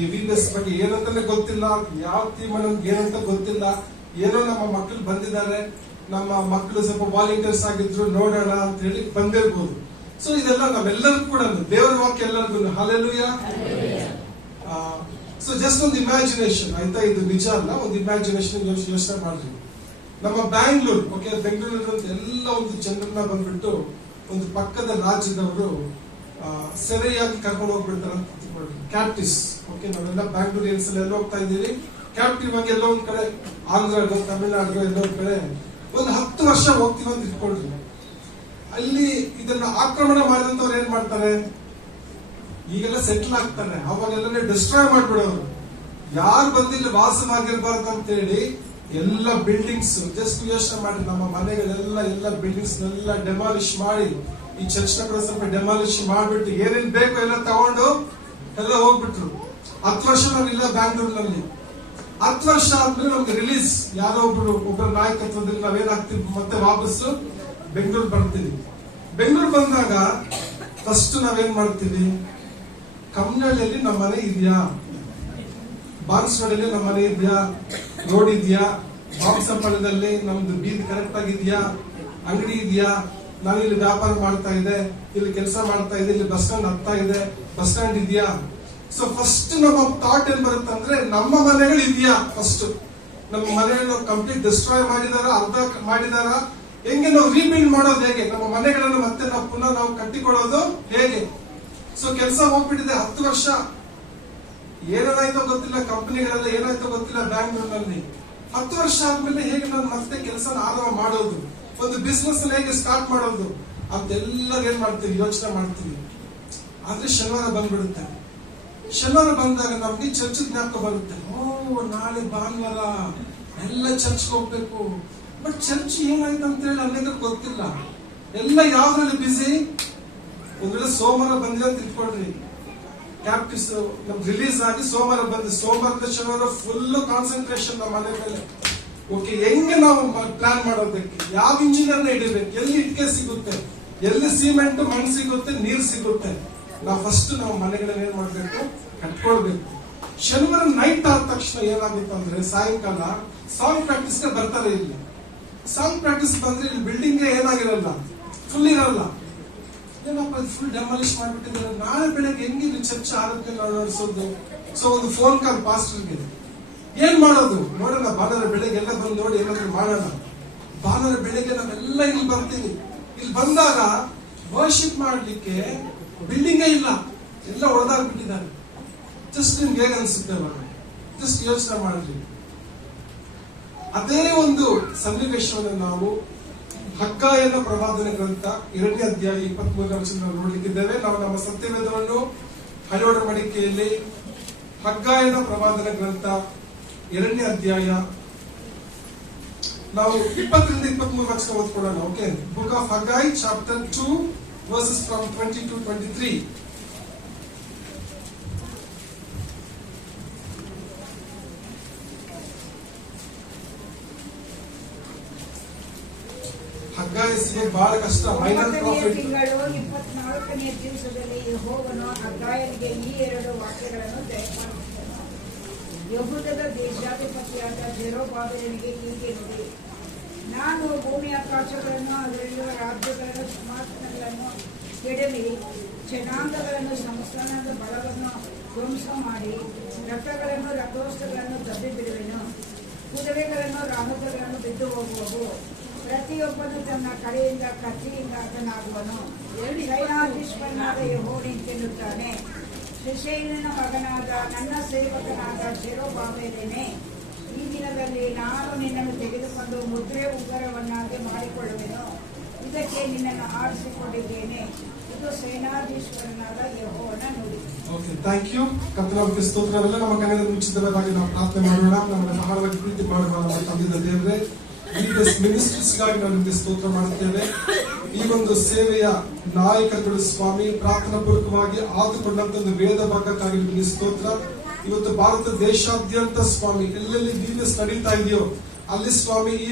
ಈ BBS ಬಗ್ಗೆ ಏನಂತಾನೆ ಗೊತ್ತಿಲ್ಲ, ಯಾವ ಥೀಮ್ ನಮ್ಗೆ ಏನಂತ ಗೊತ್ತಿಲ್ಲ. ಏನೋ ನಮ್ಮ ಮಕ್ಕಳು ಬಂದಿದ್ದಾರೆ, ನಮ್ಮ ಮಕ್ಕಳು ಸ್ವಲ್ಪ ವಾಲಂಟಿಯರ್ಸ್ ಆಗಿದ್ರು, ನೋಡೋಣ ಅಂತ ಹೇಳಿ ಬಂದಿರ್ಬೋದು. ಸೊ ಇದೆಲ್ಲ ನಾವೆಲ್ಲರೂ ಕೂಡ ದೇವರ ವಾಕ್ಯ ಎಲ್ಲರಿಗೂ ಹಲ್ಲೆಲೂಯಾ. ಸೊ ಜಸ್ಟ್ ಒಂದು ಇಮ್ಯಾಜಿನೇಷನ್ ಆಯ್ತಾ, ಇದು ನಿಜ ಅಲ್ಲ, ಒಂದು ಇಮ್ಯಾಜಿನೇಷನ್ ಯೋಚನೆ ಮಾಡ್ರಿ. ನಮ್ಮ ಬ್ಯಾಂಗ್ಳೂರ್, ಬೆಂಗಳೂರಿನ ಎಲ್ಲ ಒಂದು ಜನರನ್ನ ಬಂದ್ಬಿಟ್ಟು ಒಂದು ಪಕ್ಕದ ರಾಜ್ಯದವರು ಸೆರೆಯಾಗಿ ಕರ್ಕೊಂಡು ಹೋಗ್ಬಿಡ್ತಾರೆ ಅಂತ ತಿಳ್ಕೊಳ್ರಿ. ಕ್ಯಾಪ್ಟಿವ್ಸ್. ನಾವೆಲ್ಲ ಬ್ಯಾಂಗ್ಳೂರಿಯನ್ಸ್ ಎಲ್ಲ ಹೋಗ್ತಾ ಇದ್ದೀವಿ. ಕ್ಯಾಪ್ಟಿವ್ ಆಗಿ ಎಲ್ಲೋ ಒಂದ್ ಕಡೆ ಆಂಧ್ರ, ತಮಿಳ್ನಾಡು, ಎಲ್ಲೋ ಒಂದ್ ಕಡೆ ಒಂದು 10 ವರ್ಷ ಹೋಗ್ತೀವಿ ಅಂತ ಇಟ್ಕೊಳ್ರಿ. ಅಲ್ಲಿ ಇದನ್ನ ಆಕ್ರಮಣ ಮಾಡಿದಂತವ್ರು ಏನ್ ಮಾಡ್ತಾರೆ, ಈಗೆಲ್ಲ ಸೆಟ್ಲ್ ಆಗ್ತಾರೆ. ಅವಾಗೆಲ್ಲ ಡಿಸ್ಟ್ರಾಯ್ ಮಾಡ್ಬಿಡೋರು. ಯಾರು ಬಂದಿಲ್ಲ ವಾಸವಾಗಿರ್ಬಾರ್ದು ಅಂತ ಹೇಳಿ ಎಲ್ಲ ಬಿಲ್ಡಿಂಗ್ಸ್ ಜಸ್ಟ್ ಯೋಚನೆ ಮಾಡಿ, ನಮ್ಮ ಮನೆಗಳೆಲ್ಲ ಎಲ್ಲ ಬಿಲ್ಡಿಂಗ್ಸ್ ಎಲ್ಲ ಡೆಮಾಲಿಷ್ ಮಾಡಿ, ಈ ಚರ್ಚ್ ಕೂಡ ಸ್ವಲ್ಪ ಡೆಮಾಲಿಷ್ ಮಾಡ್ಬಿಟ್ಟು ಏನೇನ್ ಬೇಕು ಎಲ್ಲ ತಗೊಂಡು ಎಲ್ಲ ಹೋಗ್ಬಿಟ್ರು. 10 ವರ್ಷ ನಾವಿಲ್ಲ ಬ್ಯಾಂಗ್ಳೂರ್ನಲ್ಲಿ. 10 ವರ್ಷ ಆದ್ಮೇಲೆ ನಮ್ಗೆ ರಿಲೀಸ್, ಯಾರೋ ಒಬ್ಬರ ನಾಯಕತ್ವದಲ್ಲಿ ನಾವೇನಾಗ್ತೀವಿ ಮತ್ತೆ ವಾಪಸ್ಸು ಬೆಂಗಳೂರು ಬರ್ತೀವಿ. ಬೆಂಗಳೂರು ಬಂದಾಗ ಫಸ್ಟ್ ನಾವೇನ್ ಮಾಡ್ತೀವಿ, ಕಮ್ಮನಹಳ್ಳಿಯಲ್ಲಿ ನಮ್ಮ ಮನೆ ಇದೆಯಾ, ಬಾನ್ಸ್ವಾಡಿಯಲ್ಲಿ ನಮ್ಮ ಮನೆ ಇದೆಯಾ, ರೋಡ್ ಇದೆಯಾ, ಬಾಂಸಪಾಳ್ಯದಲ್ಲಿ ನಮ್ದು ಬೀದ್ ಕರೆಕ್ಟ್ ಆಗಿದ್ಯಾ, ಅಂಗಡಿ ಇದೆಯಾ, ನಾನು ಇಲ್ಲಿ ವ್ಯಾಪಾರ ಮಾಡ್ತಾ ಇದ್ದೆ, ಇಲ್ಲಿ ಕೆಲಸ ಮಾಡ್ತಾ ಇದ್ದೆ, ಇಲ್ಲಿ ಬಸ್ ಸ್ಟ್ಯಾಂಡ್ ಹತ್ತಾ ಇದೆ, ಬಸ್ ಸ್ಟ್ಯಾಂಡ್ ಇದೆಯಾ. ಸೊ ಫಸ್ಟ್ ನಮ್ಮ ಥಾಟ್ ಏನ್ ಬರುತ್ತೆ ಅಂದ್ರೆ ನಮ್ಮ ಮನೆಗಳು ಇದೆಯಾ, ಫಸ್ಟ್ ನಮ್ಮ ಮನೆಯನ್ನು ಕಂಪ್ಲೀಟ್ ಡಿಸ್ಟ್ರಾಯ್ ಮಾಡಿದಾರ, ಅರ್ಧ ಮಾಡಿದಾರ, ಹೆಂಗೆ ನಾವು ರೀಬಿಲ್ಡ್ ಮಾಡೋದು ಹೇಗೆ, ನಮ್ಮ ಮನೆಗಳನ್ನು ಮತ್ತೆ ನಾವು ಪುನಃ ನಾವು ಕಟ್ಟಿಕೊಳ್ಳೋದು ಹೇಗೆ. ಸೊ ಕೆಲಸ ಹೋಗ್ಬಿಟ್ಟಿದೆ 10 ವರ್ಷ. ಏನಾಯ್ತೋ ಗೊತ್ತಿಲ್ಲ, ಕಂಪನಿಗಳೆಲ್ಲ ಏನಾಯ್ತೋ ಗೊತ್ತಿಲ್ಲ ಬ್ಯಾಂಗ್ಳೂರ್ನಲ್ಲಿ. 10 ವರ್ಷ ಆದ್ಮೇಲೆ ಹೇಗೆ ನಾನು ಮತ್ತೆ ಕೆಲಸ ಆರಂಭ ಮಾಡೋದು, ಒಂದು ಬಿಸ್ನೆಸ್ ಹೇಗೆ ಸ್ಟಾರ್ಟ್ ಮಾಡೋದು ಅಂತೆಲ್ಲ ಏನ್ ಮಾಡ್ತೀವಿ, ಯೋಚನೆ ಮಾಡ್ತೀವಿ. ಆದ್ರೆ ಶನಿವಾರ ಬಂದ್ಬಿಡುತ್ತೆ. ಶನಿವಾರ ಬಂದಾಗ ನಮ್ಗೆ ಚರ್ಚ್ ಜ್ಞಾಪಕ ಬರುತ್ತೆ. ನಾಳೆ ಭಾನುವಾರ ಎಲ್ಲ ಚರ್ಚ್ ಹೋಗ್ಬೇಕು. ಬಟ್ ಚರ್ಚ್ ಏನಾಯ್ತು ಅಂತ ಹೇಳಿ ಅಲ್ಲಿಗೆ ಗೊತ್ತಿಲ್ಲ. ಎಲ್ಲ ಯಾವ್ದ್ರಲ್ಲಿ ಬಿಸಿ. ಒಂದ್ ವೇಳೆ ಸೋಮವಾರ ಬಂದ್ರೆ ಅಂತ ಇಟ್ಕೊಳ್ರಿ, ಕ್ಯಾಪ್ಟಿವ್ಸ್ ನಮ್ಗೆ ರಿಲೀಸ್ ಆಗಿ ಸೋಮವಾರ ಬಂದ್ರೆ, ಸೋಮವಾರದ ಶನಿವಾರ ಫುಲ್ ಕಾನ್ಸಂಟ್ರೇಷನ್ ನಮ್ಮ ಮನೆ ಮೇಲೆ. ಓಕೆ, ಹೆಂಗೆ ನಾವು ಪ್ಲಾನ್ ಮಾಡೋದಕ್ಕೆ, ಯಾವ ಇಂಜಿನಿಯರ್ನ ಹಿಡಿಬೇಕು, ಎಲ್ಲಿ ಇಟ್ಕೆ ಸಿಗುತ್ತೆ, ಎಲ್ಲಿ ಸಿಮೆಂಟ್ ಮಣ್ಣು ಸಿಗುತ್ತೆ, ನೀರು ಸಿಗುತ್ತೆ. ನಾವು ಫಸ್ಟ್ ನಾವು ಮನೆಗಳನ್ನ ಏನ್ ಮಾಡ್ಬೇಕು, ಕಟ್ಕೊಳ್ಬೇಕು. ಶನಿವಾರ ನೈಟ್ ಆದ ತಕ್ಷಣ ಏನಾಗುತ್ತೆ ಅಂದ್ರೆ ಸಾಯಂಕಾಲ ಸಾಂಗ್ ಪ್ರಾಕ್ಟೀಸ್ ಬರ್ತಾರೆ. ಇಲ್ಲಿ ಸಾಂಗ್ ಪ್ರಾಕ್ಟೀಸ್ ಬಂದ್ರೆ ಇಲ್ಲಿ ಬಿಲ್ಡಿಂಗ್ ಏನಾಗಿರಲ್ಲ, ಫುಲ್ ಇರಲ್ಲ. ಏನಪ್ಪ ಫುಲ್ ಡೆಮಾಲಿಷ್ ಮಾಡ್ಬಿಟ್ಟಿದ್ದಾರೆ, ನಾಳೆ ಬೆಳಗ್ಗೆ ಹೆಂಗಿದ್ರು ಚರ್ಚ್ ಆರೋಗ್ಯ ನಡೆಸೋದು. ಸೊ ಒಂದು ಫೋನ್ ಕಾಲ್ ಪಾಸ್ಟರ್ಗೆ, ಏನ್ ಮಾಡೋದು ನೋಡೋಣ, ಭಾನುವಾರ ಬೆಳಗ್ಗೆ ಎಲ್ಲ ಬಂದು ನೋಡಿ ಏನಾದ್ರು ಮಾಡೋಣ. ಭಾನುವಾರ ಬೆಳಗ್ಗೆ ನಾವೆಲ್ಲ ಇಲ್ಲಿ ಬರ್ತೀವಿ. ಇಲ್ಲಿ ಬಂದಾಗ ವರ್ಷಿಪ್ ಮಾಡ್ಲಿಕ್ಕೆ ಬಿಲ್ಡಿಂಗೇ ಇಲ್ಲ, ಎಲ್ಲ ಹೊಡೆದಾಗ್ಬಿಟ್ಟಿದ್ದಾರೆ. ಜಸ್ಟ್ ನಿಮ್ಗೆ ಹೇಗೆ ಅನ್ಸುತ್ತೆ, ಜಸ್ಟ್ ಯೋಚನೆ ಮಾಡ್ರಿ. ಅದೇ ಒಂದು ಸನ್ನಿವೇಶವನ್ನು ನಾವು ಹಗ್ಗಾಯನ ಪ್ರವಾದನೆ ಗ್ರಂಥ 2ನೇ ಅಧ್ಯಾಯ 23ನೇ ವಚನ ನೋಡ್ಲಿಕ್ಕಿದ್ದೇವೆ. ನಾವು ನಮ್ಮ ಸತ್ಯವೇದವನ್ನು ಹಳೆಯ ಮಡಿಕೆಯಲ್ಲಿ ಹಗ್ಗಾಯನ ಪ್ರವಾದನೆ ಗ್ರಂಥ 2ನೇ ಅಧ್ಯಾಯ ನಾವು 20ರಿಂದ 23 ವಚನ ಓದ್ಕೊಳ್ಳೋಣ. Okay, book of Haggai chapter 2 verses from 20 to 23. ಹಗ್ಗಾಯಸಿಗೆ ಬಹಳ ಕಷ್ಟ. Minor prophet. ತಿಂಗಳು 24ನೇ ದಿವಸದಲ್ಲಿ ಯೆಹೋವನು ಹಗ್ಗಾಯನಿಗೆ ಈ 2 ವಾಕ್ಯಗಳನ್ನು ದಯಪಾಲಿಸಿದನು. ಯೆಹೂದದ ದೇಶಾಧಿಪತಿಯಾದ ಜೆರುಬ್ಬಾಬೆಲನಿಗೆ ಹೀಗೆ ನುಡಿ, ನಾನು ಭೂಮಿ ಆಕಾಶಗಳನ್ನು ಅದರಲ್ಲಿರುವ ರಾಜ್ಯಗಳನ್ನು ಸಿಂಹಾಸನಗಳನ್ನು ಕೆಡವಿ ಜನಾಂಗಗಳನ್ನು ಸಂಸ್ಥಾನದ ಬಲವನ್ನು ಧ್ವಂಸ ಮಾಡಿ ರಥಗಳನ್ನು ರಥೋತ್ಸವಗಳನ್ನು ದಬ್ಬಿ ಬಿಡುವೆನು. ಕುದುರೆಗಳನ್ನು ರಾಹುತಗಳನ್ನು ಬಿದ್ದು ಹೋಗುವವು. ಪ್ರತಿಯೊಬ್ಬನು ತನ್ನ ಕಡೆಯಿಂದ ಕತ್ತಿಯಿಂದ ಹತನಾಗುವನು. ಸೈನ್ಯಾಧೀಶ್ವರನಾದ ಯೆಹೋವನು ಇಂತೆನ್ನುತ್ತಾನೆ, ಶೆಯಲ್ತೀಯೇಲನ ಮಗನಾದ ನನ್ನ ಸೇವಕನಾದ ಜೆರುಬ್ಬಾಬೆಲನೇ, ಈ ದಿನದಲ್ಲಿ ನಾನು ನಿನ್ನನ್ನು ತೆಗೆದುಕೊಂಡು ಮುದ್ರೆ ಉಂಗುರವನ್ನಾಗಿ ಮಾಡಿಕೊಳ್ಳುವೆನು. ಇದಕ್ಕೆ ನಿನ್ನನ್ನು ಆರಿಸಿಕೊಂಡಿದ್ದೇನೆ. ಇದು ಸೇನಾಧೀಶ್ವರನಾದ ಯೆಹೋವನ ನುಡಿ. Okay, thank you. ಕರ್ತನಾಮಕ್ಕೆ ಸ್ತೋತ್ರವೆಲ್ಲ. ನಮ್ಮ ಕನ್ನಡ ಮುಂಚಿತವಾಗಿ ನಾವು ಪ್ರಾರ್ಥನೆ ಮಾಡೋಣ. ನಮ್ಮನ್ನು ಬಹಳವಾಗಿ ಪ್ರೀತಿ ಮಾಡುವ ನಮ್ಮ ತಂದೆಯ ದೇವರೇ, ಈ ಮಿನಿಸ್ಟ್ರೀಸ್ಗಾಗಿ ನಾವು ನಿಮಗೆ ಸ್ತೋತ್ರ ಮಾಡುತ್ತೇವೆ. ಈ ಒಂದು ಸೇವೆಯ ನಾಯಕರುಗಳು ಸ್ವಾಮಿ ಪ್ರಾರ್ಥನಾ ಪೂರ್ವಕವಾಗಿ ಆದುಕೊಂಡಂತ ಒಂದು ವೇದ ಭಾಗಕ್ಕಾಗಿ ನಿಮಗೆ ಸ್ತೋತ್ರ. ಇವತ್ತು ಭಾರತ ದೇಶಾದ್ಯಂತ ಸ್ವಾಮಿ ಎಲ್ಲೆಲ್ಲಿ ಬಿಸಿನೆಸ್ ನಡೀತಾ ಇದೆಯೋ ಅಲ್ಲಿ ಸ್ವಾಮಿ ಈ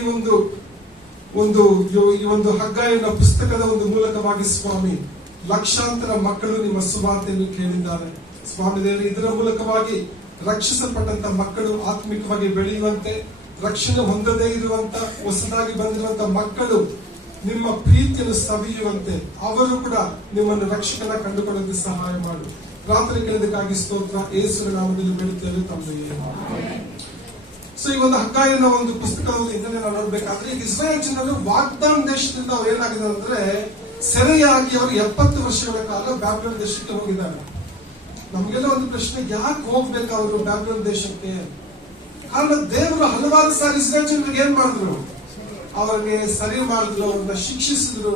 ಒಂದು ಹಗ್ಗಾಯನ ಪುಸ್ತಕದ ಒಂದು ಮೂಲಕವಾಗಿ ಸ್ವಾಮಿ ಲಕ್ಷಾಂತರ ಮಕ್ಕಳು ನಿಮ್ಮ ಸುವಾರ್ತೆಯನ್ನು ಕೇಳಿದ್ದಾರೆ ಸ್ವಾಮಿ ದೇವರೇ. ಇದರ ಮೂಲಕವಾಗಿ ರಕ್ಷಿಸಲ್ಪಟ್ಟಂತ ಮಕ್ಕಳು ಆತ್ಮಿಕವಾಗಿ ಬೆಳೆಯುವಂತೆ, ರಕ್ಷಣೆ ಹೊಂದದೇ ಇರುವಂತ ಹೊಸದಾಗಿ ಬಂದಿರುವಂತ ಮಕ್ಕಳು ನಿಮ್ಮ ಪ್ರೀತಿಯನ್ನು ಸವಿಯುವಂತೆ, ಅವರು ಕೂಡ ನಿಮ್ಮನ್ನು ರಕ್ಷಕನ ಕಂಡುಕೊಳ್ಳುವಂತೆ ಸಹಾಯ ಮಾಡು. ಪ್ರಾರ್ಥನೆ ಕೇಳಿದಕ್ಕಾಗಿ ಸ್ತೋತ್ರ. ಯೇಸುವಿನ ನಾಮದಲ್ಲಿ ಬೇಡುತ್ತೇವೆ ತಂದೆಯೇ. ಸೊ ಈ ಒಂದು ಹಗ್ಗಾಯನ ಒಂದು ಪುಸ್ತಕದ ಇದನ್ನೇ ನಾವು ನೋಡ್ಬೇಕಾದ್ರೆ, ಈಗ ಇಸ್ರಾಯೇಲ್ ಜನರು ವಾಗ್ದಾನ ದೇಶದಿಂದ ಅವ್ರು ಏನಾಗಿದ್ದಾರೆ ಅಂದ್ರೆ ಸೆರೆಯಾಗಿ ಅವರು 70 ವರ್ಷಗಳ ಕಾಲ ಬ್ಯಾಬಿಲೋನ್ ದೇಶಕ್ಕೆ ಹೋಗಿದ್ದಾರೆ. ನಮ್ಗೆಲ್ಲ ಒಂದು ಪ್ರಶ್ನೆ, ಯಾಕೆ ಹೋಗ್ಬೇಕು ಅವರು ಬ್ಯಾಬಿಲೋನ್ ದೇಶಕ್ಕೆ? ಕಾರಣ ದೇವರು ಹಲವಾರು ಸಾರಿ ಇಸ್ರಾಯೇಲ್ ಜನರಿಗೆ ಏನ್ ಮಾಡಿದ್ರು, ಅವರಿಗೆ ಸರಿ ಮಾಡಿದ್ರು, ಅವ್ರನ್ನ ಶಿಕ್ಷಿಸಿದ್ರು.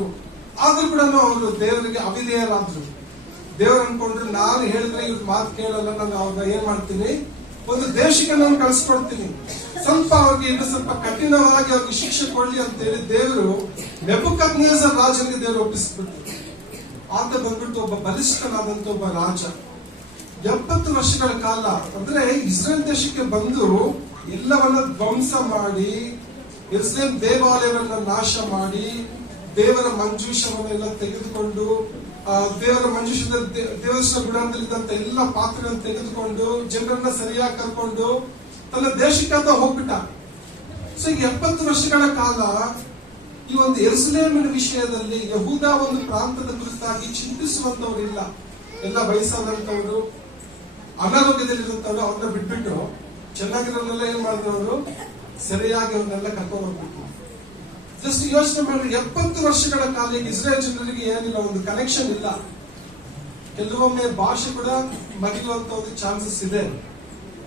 ಆದ್ರೂ ಕೂಡ ಅವರು ದೇವರಿಗೆ ಅವಿಧೇಯರಾದ್ರು. ದೇವರು ಅನ್ಕೊಂಡ್ರೆ ನಾನು ಹೇಳಿದ್ರೆ ಇವ್ರ ಮಾತು ಕೇಳಲ್ಲ, ನಾನು ಅವ್ರನ್ನ ಏನ್ ಮಾಡ್ತೀನಿ, ಒಂದು ದೇಶಕ್ಕೆ ನಾನು ಕಳಿಸ್ಕೊಡ್ತೀನಿ, ಸ್ವಲ್ಪ ಅವ್ರಿಗೆ ಇನ್ನು ಸ್ವಲ್ಪ ಕಠಿಣವಾಗಿ ಅವ್ರಿಗೆ ಶಿಕ್ಷೆ ಕೊಡ್ಲಿ ಅಂತ ಹೇಳಿ ದೇವರು ನೆಬೂಕದ್ನೆಚ್ಚರ್ ರಾಜನಿಗೆ ದೇವರು ಒಪ್ಪಿಸ್ಬಿಟ್ರು. ಆತ ಬಂದ್ಬಿಟ್ಟು ಒಬ್ಬ ಬಲಿಷ್ಠನಾದಂತ ಒಬ್ಬ ರಾಜ 70 ವರ್ಷಗಳ ಕಾಲ ಅಂದ್ರೆ ಇಸ್ರೇಲ್ ದೇಶಕ್ಕೆ ಬಂದು ಎಲ್ಲವನ್ನ ಧ್ವಂಸ ಮಾಡಿ, ಯೆರೂಸಲೇಮ್ ದೇವಾಲಯವನ್ನ ನಾಶ ಮಾಡಿ, ದೇವರ ಮಂಜೂಷವನ್ನೆಲ್ಲ ತೆಗೆದುಕೊಂಡು, ದೇವರ ಮಂಜೂಷದ ದೇವಸ್ಥಾನ ಗುಡಾರದಲ್ಲಿದ್ದಂತ ಎಲ್ಲ ಪಾತ್ರೆಗಳನ್ನು ತೆಗೆದುಕೊಂಡು ಜನರನ್ನ ಸರಿಯಾಗಿ ಕರ್ಕೊಂಡು ತನ್ನ ದೇಶಕ್ಕೆ ಹೋಗ್ಬಿಟ್ಟ. ಸೊ 70 ವರ್ಷಗಳ ಕಾಲ ಈ ಒಂದು ಯೆರೂಸಲೇಮಿನ ವಿಷಯದಲ್ಲಿ ಯಹೂದ ಒಂದು ಪ್ರಾಂತದ ಕುರಿತಾಗಿ ಚಿಂತಿಸುವಂತವ್ರಿಲ್ಲ. ಎಲ್ಲ ವಯಸ್ಸಾದಂತವ್ರು, ಅನಾರೋಗ್ಯದಲ್ಲಿರುವಂತವ್ರು ಅವ್ರನ್ನ ಬಿಟ್ಬಿಟ್ಟು ಚೆನ್ನಾಗಿರೋನೆಲ್ಲ ಏನ್ ಮಾಡಿದವರು ಸರಿಯಾಗಿ ಅವ್ರನ್ನೆಲ್ಲ ಕರ್ಕೊಂಡು ಹೋಗ್ಬಿಟ್ಟು. ಜಸ್ಟ್ ಯೋಚನೆ ಮಾಡಿ, 70 ವರ್ಷಗಳ ಕಾಲ ಇಸ್ರೇಲ್ ಜನರಿಗೆ ಏನಿಲ್ಲ, ಒಂದು ಕನೆಕ್ಷನ್ ಇಲ್ಲ. ಕೆಲವೊಮ್ಮೆ ಭಾಷೆ ಕೂಡ ಮರೆಯುವಂತ ಒಂದು ಚಾನ್ಸಸ್ ಇದೆ.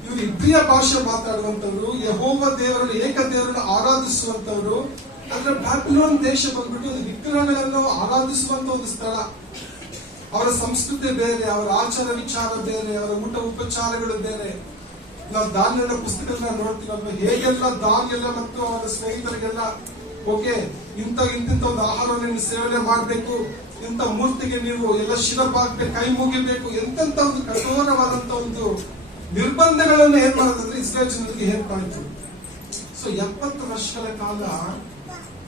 ಇವರು ಇಬ್ರಿಯ ಭಾಷೆ ಮಾತಾಡುವಂತವ್ರು, ಯೆಹೋವ ದೇವರನ್ನು ಏಕ ದೇವರನ್ನು ಆರಾಧಿಸುವಂತವ್ರು. ಅಂದ್ರೆ ಬ್ಯಾಬಿಲೋನ್ ದೇಶ ಬಂದ್ಬಿಟ್ಟು ಒಂದು ವಿಗ್ರಹಗಳನ್ನು ಆರಾಧಿಸುವಂತ ಒಂದು ಸ್ಥಳ. ಅವರ ಸಂಸ್ಕೃತಿ ಬೇರೆ, ಅವರ ಆಚಾರ ವಿಚಾರ ಬೇರೆ, ಅವರ ಊಟ ಉಪಚಾರಗಳು ಬೇರೆ. ನಾವು ದಾನಿಯೇಲನ ಪುಸ್ತಕಗಳನ್ನ ನೋಡ್ತೀವಲ್ವ, ಹೇಗೆಲ್ಲ ದಾನಿಯೇಲ ಮತ್ತು ಅವರ ಸ್ನೇಹಿತರಿಗೆಲ್ಲ ಓಕೆ ಇಂಥ ಒಂದು ಆಹಾರವನ್ನು ನೀವು ಸೇವನೆ ಮಾಡಬೇಕು, ಇಂಥ ಮೂರ್ತಿಗೆ ನೀವು ಎಲ್ಲ ಶಿರಬಾಗ್ಬೇಕು, ಕೈ ಮುಗಿಬೇಕು, ಎಂತೆಂತ ಒಂದು ಕಠೋರವಾದಂತ ಒಂದು ನಿರ್ಬಂಧಗಳನ್ನು ಏನ್ ಮಾಡೋದಂದ್ರೆ ಇಸ್ರೇಲ್ ಜನರಿಗೆ ಏರ್ಪಾಡಿತು. ಸೊ 70 ವರ್ಷಗಳ ಕಾಲ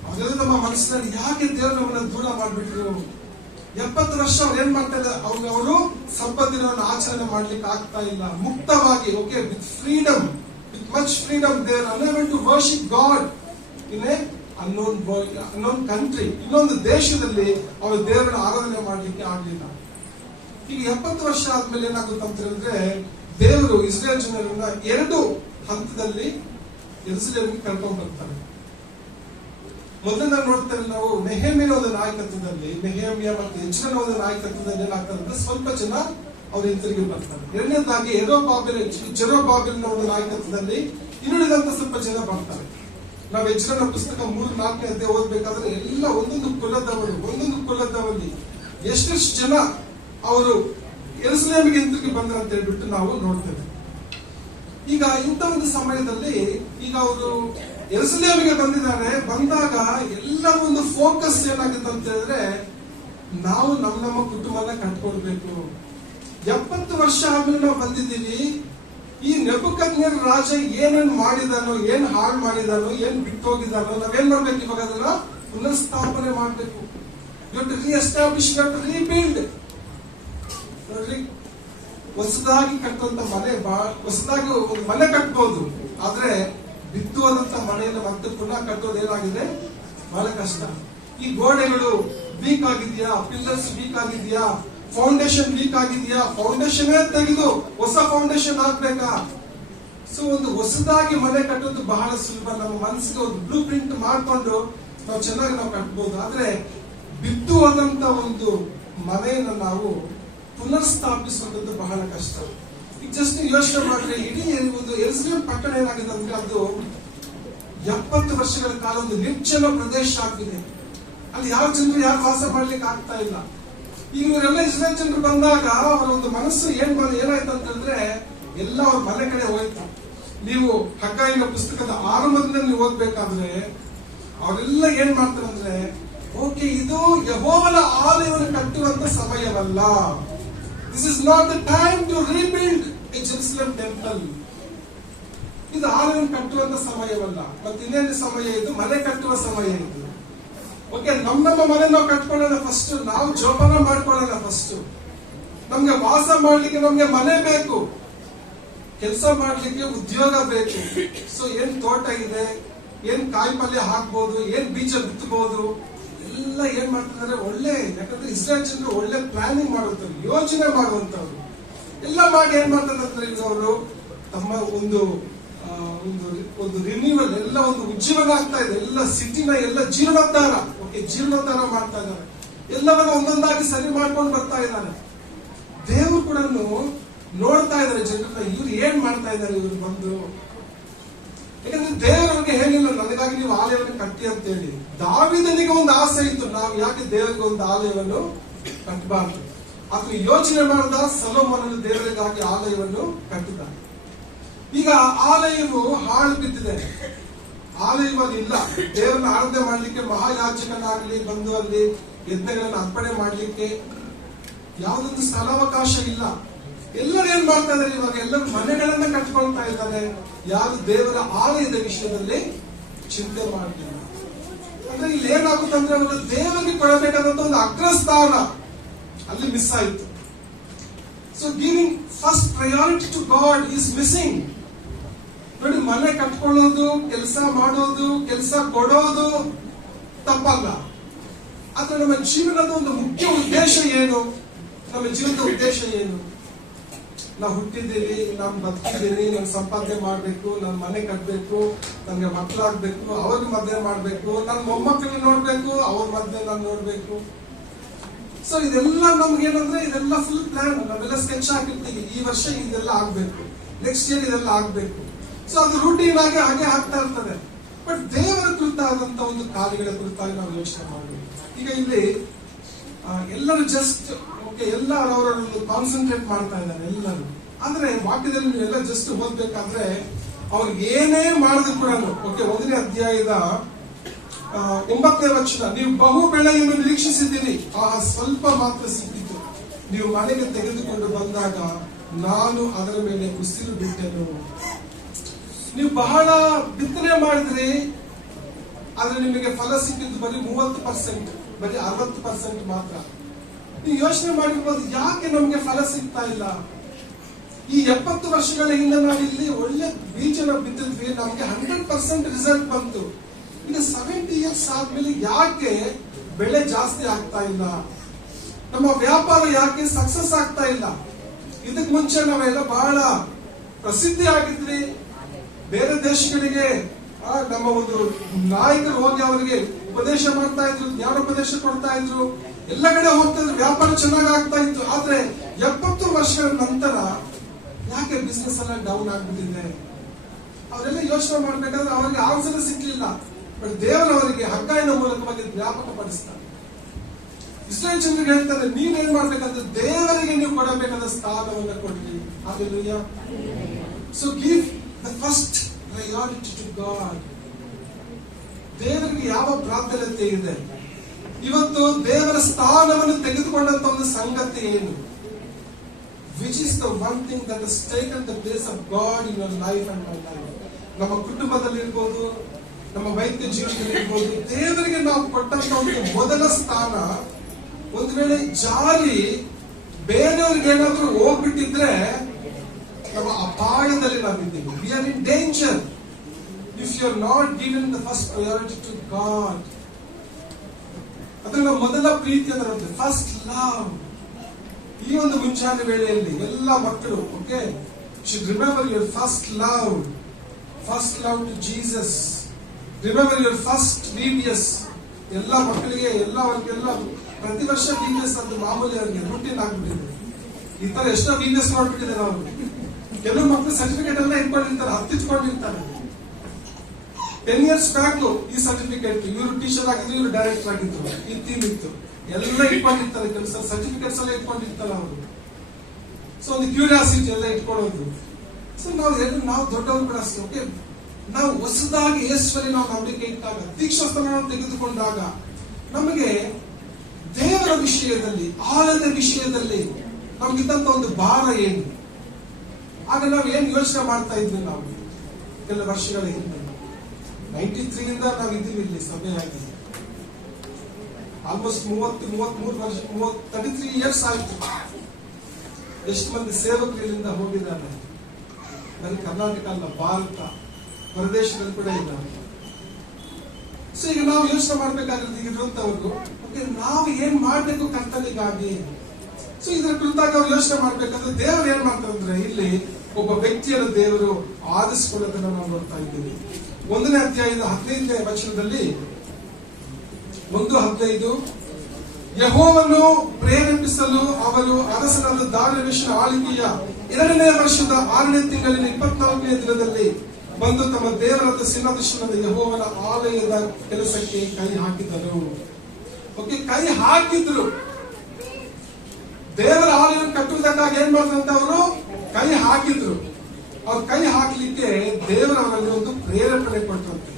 ಅದೆಲ್ಲ ನಮ್ಮ ಮನಸ್ಸಿನಲ್ಲಿ ಯಾಕೆ ದೇವರು ನಮ್ಮನ್ನ ದೂರ ಮಾಡ್ಬಿಟ್ರು? 70 ವರ್ಷ ಅವ್ರು ಏನ್ ಮಾಡ್ತಾ ಇದ್ದಾರೆ, ಅವರು ಸಂಪತ್ತಿನವನ್ನು ಆಚರಣೆ ಮಾಡ್ಲಿಕ್ಕೆ ಆಗ್ತಾ ಇಲ್ಲ. ಮುಕ್ತವಾಗಿ okay with freedom, with much freedom they're enable to worship God in a unknown country. ಇನ್ನೊಂದು ದೇಶದಲ್ಲಿ ಅವರು ದೇವರನ್ನ ಆರಾಧನೆ ಮಾಡ್ಲಿಕ್ಕೆ ಆಗ್ಲಿಲ್ಲ. ಈಗ 70 ವರ್ಷ ಆದ್ಮೇಲೆ ಏನಾಗುತ್ತೆ ಅಂತ ಹೇಳಿದ್ರೆ, ದೇವರು ಇಸ್ರೇಲ್ ಜನರನ್ನ 2 ಹಂತದಲ್ಲಿ ಯೆರೂಸಲೇಮಿಗೆ ಕರ್ಕೊಂಡು ಬರ್ತಾರೆ. ಮೊದಲನೇ ನೋಡ್ತಾರೆ ನಾವು ನೆಹೆಮೀಯನ ಒಂದು ನಾಯಕತ್ವದಲ್ಲಿ, ನೆಹೆಮೀಯ ಮತ್ತು ಎಜ್ರನ ಒಂದು ನಾಯಕತ್ವದಲ್ಲಿ ಏನಾಗ್ತಾರೆ ಅಂದ್ರೆ ಸ್ವಲ್ಪ ಜನ ಅವ್ರು ಹಿಂತಿರುಗಿ ಬರ್ತಾರೆ. ಎರಡನೇದಾಗಿ ಜೆರುಬ್ಬಾಬೆಲನ ಒಂದು ನಾಯಕತ್ವದಲ್ಲಿ ಇನ್ನುಳಿದಂತ ಸ್ವಲ್ಪ ಜನ ಬರ್ತಾರೆ. ನಾವು ಎಜ್ರನ ಪುಸ್ತಕ 3-4ನೇ ಅಧ್ಯಾಯ ಓದ್ಬೇಕಾದ್ರೆ ಎಲ್ಲ ಒಂದೊಂದು ಕುಲದವರಲ್ಲಿ ಎಷ್ಟೆಷ್ಟು ಜನ ಅವರು ಯೆರೂಸಲೇಮಿಗೆ ಹಿಂತಿರುಗಿ ಬಂದ್ರು ಅಂತ ಹೇಳ್ಬಿಟ್ಟು ನಾವು ನೋಡ್ತೇವೆ. ಈಗ ಇಂಥ ಒಂದು ಸಮಯದಲ್ಲಿ ಈಗ ಅವರು ಯೆರೂಸಲೇಮಿಗೆ ಬಂದಾಗ ಎಲ್ಲ ಒಂದು ಫೋಕಸ್ ಏನಾಗುತ್ತೆ ಅಂತ ಹೇಳಿದ್ರೆ, ನಾವು ನಮ್ಮ ಕುಟುಂಬನ ಕಟ್ಕೊಳ್ಬೇಕು. 70 ವರ್ಷ ಆದ್ಮೇಲೆ ನಾವು ಬಂದಿದ್ದೀವಿ. ಈ ನೆಬೂಕದ್ನೆಚ್ಚರ್ ರಾಜ ಏನೇನ್ ಮಾಡಿದಾನೋ, ಏನ್ ಹಾಳು ಮಾಡಿದಾನೋ, ಏನ್ ಬಿಟ್ಟು ಹೋಗಿದಾನೋ, ನಾವೇನ್ ಮಾಡ್ಬೇಕು? ಇವಾಗ ಅದನ್ನ ಪುನರ್ಸ್ಥಾಪನೆ ಮಾಡ್ಬೇಕು. ರಿಎಸ್ಟಾಬ್ಲಿಷ್, ರೀಬಿಲ್ಡ್. ನೋಡ್ರಿ, ಹೊಸದಾಗಿ ಕಟ್ಟುವಂತ ಮನೆ ಹೊಸದಾಗಿ ಒಂದು ಮನೆ ಕಟ್ಬಹುದು, ಆದ್ರೆ ಬಿತ್ತುವಂತ ಮನೆಯನ್ನು ಮತ್ತೆ ಪುನಃ ಕಟ್ಟೋದು ಏನಾಗಿದೆ ಬಹಳ ಕಷ್ಟ. ಈ ಗೋಡೆಗಳು ವೀಕ್ ಆಗಿದ್ಯಾ, ಪಿಲ್ಲರ್ಸ್ ವೀಕ್ ಆಗಿದ್ಯಾ, ಫೌಂಡೇಶನ್ ವೀಕ್ ಆಗಿದ್ಯಾ, ಫೌಂಡೇಶನ್ ತೆಗೆದು ಹೊಸ ಫೌಂಡೇಶನ್ ಹಾಕ್ಬೇಕಾ? ಸೊ ಒಂದು ಹೊಸದಾಗಿ ಮನೆ ಕಟ್ಟೋದು ಬಹಳ ಸುಲಭ. ನಮ್ಮ ಮನಸ್ಸಿಗೆ ಒಂದು ಬ್ಲೂ ಪ್ರಿಂಟ್ ಮಾಡ್ಕೊಂಡು ನಾವು ಚೆನ್ನಾಗಿ ನಾವು ಕಟ್ಬಹುದು. ಆದ್ರೆ ಬಿದ್ದು ಹೋದಂತ ಒಂದು ಮನೆಯನ್ನು ನಾವು ಪುನರ್ಸ್ಥಾಪಿಸುವಂತದ್ದು ಬಹಳ ಕಷ್ಟ. ಈಗ ಜಸ್ಟ್ ಯೋಚನೆ ಮಾಡ್ರೆ, ಇಡೀ ಒಂದು ಯೆರೂಸಲೇಮ್ ಪಟ್ಟಣ ಏನಾಗಿದೆ ಅಂದ್ರೆ ಅದು 70 ವರ್ಷಗಳ ಕಾಲ ಒಂದು ನಿರ್ಜನ ಪ್ರದೇಶ ಆಗಿದೆ. ಅಲ್ಲಿ ಯಾವ ಜನರು ಯಾರು ವಾಸ ಮಾಡ್ಲಿಕ್ಕೆ ಆಗ್ತಾ ಇಲ್ಲ. ಈಗ ಇವರೆಲ್ಲ ಇಸ್ರೇಲ್ ಜನರು ಬಂದಾಗ ಅವರ ಒಂದು ಮನಸ್ಸು ಏನಾಯ್ತು ಅಂತ ಹೇಳಿದ್ರೆ, ಎಲ್ಲ ಅವ್ರ ಮನೆ ಕಡೆ ಹೋಯ್ತು. ನೀವು ಹಗ್ಗಾಯಿನ ಪುಸ್ತಕದ ಆರಂಭದಿಂದ ನೀವು ಓದ್ಬೇಕಾದ್ರೆ ಅವರೆಲ್ಲ ಏನ್ ಮಾಡ್ತಾರೆ ಅಂದ್ರೆ, ಓಕೆ ಇದು ಯೆಹೋವನ ಆಲಯವನ್ನು ಕಟ್ಟುವಂತ ಸಮಯವಲ್ಲ. This is not the time to rebuild a Jerusalem temple. ಇದು ಆಲಯವನ್ನು ಕಟ್ಟುವಂತ ಸಮಯವಲ್ಲ. ಮತ್ತೆ ಇನ್ನೇನು ಸಮಯ? ಇದು ಮನೆ ಕಟ್ಟುವ ಸಮಯ. ಇದು ಓಕೆ, ನಮ್ಮ ಮನೆ ನಾವು ಕಟ್ಕೊಳ್ಳೋಣ ಫಸ್ಟ್, ನಾವು ಜೋಪಾನ ಮಾಡ್ಕೊಳ್ಳೋಣ ಫಸ್ಟ್. ನಮ್ಗೆ ವಾಸ ಮಾಡ್ಲಿಕ್ಕೆ ನಮ್ಗೆ ಮನೆ ಬೇಕು, ಕೆಲಸ ಮಾಡ್ಲಿಕ್ಕೆ ಉದ್ಯೋಗ ಬೇಕು. ಸೊ ಏನ್ ತೋಟ ಇದೆ, ಏನ್ ಕಾಯಿ ಪಲ್ಯ ಹಾಕ್ಬೋದು, ಏನ್ ಬೀಜ ಬಿತ್ತಬಹುದು, ಎಲ್ಲ ಏನ್ ಮಾಡ್ತಿದ್ದಾರೆ ಒಳ್ಳೆ. ಯಾಕಂದ್ರೆ ಇಸ್ರೇಲ್ ಜನರು ಒಳ್ಳೆ ಪ್ಲಾನಿಂಗ್ ಮಾಡುವಂತವ್ರು, ಯೋಚನೆ ಮಾಡುವಂತವ್ರು. ಎಲ್ಲ ಮಾಡಿ ಏನ್ ಮಾಡ್ತಾರೆ ಅಂದ್ರೆ ಈಗ ಅವರು ತಮ್ಮ ಒಂದು ರಿನ್ಯೂವಲ್, ಎಲ್ಲ ಒಂದು ಉಜ್ಜೀವನ ಆಗ್ತಾ ಇದೆ. ಎಲ್ಲ ಸಿಟಿನ ಎಲ್ಲ ಜೀರ್ಣೋದ್ಧಾರ, ಜೀರ್ಣೋದ್ಧಾರ ಮಾಡ್ತಾ ಇದ್ದಾರೆ. ಎಲ್ಲವನ್ನ ಒಂದೊಂದಾಗಿ ಸರಿ ಮಾಡ್ಕೊಂಡು ಬರ್ತಾ ಇದ್ದಾರೆ. ದೇವರು ಕೂಡ ನೋಡ್ತಾ ಇದ್ದಾರೆ ಜನರನ್ನ, ಇವ್ರು ಏನ್ ಮಾಡ್ತಾ ಇದ್ದಾರೆ ಇವ್ರು ಬಂದು. ಯಾಕಂದ್ರೆ ದೇವರಿಗೆ ಹೇಳಿಲ್ಲ ನನಗಾಗಿ ನೀವು ಆಲಯವನ್ನು ಕಟ್ಟಿ ಅಂತ ಹೇಳಿ. ದಾವೀದನಿಗೆ ಒಂದು ಆಸೆ ಇತ್ತು, ನಾವು ಯಾಕೆ ದೇವರಿಗೆ ಒಂದು ಆಲಯವನ್ನು ಕಟ್ಟಬಾರ್ದು. ಆತನು ಯೋಚನೆ ಮಾಡಿದ, ಸೊಲೊಮೋನನು ದೇವರಿಗಾಗಿ ಆಲಯವನ್ನು ಕಟ್ಟಿದ. ಈಗ ಆಲಯವು ಹಾಳು ಬಿದ್ದಿದೆ, ಆಲಯದಲ್ಲಿ ಇಲ್ಲ. ದೇವರನ್ನ ಆರಾಧನೆ ಮಾಡ್ಲಿಕ್ಕೆ ಮಹಾಯಾಜಕನಾಗಲಿ ಬಂದು ಅಲ್ಲಿ ಯಜ್ಞಗಳನ್ನು ಅರ್ಪಣೆ ಮಾಡ್ಲಿಕ್ಕೆ ಯಾವುದೊಂದು ಸ್ಥಳಾವಕಾಶ ಇಲ್ಲ. ಎಲ್ಲರೂ ಏನ್ ಮಾಡ್ತಾ ಇದ್ದಾರೆ ಇವಾಗ? ಎಲ್ಲರೂ ಮನೆಗಳನ್ನ ಕಟ್ಕೊಳ್ತಾ ಇದ್ದಾರೆ. ಯಾರು ದೇವರ ಆಲಯದ ವಿಷಯದಲ್ಲಿ ಚಿಂತೆ ಮಾಡಲಿಲ್ಲ. ಅಂದ್ರೆ ಇಲ್ಲಿ ಏನಾಗುತ್ತಂದ್ರೆ ಅವರು ದೇವರಿಗೆ ಕೊಡಬೇಕಾದಂತ ಒಂದು ಅಗ್ರಸ್ಥಾನ ಅಲ್ಲಿ ಮಿಸ್ ಆಯಿತು. So giving first priority to God is missing. ನೋಡಿ, ಮನೆ ಕಟ್ಕೊಳ್ಳೋದು, ಕೆಲಸ ಮಾಡೋದು, ಕೆಲಸ ಕೊಡೋದು ತಪ್ಪಲ್ಲ. ಆದ್ರೆ ನಮ್ಮ ಜೀವನದ ಒಂದು ಮುಖ್ಯ ಉದ್ದೇಶ ಏನು? ನಮ್ಮ ಜೀವನದ ಉದ್ದೇಶ ಏನು? ನಾವು ಹುಟ್ಟಿದ್ದೀವಿ, ನಾನು ಬದುಕಿದ್ದೀನಿ, ನಾನು ಸಂಪಾದನೆ ಮಾಡ್ಬೇಕು, ನನ್ನ ಮನೆ ಕಟ್ಟಬೇಕು, ನನಗೆ ಮಕ್ಕಳಾಗ್ಬೇಕು, ಅವ್ರಿಗೆ ಮದುವೆ ಮಾಡ್ಬೇಕು, ನನ್ನ ಮೊಮ್ಮಕ್ಕಳನ್ನ ನೋಡ್ಬೇಕು, ಅವ್ರ ಮದುವೆ ನಾನು ನೋಡ್ಬೇಕು. ಸೊ ಇದೆಲ್ಲ ನಮ್ಗೆ ಏನಂದ್ರೆ ಇದೆಲ್ಲ ಫುಲ್ ಪ್ಲಾನ್. ನಾವೆಲ್ಲ ಸ್ಕೆಚ್ ಹಾಕಿರ್ತೀವಿ, ಈ ವರ್ಷ ಇದೆಲ್ಲ ಆಗ್ಬೇಕು, ನೆಕ್ಸ್ಟ್ ಇಯರ್ ಇದೆಲ್ಲ ಆಗ್ಬೇಕು. ಸೊ ಅದು ರೂಟೀನ್ ಆಗಿ ಹಾಗೆ ಆಗ್ತಾ ಇರ್ತದೆ. ಬಟ್ ದೇವರ ಕುರಿತಾದಂತ ಒಂದು ಕಾರ್ಯಗಳ ಕುರಿತಾಗಿ ನಾವು ಯೋಚನೆ ಮಾಡಬೇಕು. ಈಗ ಇಲ್ಲಿ ಎಲ್ಲರೂ ಜಸ್ಟ್ ಓಕೆ, ಎಲ್ಲ ಅವರನ್ನು ಕಾನ್ಸಂಟ್ರೇಟ್ ಮಾಡ್ತಾ ಇದ್ದಾರೆ ಎಲ್ಲರೂ. ಆದ್ರೆ ವಾಕ್ಯದಲ್ಲಿ ನೀವೆಲ್ಲ ಜಸ್ಟ್ ಓದ್ಬೇಕಾದ್ರೆ ಅವ್ರಿಗೆ ಏನೇ ಮಾಡಿದ್ರು ಕೂಡ ಓಕೆ, 1ನೇ ಅಧ್ಯಾಯದ 9ನೇ ವಚನ, ನೀವು ಬಹು ಬೆಳೆಯನ್ನು ನಿರೀಕ್ಷಿಸಿದ್ದೀರಿ, ಸ್ವಲ್ಪ ಮಾತ್ರ ಸಿಕ್ಕಿತು. ನೀವು ಮನೆಗೆ ತೆಗೆದುಕೊಂಡು ಬಂದಾಗ ನಾನು ಅದರ ಮೇಲೆ ಉಸಿರು ಬಿಟ್ಟೆನು. ನೀವು ಬಹಳ ಬಿತ್ತನೆ ಮಾಡಿದ್ರಿ, ಆದ್ರೆ ನಿಮಗೆ ಫಲ ಸಿಕ್ಕಿದ್ದು ಬರೀ 30%, ಬರೀ 60% ಮಾತ್ರ. ನೀವು ಯೋಚನೆ ಮಾಡಿರ್ಬೋದು, ಯಾಕೆ ನಮ್ಗೆ ಫಲ ಸಿಗ್ತಾ ಇಲ್ಲ? ಈ 70 ವರ್ಷಗಳ ಹಿಂದೆ ನಾವು ಇಲ್ಲಿ ಒಳ್ಳೆ ಬೀಜನ ಬಿತ್ತಿದ್ವಿ, ನಮ್ಗೆ 100% ರಿಸಲ್ಟ್ ಬಂತು. ಈಗ 70 ಇಯರ್ಸ್ ಆದ್ಮೇಲೆ ಯಾಕೆ ಬೆಳೆ ಜಾಸ್ತಿ ಆಗ್ತಾ ಇಲ್ಲ? ನಮ್ಮ ವ್ಯಾಪಾರ ಯಾಕೆ ಸಕ್ಸಸ್ ಆಗ್ತಾ ಇಲ್ಲ? ಇದಕ್ ಮುಂಚೆ ನಾವೆಲ್ಲ ಬಹಳ ಪ್ರಸಿದ್ಧಿ ಆಗಿದ್ರಿ. ಬೇರೆ ದೇಶಗಳಿಗೆ ನಮ್ಮ ಒಂದು ನಾಯಕರು ಹೋಗಿ ಅವರಿಗೆ ಉಪದೇಶ ಮಾಡ್ತಾ ಇದ್ರು, ಜ್ಞಾನೋಪದೇಶ ಕೊಡ್ತಾ ಇದ್ರು, ಎಲ್ಲ ಕಡೆ ಹೋಗ್ತಾ ಇದ್ರು, ವ್ಯಾಪಾರ ಚೆನ್ನಾಗಿ ಆಗ್ತಾ ಇತ್ತು. ಆದ್ರೆ 70 ವರ್ಷಗಳ ನಂತರ ಯಾಕೆ ಬಿಸ್ನೆಸ್ ಎಲ್ಲ ಡೌನ್ ಆಗ್ಬಿಟ್ಟಿದೆ? ಅವರೆಲ್ಲ ಯೋಚನೆ ಮಾಡ್ಬೇಕಾದ್ರೆ ಅವರಿಗೆ ಆನ್ಸರ್ ಸಿಗ್ಲಿಲ್ಲ. ಬಟ್ ದೇವರವರಿಗೆ ಹಗ್ಗಾಯಿನ ಮೂಲಕವಾಗಿ ಜ್ಞಾಪಕ ಪಡಿಸ್ತಾರೆ. ಇಸ್ರಾಯೇಲ್ ಜನರಿಗೆ ಹೇಳ್ತಾರೆ, ನೀವೇನ್ ಮಾಡ್ಬೇಕಂದ್ರೆ ದೇವರಿಗೆ ನೀವು ಕೊಡಬೇಕಾದ ಸ್ಥಾನವನ್ನು ಕೊಡ್ರಿ. Hallelujah. So give the first priority to God. ದೇವರಿಗೆ ಯಾವ ಪ್ರಾಧಾನ್ಯತೆ ಇದೆ? ಇವತ್ತು ದೇವರ ಸ್ಥಾನವನ್ನು ತೆಗೆದುಕೊಂಡಂತ ಒಂದು ಸಂಗತಿ ಏನು? Which is the one thing that has taken the place of God in your life and my life? ನಮ್ಮ ಕುಟುಂಬದಲ್ಲಿ ಇರ್ಬೋದು, ನಮ್ಮ ವೈದ್ಯ ಜೀವನದಲ್ಲಿ ಇರ್ಬೋದು, ದೇವರಿಗೆ ನಾವು ಕೊಟ್ಟಂತ ಒಂದು ಮೊದಲ ಸ್ಥಾನ ಒಂದು ವೇಳೆ ಜಾರಿ ಬೇರೆಯವ್ರಿಗೆ ಏನಾದ್ರೂ ಹೋಗ್ಬಿಟ್ಟಿದ್ರೆ ನಮ್ಮ ಅಪಾಯದಲ್ಲಿ ನಾವಿದ್ದೀವಿ. We are in danger if you are not given the first priority to God. ಅದನ್ನ ಮೊದಲ ಪ್ರೀತಿ ಅಂದ್ರೆ ಫಸ್ಟ್ ಲವ್. ಈ ಒಂದು ಮುಂಚಾನೆ ವೇಳೆಯಲ್ಲಿ ಎಲ್ಲ ಮಕ್ಕಳು okay should remember your first love to Jesus. Remember your first VBS. ಎಲ್ಲ ಮಕ್ಕಳಿಗೆ ಅವ್ರಿಗೆಲ್ಲ ಪ್ರತಿ ವರ್ಷ VBS ಅದು ಮಾಮೂಲಿ, ಅವರಿಗೆ ರೂಟೀನ್ ಆಗ್ಬಿಟ್ಟಿದೆ. ಈ ತರ ಎಷ್ಟೋ VBS ಮಾಡ್ಬಿಟ್ಟಿದ್ದಾರೆ ಅವರು. ಕೆಲವು ಮಕ್ಕಳು ಸರ್ಟಿಫಿಕೇಟ್ ಎಲ್ಲ ಇಟ್ಕೊಂಡಿರ್ತಾರೆ, ಹತ್ತಿಟ್ಕೊಂಡಿರ್ತಾರೆ. 10 years ಬ್ಯಾಕ್ ಈ ಸರ್ಟಿಫಿಕೇಟ್, ಇವರು ಟೀಚರ್ ಆಗಿದ್ರು, ಇವರು ಡೈರೆಕ್ಟರ್ ಆಗಿದ್ರು, ಈ ಥೀಮ್ ಇತ್ತು, ಎಲ್ಲ ಇಟ್ಕೊಂಡಿರ್ತಾರೆ. ಕೆಲಸ ಸರ್ಟಿಫಿಕೇಟ್ಸ್ ಎಲ್ಲ ಇಟ್ಕೊಂಡಿರ್ತಾರೆ ಅವರು. ಸೊ ಒಂದು ಕ್ಯೂರಿಯಾಸಿಟಿ ಎಲ್ಲ ಇಟ್ಕೊಳ್ಳೋದು. ಸೊ ನಾವು ದೊಡ್ಡವರು ಕೂಡ ಅಷ್ಟೇ ಓಕೆ, ನಾವು ಹೊಸದಾಗಿ ಯೇಸುವಲ್ಲಿ ನಾವು ನಂಬಿಕೆ ಇಟ್ಟಾಗ, ದೀಕ್ಷಾಸ್ಥಾನ ತೆಗೆದುಕೊಂಡಾಗ ನಮಗೆ ದೇವರ ವಿಷಯದಲ್ಲಿ, ಆಲಯದ ವಿಷಯದಲ್ಲಿ ನಮ್ಗಿದ್ದಂತ ಒಂದು ಭಾರ ಏನು? ಆಗ ನಾವು ಏನ್ ಯೋಚನೆ ಮಾಡ್ತಾ ಇದ್ವಿ? ನಾವು ಕೆಲ ವರ್ಷಗಳ ಹಿಂದೆ 93 ಇಂದ ನಾವು ಇದ್ದೀವಿ ಇಲ್ಲಿ ಸಭೆಯಾಗಿ. ಆಲ್ಮೋಸ್ಟ್ 33 ವರ್ಷ, 33 ಇಯರ್ಸ್ ಆಯ್ತು. ಎಷ್ಟು ಮಂದಿ ಸೇವಕರು ಇಲ್ಲಿಂದ ಹೋಗಿದ್ದಾರೆ? ಬರೀ ಕರ್ನಾಟಕ ಅಲ್ಲ, ಭಾರತ ಹೊರದೇಶದಲ್ಲಿ ಕೂಡ ಇದ್ದಾರೆ. ಸೊ ಈಗ ನಾವು ಯೋಚನೆ ಮಾಡ್ಬೇಕಾಗಿರೋದು ಇರುವಂತವ್ರು ಓಕೆ, ನಾವು ಏನ್ ಮಾಡ್ಬೇಕು ಕರ್ತನಿಗಾಗಿ. ಸೊ ಇದರ ಕುರಿತಾಗಿ ಅವ್ರು ಯೋಚನೆ ಮಾಡ್ಬೇಕಾದ್ರೆ ದೇವರು ಏನ್ ಮಾಡ್ತಾರೆ ಅಂದ್ರೆ, ಇಲ್ಲಿ ಒಬ್ಬ ವ್ಯಕ್ತಿಯನ್ನು ದೇವರು ಆರಿಸಿಕೊಳ್ಳೋದನ್ನ ನಾವು ನೋಡ್ತಾ ಇದ್ದೀವಿ. 1ನೇ ಅಧ್ಯಾಯದ 15ನೇ ವಚನದಲ್ಲಿ 1:15, ಯೆಹೋವನು ಪ್ರೇರೇಪಿಸಲು ಅವರು ಅರಸನಾದ ದಾರ್ಯಾವೆಷನ ಆಳ್ವಿಕೆಯ 2ನೇ ವರ್ಷದ 6ನೇ ತಿಂಗಳಿನ 24ನೇ ದಿನದಲ್ಲಿ ಬಂದು ತಮ್ಮ ದೇವರಾದ ಸಿಂಹಾಸನದ ಯೆಹೋವನ ಆಲಯದ ಕೆಲಸಕ್ಕೆ ಕೈ ಹಾಕಿದರು. ಓಕೆ, ಕೈ ಹಾಕಿದ್ರು. ದೇವರ ಆಲಯ ಕಟ್ಟುವುದಕ್ಕಾಗಿ ಏನ್ ಮಾಡಿದಂತ ಅವರು ಕೈ ಹಾಕಿದ್ರು. ಅವ್ರು ಕೈ ಹಾಕ್ಲಿಕ್ಕೆ ಅದಕ್ಕೆ ದೇವರ ಅವರಲ್ಲಿ ಒಂದು ಪ್ರೇರೇಪಣೆ ಕೊಟ್ಟಂತೆ.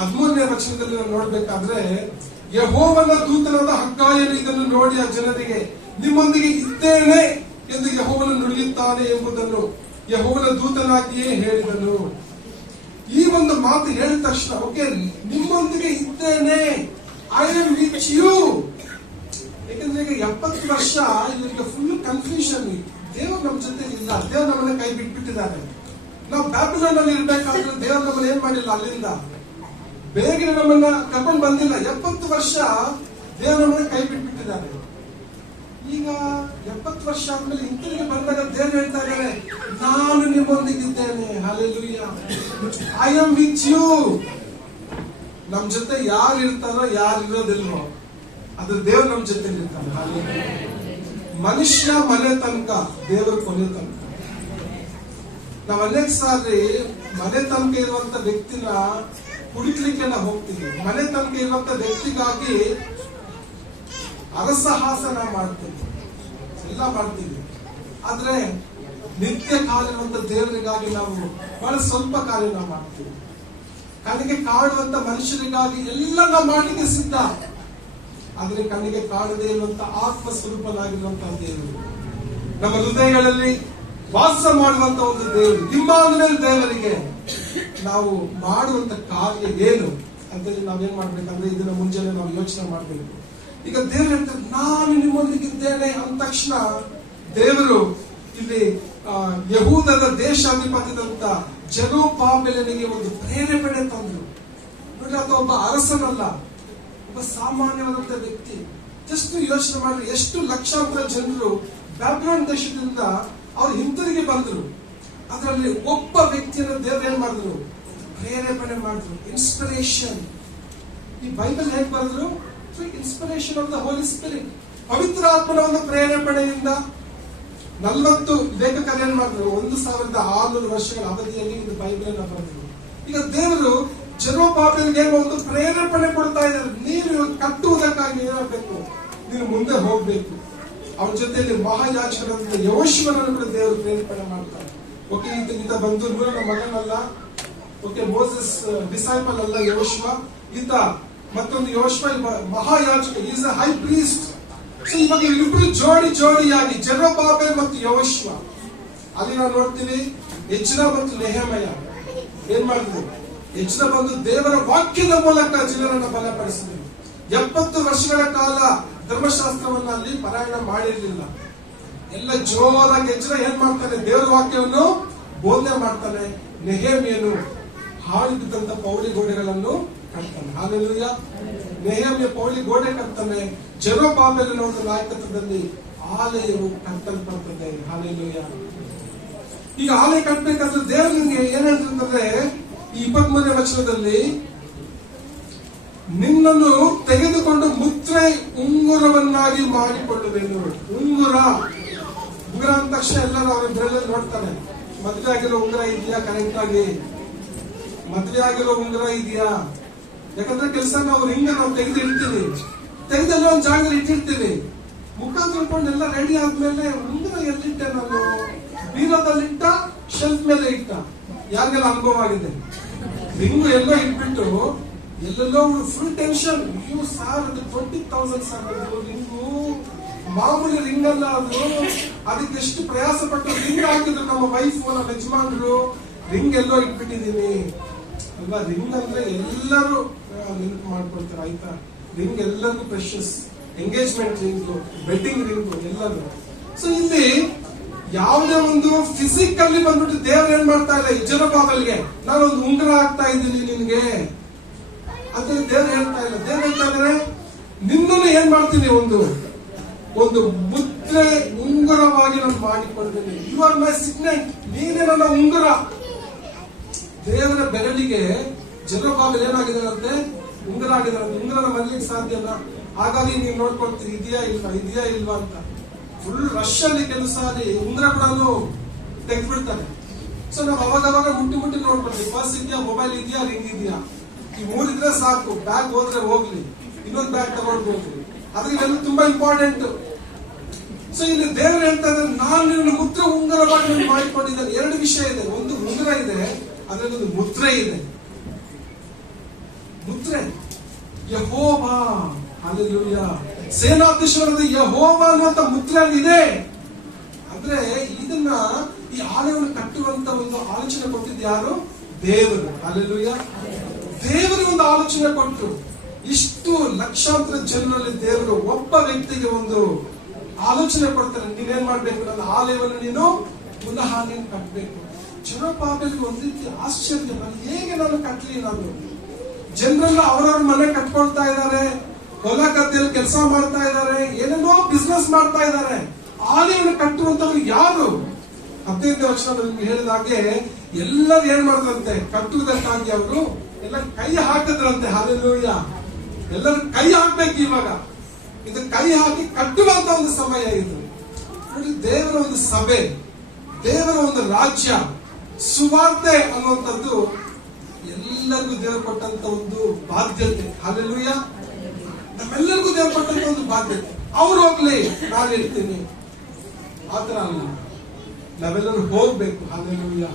13ನೇ ವಚನದಲ್ಲಿ ನಾವು ನೋಡ್ಬೇಕಾದ್ರೆ, ಯೆಹೋವನ ದೂತನಾದ ಹಗ್ಗಾಯನು ಇದನ್ನು ನೋಡಿ ಆ ಜನರಿಗೆ, ನಿಮ್ಮೊಂದಿಗೆ ಇದ್ದೇನೆ ಎಂದು ಯೆಹೋವನು ನುಡಿಯುತ್ತಾನೆ ಎಂಬುದನ್ನು ಯೆಹೋವನ ದೂತನಾಗಿಯೇ ಹೇಳಿದನು. ಈ ಒಂದು ಮಾತು ಹೇಳಿದ ತಕ್ಷಣ, ಓಕೆ, ನಿಮ್ಮೊಂದಿಗೆ ಇದ್ದೇನೆ, ಐ ಆಮ್ ವಿತ್ ಯು. ಯಾಕಂದ್ರೆ ಈಗ 70 ವರ್ಷ ಇವರಿಗೆ ಫುಲ್ ಕನ್ಫ್ಯೂಷನ್. ದೇವರು ನಮ್ಮ ಜೊತೆ ಇಲ್ಲ, ದೇವರು ನಮ್ಮನ್ನ ಕೈ ಬಿಟ್ಬಿಟ್ಟಿದ್ದಾರೆ. ನಾವು ಬ್ಯಾಬಿಲೋನ್ ಅಲ್ಲಿ ಇರ್ಬೇಕಾದ್ರೆ ದೇವರು ನಮ್ಮನ್ನ ಏನ್ ಮಾಡಿಲ್ಲ, ಅಲ್ಲಿಂದ ಬೇಗನೆ ನಮ್ಮನ್ನ ಕರ್ಕೊಂಡು ಬಂದಿಲ್ಲ. 70 ವರ್ಷ ದೇವರು ನಮ್ಮನ್ನ ಕೈ ಬಿಟ್ಬಿಟ್ಟಿದ್ದಾರೆ. ಈಗ 70 ವರ್ಷ ಆದ್ಮೇಲೆ ಹಿಂತಿರುಗಿ ಬಂದಾಗ ದೇವರು ಹೇಳ್ತಾ ಇದ್ದಾರೆ, ನಾನು ನಿಮ್ಮೊಂದಿಗಿದ್ದೇನೆ. Hallelujah, I am with you. ನಮ್ ಜೊತೆ ಯಾರು ಇರ್ತಾರೋ ಯಾರು ಇರೋದಿಲ್ವೋ ಅದು ದೇವ್ರು ನಮ್ ಜೊತೆ ಇರ್ತಾನೆ. ಮನುಷ್ಯ ಮನೆ ತನಕ, ದೇವರು ಕೊನೆ ತನಕ. ನಾವ್ ಅನೇಕ ಸಾರಿ ಮನೆ ತನಕ ಇರುವಂತ ವ್ಯಕ್ತಿನ ಹುಡುಕ್ಲಿಕ್ಕೆ ನಾವು ಹೋಗ್ತೀವಿ. ಮನೆ ತನಕ ಇರುವಂತ ವ್ಯಕ್ತಿಗಾಗಿ ಅರಸಹಾಸನ ಮಾಡ್ತೀವಿ, ಎಲ್ಲ ಮಾಡ್ತೀವಿ. ಆದ್ರೆ ನಿತ್ಯ ಕಾಲ ಇರುವಂತ ದೇವರಿಗಾಗಿ ನಾವು ಬಹಳ ಸ್ವಲ್ಪ ಕಾಲ ನಾವು ಮಾಡ್ತೀವಿ. ಕಣ್ಣಿಗೆ ಕಾಡುವಂತ ಮನುಷ್ಯರಿಗಾಗಿ ಎಲ್ಲ ನಾವು ಮಾಡಲಿಕ್ಕೆ ಸಿದ್ಧ. ಆದ್ರೆ ಕಣ್ಣಿಗೆ ಕಾಣದೇ ಇರುವಂತ ಆತ್ಮ ಸ್ವರೂಪನಾಗಿರುವಂತಹ ದೇವರು, ನಮ್ಮ ಹೃದಯಗಳಲ್ಲಿ ವಾಸ ಮಾಡುವಂತ ಒಂದು ದೇವರು, ಇಮ್ಮಾನುವೇಲ್ ದೇವರಿಗೆ ನಾವು ಮಾಡುವಂತ ಕಾರ್ಯ ಏನು ಅಂತ ನಾವೇನ್ ಮಾಡ್ಬೇಕಂದ್ರೆ, ಇದನ್ನ ಮುಂಜಾನೆ ನಾವು ಯೋಚನೆ ಮಾಡ್ಬೇಕು. ಈಗ ದೇವರು ಹೇಳ್ತಾರೆ, ನಾನು ನಿಮ್ಮೊಂದಿಗಿದ್ದೇನೆ ಅಂದ ತಕ್ಷಣ ದೇವರು ಇಲ್ಲಿ ಯಹೂದದ ದೇಶಾಧಿಪತ್ಯದಂತ ಜೆರುಬ್ಬಾಬೆಲನಿಗೆ ಒಂದು ಪ್ರೇರೇಪಣೆ ತಂದ್ರು. ನೋಡಿ, ಅದು ಒಬ್ಬ ಅರಸನಲ್ಲ, ಒಬ್ಬ ಸಾಮಾನ್ಯವಾದಂತ ವ್ಯಕ್ತಿ. ಜಸ್ಟ್ ಯೋಚನೆ ಮಾಡಿ, ಎಷ್ಟು ಲಕ್ಷಾಂತರ ಜನರು ಬ್ಯಾಬಿಲೋನ್ ದೇಶದಿಂದ ಅವ್ರು ಹಿಂತಿರುಗಿ ಬಂದ್ರು. ಅದರಲ್ಲಿ ಒಬ್ಬ ವ್ಯಕ್ತಿಯನ್ನು ದೇವರು ಏನ್ ಮಾಡಿದ್ರು, ಪ್ರೇರೇಪಣೆ ಮಾಡಿದ್ರು. ಇನ್ಸ್ಪಿರೇಷನ್. ಈ ಬೈಬಲ್ ಹೇಗೆ ಬರೆದ್ರು? Inspiration of the Holy Spirit, ಪವಿತ್ರ ಆತ್ಮನ ಒಂದು ಪ್ರೇರೇಪಣೆಯಿಂದ 40 ಲೇಖಕರು ಏನ್ ಮಾಡಿದ್ರು, 1600 ವರ್ಷಗಳ ಅವಧಿಯಲ್ಲಿ ಇದು ಬೈಬಲ್ ಅನ್ನ ಬರೆದ್ರು. ಈಗ ದೇವರು ಜೆರುಬ್ಬಾಬೆಲನಿಗೆ ಒಂದು ಪ್ರೇರೇಪಣೆ ಕೊಡ್ತಾ ಇದ್ದಾರೆ. ನೀನು ಕಟ್ಟುವುದಕ್ಕಾಗಿ ಏನಾಗಬೇಕು, ನೀನು ಮುಂದೆ ಹೋಗ್ಬೇಕು. ಅವನ ಜೊತೆಯಲ್ಲಿ ಮಹಾಯಾಜಕರಾದ ಯೆಹೋಶುವನನ್ನು ಕೂಡ ದೇವರು ಪ್ರೇರೇಪಣೆ ಮಾಡ್ತಾರೆ. ಓಕೆ, ಈತ ಬಂದು ನೂರನ ಮಗನಲ್ಲ, ಓಕೆ, ಮೋಸೆಸ್ ಡಿಸೈಪಲ್ ಅಲ್ಲ ಯೆಹೋಶುವ, ಈತ ಮತ್ತೊಂದು ಯೆಹೋಶುವ ಮಹಾಯಾಜಕ, is a high priest. So ಇವಾಗ ಇಬ್ಬರು ಜೋಡಿಯಾಗಿ ಜೆರುಬ್ಬಾಬೆಲ್ ಮತ್ತು ಯೆಹೋಶುವ. ಅಲ್ಲಿ ನಾವು ನೋಡ್ತೀವಿ ಎಜ್ರ ಮತ್ತು ನೆಹೆಮಯ ಏನ್ ಮಾಡಿದ್ರು, ಎಜ್ರ ಬಂದು ದೇವರ ವಾಕ್ಯದ ಮೂಲಕ ಜನರನ್ನು ಬಲಪಡಿಸಿದ್ರು. 70 ವರ್ಷಗಳ ಕಾಲ ಧರ್ಮಶಾಸ್ತ್ರವನ್ನ ಅಲ್ಲಿ ಪಾರಾಯಣ ಮಾಡಿರ್ಲಿಲ್ಲ. ಎಲ್ಲ ಜೋರಾಗಿ ಎಜ್ರ ಏನ್ ಮಾಡ್ತಾನೆ, ದೇವರ ವಾಕ್ಯವನ್ನು ಬೋಧನೆ ಮಾಡ್ತಾನೆ. ನೆಹೆಮ್ಯನು ಹಾಳು ಬಿದ್ದಂತ ಪೌಳಿ ಗೋಡೆಗಳನ್ನು ಕಟ್ತಾನೆ. ಹಲ್ಲೆಲೂಯಾ. ನೆಹೆಮ್ಯ ಪೌಳಿ ಗೋಡೆ ಕಟ್ತಾನೆ. ಜೆರುಬ್ಬಾಬೆಲನ ಒಂದು ನಾಯಕತ್ವದಲ್ಲಿ ಆಲಯವು ಕಟ್ಟಲ್ಪಡ್ತದೆ. ಹಲ್ಲೆಲೂಯಾ. ಈಗ ಆಲಯ ಕಟ್ಟಬೇಕಾದ್ರೆ ದೇವರು ನಿಮ್ಗೆ ಏನ್ ಹೇಳ್ತಂದ್ರೆ, ಈ 23ನೇ ವಚನದಲ್ಲಿ, ನಿನ್ನನ್ನು ತೆಗೆದುಕೊಂಡು ಮುದ್ರೆ ಉಂಗುರವನ್ನಾಗಿ ಮಾಡಿಕೊಳ್ಳುವೆನು. ಉಂಗುರ ಅಂದ ತಕ್ಷಣ ಎಲ್ಲರೂ ಅವರ ಬೆರಳಲ್ಲಿ ನೋಡ್ತಾನೆ. ಮದುವೆ ಆಗಿರೋ ಉಂಗುರ ಇದೆಯಾ, ಕರೆಕ್ಟ್ ಆಗಿ ಮದುವೆ ಆಗಿರೋ ಉಂಗುರ ಇದೆಯಾ? ಯಾಕಂದ್ರೆ ಕೆಲಸ ನಾವು ರಿಂಗ್ ನಾವು ತೆಗೆದು ಇಡ್ತೀವಿ, ತೆಗೆದೆಲ್ಲ ಒಂದು ಜಾಗದಲ್ಲಿ ಇಟ್ಟಿರ್ತೀವಿ. ಮುಖ ತೊಳ್ಕೊಂಡು ಎಲ್ಲ ರೆಡಿ ಆದ್ಮೇಲೆ ಉಂಗುರ ಎಲ್ಲಿಟ್ಟೆ ನಾನು, ಬೀರೋದಲ್ಲಿಟ್ಟ, ಶೆಲ್ಫ್ ಮೇಲೆ ಇಟ್ಟ. ಯಾರಿಗೆಲ್ಲ ಅನುಭವ ಆಗಿದೆ, ರಿಂಗು ಎಲ್ಲೋ ಇಟ್ಬಿಟ್ಟು ಎಲ್ಲೆಲ್ಲೋ ಫುಲ್ ಟೆನ್ಷನ್. ಅಯ್ಯೋ ಸಾರ್, ಅದು 20,000 ಸಾರ್, ಅದು ರಿಂಗು ಮಾಮೂಲಿ ರಿಂಗ್ ಅಲ್ಲ, ಅದು ಅದಕ್ಕೆ ಎಷ್ಟು ಪ್ರಯಾಸ ಪಟ್ಟು ರಿಂಗ್ ಹಾಕಿದ್ರು ನಮ್ಮ ವೈಫ್, ನಮ್ಮ ಯಜಮಾನ್ರು. ರಿಂಗ್ ಎಲ್ಲೋ ಇಟ್ಬಿಟ್ಟಿದೀನಿ ಅಲ್ವಾ. ರಿಂಗ್ ಅಂದ್ರೆ ಎಲ್ಲರೂ ನೆನಪು ಮಾಡ್ಕೊಳ್ತಾರೆ, ಆಯ್ತಾ. ರಿಂಗ್ ಎಲ್ಲರಿಗೂ precious. Engagement ring, wedding ring ಎಲ್ಲರೂ. ಸೊ ಇಲ್ಲಿ ಯಾವುದೇ ಒಂದು ಫಿಸಿಕಲ್ಲಿ ಬಂದ್ಬಿಟ್ಟು ದೇವ್ರು ಏನ್ ಮಾಡ್ತಾ ಇಲ್ಲ, ಜೆರುಬ್ಬಾಬೆಲ್ಗೆ ನಾನೊಂದು ಉಂಗುರ ಹಾಕ್ತಾ ಇದ್ದೀನಿ ನಿನ್ಗೆ ಅಂತ ದೇವ್ರು ಹೇಳ್ತಾ ಇಲ್ಲ. ದೇವ್ರು ಹೇಳ್ತಾ ಇದ್ದಾರೆ, ನಿನ್ನನ್ನು ಏನ್ ಮಾಡ್ತೀನಿ, ಒಂದು ಮುದ್ರೆ ಉಂಗುರವಾಗಿ ನಾನು ಮಾಡಿಕೊಳ್ತೀನಿ. ಯು ಆರ್ ಮೈ ಸಿಗ್ನೆಟ್, ನೀನೇ ನನ್ನ ಉಂಗುರ. ದೇವರ ಬೆರಳಿಗೆ ಜೆರುಬ್ಬಾಬೆಲ್ ಏನಾಗಿದ್ದಾರಂತೆ, ಉಂಗುರ ಆಗಿದ್ದಾರೆ. ಉಂಗುರನ ಮರಲಿಕ್ಕೆ ಸಾಧ್ಯನಾ? ಹಾಗಾಗಿ ನೀವು ನೋಡ್ಕೊಳ್ತೀರಿ, ಇದೆಯಾ ಇಲ್ವಾ ಅಂತ. ಫುಲ್ ರಶ್ ಅಲ್ಲಿ ಕೆಲಸ ಅಲ್ಲಿ ಉಂಗುರ ಕೂಡ ತೆಗೆದ್ಬಿಡ್ತಾರೆ. ಸೊ ನಾವು ಅವಾಗ ಮುಟ್ಟಿ ನೋಡ್ಕೊಳ್ತೀವಿ, ಪರ್ಸ್ ಇದೆಯಾ, ಮೊಬೈಲ್ ಇದೆಯಾ, ರಿಂಗ್ ಇದೆಯಾ. ಈ 3 ಇದ್ರೆ ಸಾಕು. ಬ್ಯಾಗ್ ಹೋದ್ರೆ ಹೋಗ್ಲಿ, ಇನ್ನೊಂದು ಬ್ಯಾಗ್ ತಗೊಂಡು ಹೋಗ್ಲಿ. ಅದಕ್ಕೆ ಇವೆಲ್ಲ ತುಂಬಾ ಇಂಪಾರ್ಟೆಂಟ್. ಸೊ ಇಲ್ಲಿ ದೇವರು ಹೇಳ್ತಾ ಇದ್ದಾರೆ, ನಾನು ನಿನ್ನ ಮುದ್ರೆ ಉಂಗುರವಾಗಿ ಮಾಡಿಕೊಂಡಿದ್ದೇನೆ. ಎರಡು ವಿಷಯ ಇದೆ, ಒಂದು ಉಂಗುರ ಇದೆ, ಅದರಲ್ಲಿ ಒಂದು ಮುದ್ರೆ ಇದೆ. ಮುದ್ರೆ ಯೆಹೋವಾ, ಹಲ್ಲೆಲೂಯಾ, ಸೇನಾಧೀಶ್ವರದ ಯೆಹೋವಾ ಅನ್ನುವಂತ ಮುದ್ರೆ ಇದೆ. ಅಂದ್ರೆ ಇದನ್ನ ಈ ಆಲಯವನ್ನು ಕಟ್ಟುವಂತ ಒಂದು ಆಲೋಚನೆ ಕೊಟ್ಟಿದ್ದು ಯಾರು? ದೇವರು. ಹಲ್ಲೆಲೂಯಾ. ದೇವರು ಒಂದು ಆಲೋಚನೆ ಕೊಟ್ಟು ಇಷ್ಟು ಲಕ್ಷಾಂತರ ಜನರಲ್ಲಿ ದೇವರು ಒಬ್ಬ ವ್ಯಕ್ತಿಗೆ ಒಂದು ಆಲೋಚನೆ ಕೊಡ್ತಾರೆ. ನೀನೇನ್ ಮಾಡ್ಬೇಕು? ನನ್ನ ಆಲಯವನ್ನು ನೀನು ಪುನಃ ನೀನು ಕಟ್ಟಬೇಕು. ಜೆರುಬ್ಬಾಬೆಲ್ಗೆ ಒಂದು ರೀತಿ ಆಶ್ಚರ್ಯ, ನಾನು ಹೇಗೆ ನಾನು ಕಟ್ಟಲಿ? ನಾನು ಜನರೆಲ್ಲ ಅವರವ್ರ ಮನೆ ಕಟ್ಕೊಳ್ತಾ ಇದ್ದಾರೆ, ಹೊಲ ಗದ್ದೆಯಲ್ಲಿ ಕೆಲಸ ಮಾಡ್ತಾ ಇದ್ದಾರೆ, ಏನೇನೋ ಬಿಸ್ನೆಸ್ ಮಾಡ್ತಾ ಇದ್ದಾರೆ. ಆಲಯವನ್ನು ಕಟ್ಟುವಂತವ್ರು ಯಾರು? 15ನೇ ವರ್ಷ ನಿಮ್ಗೆ ಹೇಳಿದ ಹಾಗೆ ಎಲ್ಲರೂ ಏನ್ ಮಾಡಿದ್ರಂತೆ? ಕಟ್ಟುವುದಕ್ಕಾಗಿ ಅವರು ಎಲ್ಲ ಕೈ ಹಾಕಿದ್ರಂತೆ. ಹಲ್ಲೆಲೂಯಾ. ಎಲ್ಲರೂ ಕೈ ಹಾಕ್ಬೇಕು. ಇವಾಗ ಇದು ಕೈ ಹಾಕಿ ಕಟ್ಟುವಂತ ಒಂದು ಸಮಯ ಇದು. ನೋಡಿ, ದೇವರ ಒಂದು ಸಭೆ, ದೇವರ ಒಂದು ರಾಜ್ಯ, ಸುವಾರ್ತೆ ಅನ್ನುವಂಥದ್ದು ಎಲ್ಲರಿಗೂ ದೇವರು ಕೊಟ್ಟಂತ ಒಂದು ಬಾಧ್ಯತೆ. ಹಲ್ಲೆಲೂಯಾ. ನಮ್ಮೆಲ್ಲರಿಗೂ ದೇವರು ಕೊಟ್ಟಂತ ಒಂದು ಬಾಧ್ಯತೆ. ಅವ್ರು ಹೋಗ್ಲಿ, ನಾನು ಇರ್ತೀನಿ, ಆತರ ಅಲ್ಲ. ನಾವೆಲ್ಲರೂ ಹೋಗ್ಬೇಕು. ಹಲ್ಲೆಲೂಯಾ.